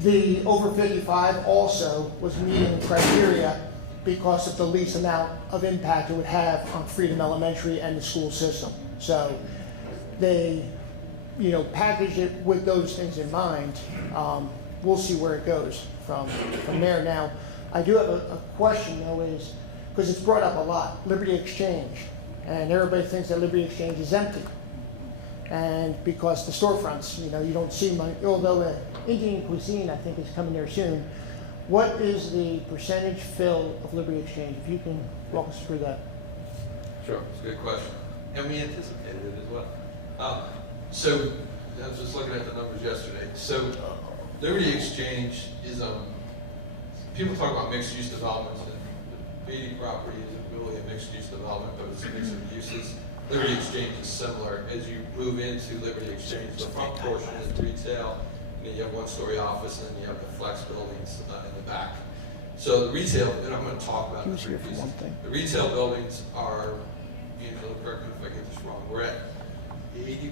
The over 55 also was meeting criteria because of the least amount of impact it would have on Freedom Elementary and the school system. So they, you know, package it with those things in mind. We'll see where it goes from there. Now, I do have a question though, is, because it's brought up a lot, Liberty Exchange. And everybody thinks that Liberty Exchange is empty. And because the storefronts, you know, you don't see much, although Indian Cuisine, I think, is coming there soon. What is the percentage fill of Liberty Exchange? If you can walk us through that. Sure, it's a good question. And we anticipated it as well. So, I was just looking at the numbers yesterday. So, Liberty Exchange is, people talk about mixed-use developments, and the BD property isn't really a mixed-use development, but it's a mix of uses. Liberty Exchange is similar. As you move into Liberty Exchange, the front portion is retail, and then you have one-story office, and then you have the flex buildings in the back. So the retail, and I'm going to talk about the three pieces. The retail buildings are, correct me if I get this wrong, we're at 80%,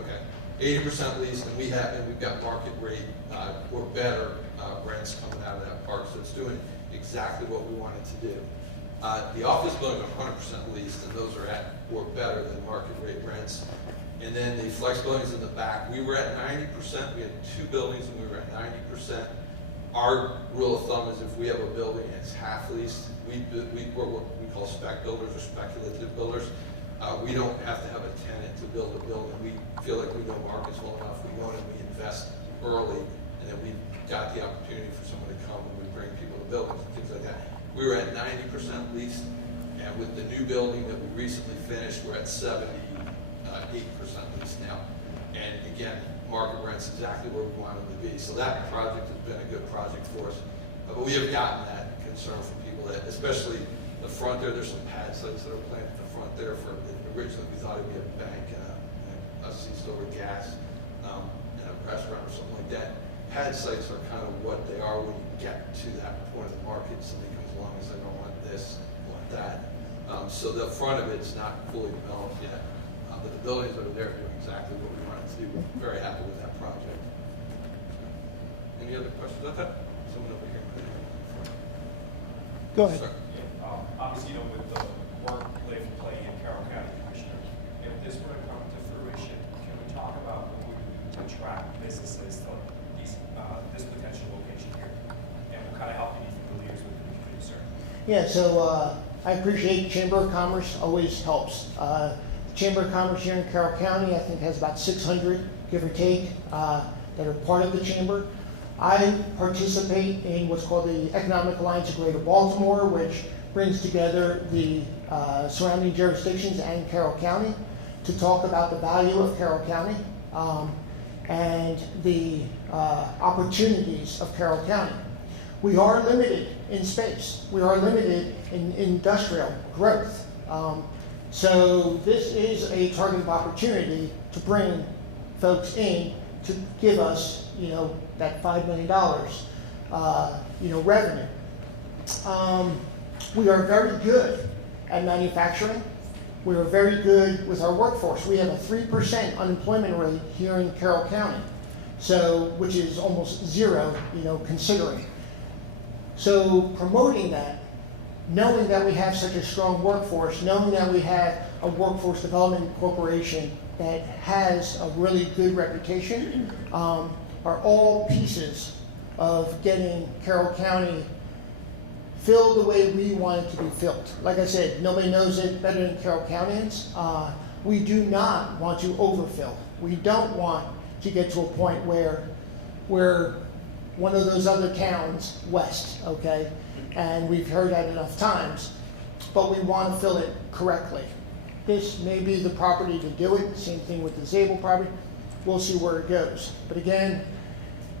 okay, 80% leased, and we've got market rate or better rents coming out of that park, so it's doing exactly what we wanted to do. The office buildings are 100% leased, and those are at or better than market rate rents. And then the flex buildings in the back, we were at 90%. We had 2 buildings, and we were at 90%. Our rule of thumb is if we have a building that's half leased, we're what we call spec builders or speculative builders. We don't have to have a tenant to build a building. We feel like we know markets well enough. We go in and we invest early, and then we've got the opportunity for someone to come and we bring people to buildings and things like that. We were at 90% leased, and with the new building that we recently finished, we're at 78% leased now. And again, market rent's exactly where we want them to be. So that project has been a good project for us. But we have gotten that concern from people that, especially the front there's some pad sites that are planted at the front there. Originally we thought it'd be a bank and a C-store with gas and a restaurant or something like that. Pad sites are kind of what they are when you get to that point of the market. Somebody comes along and says, I don't want this, I want that. So the front of it's not fully developed yet. But the buildings that are there are doing exactly what we wanted to do. We're very happy with that project. Any other questions about that? Someone over here. Go ahead. Sir. Obviously, with the work Live and Play in Carroll County, Commissioner, if this were to come to fruition, can we talk about what we would do to attract businesses to this potential location here? And what kind of help you need from the leaders within the community, sir? Yeah, so I appreciate Chamber of Commerce, always helps. The Chamber of Commerce here in Carroll County, I think, has about 600, give or take, that are part of the Chamber. I participate in what's called the Economic Alliance of Greater Baltimore, which brings together the surrounding jurisdictions and Carroll County to talk about the value of Carroll County and the opportunities of Carroll County. We are limited in space. We are limited in industrial growth. So this is a targeted opportunity to bring folks in to give us, that $5 million, revenue. We are very good at manufacturing. We are very good with our workforce. We have a 3% unemployment rate here in Carroll County, which is almost zero, considering. So promoting that, knowing that we have such a strong workforce, knowing that we have a workforce development corporation that has a really good reputation, are all pieces of getting Carroll County filled the way we want it to be filled. Like I said, nobody knows it better than Carroll Countyans. We do not want to overfill. We don't want to get to a point where we're one of those other towns west, okay? And we've heard that enough times, but we want to fill it correctly. This may be the property to do it. Same thing with the Zabel property. We'll see where it goes. But again,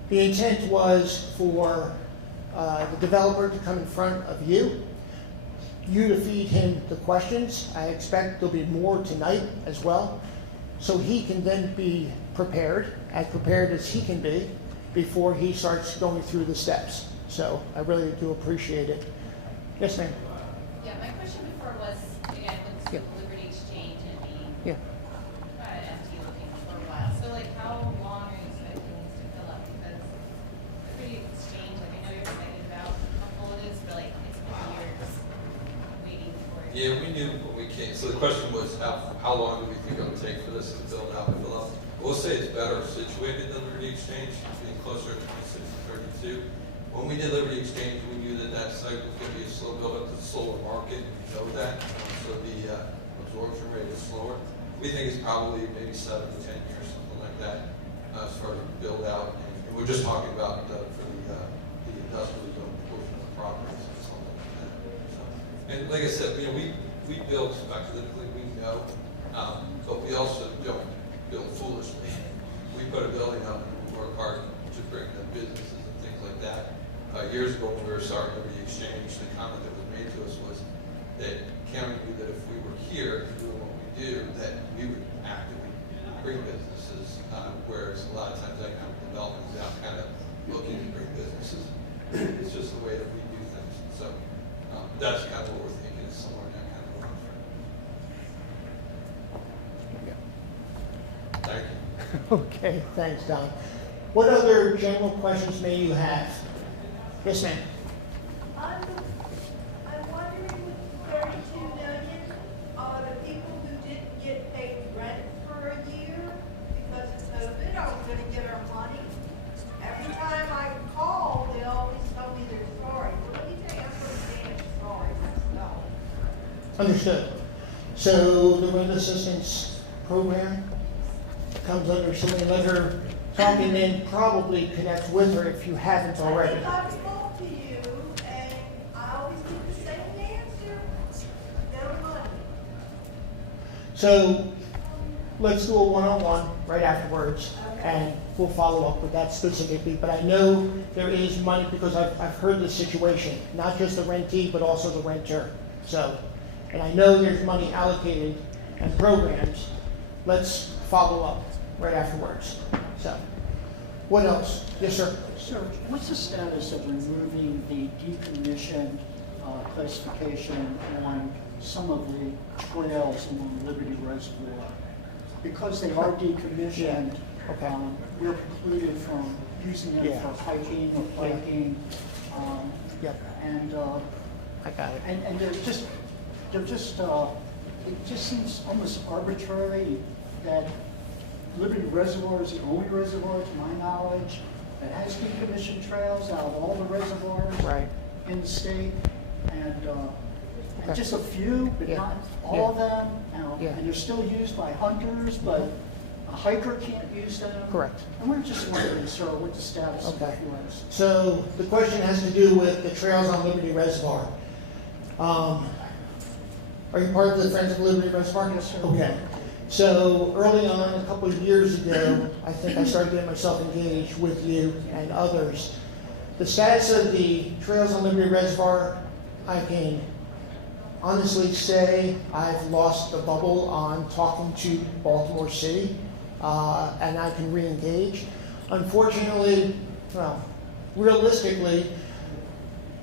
the intent was for the developer to come in front of you to feed him the questions. I expect there'll be more tonight as well, so he can then be prepared as he can be before he starts going through the steps. So I really do appreciate it. Yes, ma'am. Yeah, my question before was, again, with the Liberty Exchange and being empty looking for a while. So how long are you expecting these to fill up? Because Liberty Exchange, I know you're excited about how full it is, but it's been years waiting for it. Yeah, we knew when we came. So the question was, how long do we think it'll take for this to build out and fill up? We'll say it's better situated than Liberty Exchange, being closer to 26 and 32. When we did Liberty Exchange, we knew that site was going to be a slow build up to the solar market. We know that. So the absorption rate is slower. We think it's probably maybe 7 to 10 years, something like that, as far as build out. And we're just talking about for the industrial zone portion of the property, so something like that. So, and like I said, we build speculatively, we know, but we also don't build foolishly. We put a building up and we work hard to bring the businesses and things like that. Years ago when we were starting Liberty Exchange, the comment that was made to us was that county knew that if we were here doing what we do, that we would actively bring businesses, whereas a lot of times economic development is out kind of looking to bring businesses. It's just the way that we do things. So that's kind of what we're thinking, is somewhere in that kind of range. Thank you. Okay, thanks, Don. What other general questions may you have? Yes, ma'am. I'm wondering with 32 million, the people who didn't get paid rent for a year because of COVID, are we gonna get our money? Every time I call, they always tell me they're sorry. Well, let me tell you, I'm pretty damn sorry myself. Understood. So the rent assistance program comes under somebody, let her talk, and then probably connect with her if you haven't already. I've talked to you, and I always get the same answer, no money. So let's do a one-on-one right afterwards, and we'll follow up with that specifically. But I know there is money because I've heard the situation, not just the rentee, but also the renter. So, and I know there's money allocated and programs. Let's follow up right afterwards. So, what else? Yes, sir. Sir, what's the status of removing the decommissioned classification on some of the trails along Liberty Reservoir? Because they are decommissioned, Okay. we're precluded from using them for hiking or biking. Yep. And I got it. and they're just it just seems almost arbitrary that Liberty Reservoir is the only reservoir, to my knowledge, that has decommissioned trails out of all the reservoirs in the state. And just a few, but not all of them. And they're still used by hunters, but a hiker can't use them. Correct. And we're just wondering, sir, what the status of that was. So the question has to do with the trails on Liberty Reservoir. Are you part of the Friends of Liberty Reservoir? Yes, sir. Okay. So early on, a couple of years ago, I think I started getting myself engaged with you and others. The status of the trails on Liberty Reservoir, I can honestly say I've lost the bubble on talking to Baltimore City, and I can re-engage. Unfortunately, well, realistically,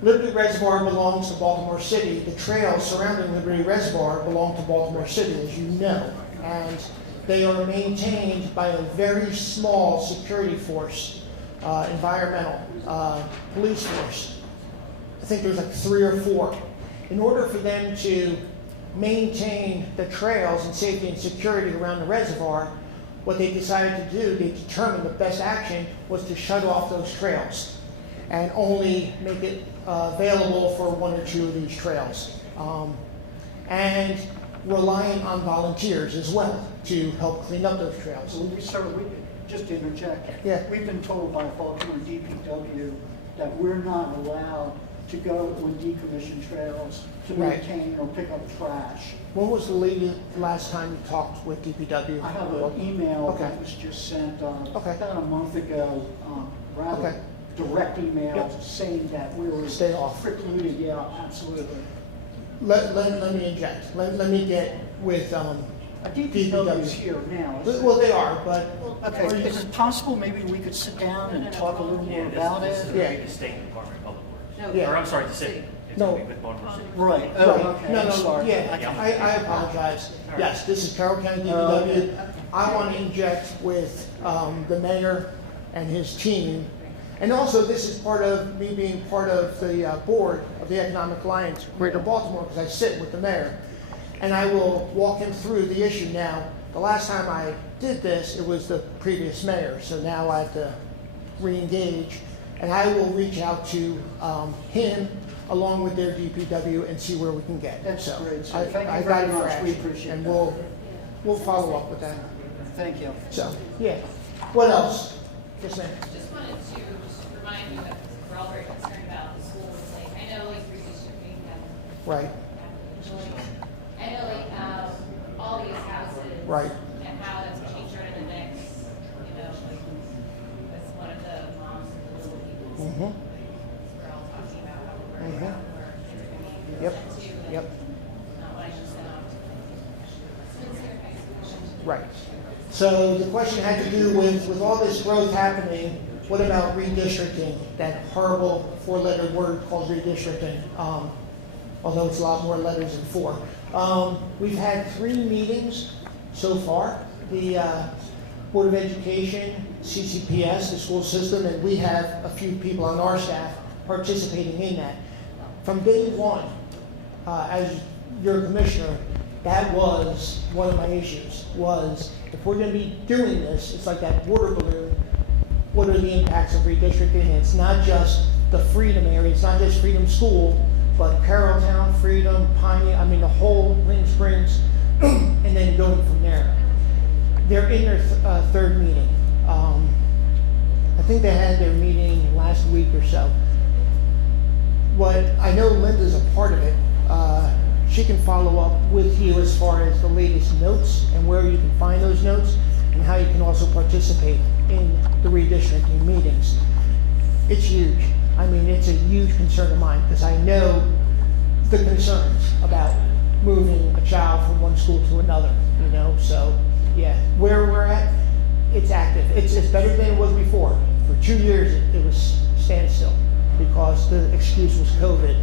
Liberty Reservoir belongs to Baltimore City. The trails surrounding Liberty Reservoir belong to Baltimore City, as you know. And they are maintained by a very small security force, environmental police force. I think there's like 3 or 4. In order for them to maintain the trails and safety and security around the reservoir, what they decided to do, they determined the best action was to shut off those trails and only make it available for 1 or 2 of these trails. And relying on volunteers as well to help clean up those trails. Well, just to interject, Yeah. we've been told by Baltimore DPW that we're not allowed to go on decommissioned trails to maintain or pick up trash. When was the last time you talked with DPW? I have an email that was just sent about a month ago, rather direct email saying that we were Stay off. precluded. Yeah, absolutely. Let me inject. Let me get with DPW is here now. Well, they are, but Okay, is it possible maybe we could sit down and talk a little more about This it? is the State Department of Public Works. Yeah. Or I'm sorry, the city. It's No. going to be with Baltimore City. Right. Right. Okay. No, I'm sorry. Yeah, I apologize. Yes, this is Carroll County DPW. I want to inject with the mayor and his team. And also, this is part of me being part of the board of the Economic Alliance Greater Baltimore, because I sit with the mayor. And I will walk him through the issue now. The last time I did this, it was the previous mayor, so now I have to re-engage. And I will reach out to him along with their DPW and see where we can get. That's So great, sir. I Thank you got very it for much. We action, appreciate and that. we'll follow up with that. Thank you. So, yeah. What else? Yes, ma'am. Just wanted to just remind you that we're all very concerned about the schools. Like, I know like redistricting and. Right. I know like all these houses. Right. And how that's cheaper in the mix, you know, like, that's one of the moms of the little people. Mm-hmm. We're all talking about how we're working out where it's Yep. to, Yep. not what I just said on. Sincere expectations. Right. So the question had to do with all this growth happening, what about redistricting? That horrible four-letter word called redistricting, although it's a lot more letters than four. We've had 3 meetings so far. The Board of Education, CCPS, the school system, and we have a few people on our staff participating in that. From day one, as your commissioner, that was one of my issues, was if we're going to be doing this, it's like that water balloon, what are the impacts of redistricting? And it's not just the Freedom area, it's not just Freedom School, but Carrolltown, Freedom, Piney, I mean the whole Lynn Springs, and then going from there. They're in their 3rd meeting. I think they had their meeting last week or so. What I know Linda's a part of it. She can follow up with you as far as the latest notes and where you can find those notes and how you can also participate in the redistricting meetings. It's huge. I mean, it's a huge concern of mine because I know the concerns about moving a child from one school to another, you know, so yeah, where we're at, it's active. It's better than it was before. For 2 years, it was standstill because the excuse was COVID.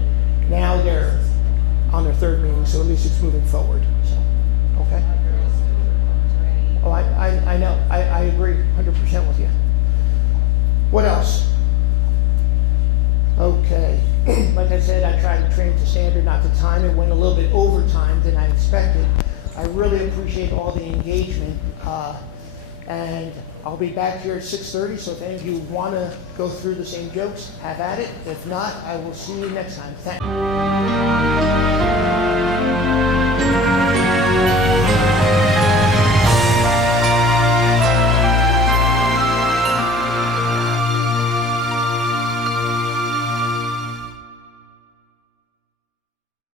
Now they're on their 3rd meeting, so at least it's moving forward. So, okay. Oh, I know. I agree 100% with you. What else? Okay. Like I said, I tried to train to standard, not to time. It went a little bit over time than I expected. I really appreciate all the engagement. And I'll be back here at 6:30, so if any of you want to go through the same jokes, have at it. If not, I will see you next time. Thanks.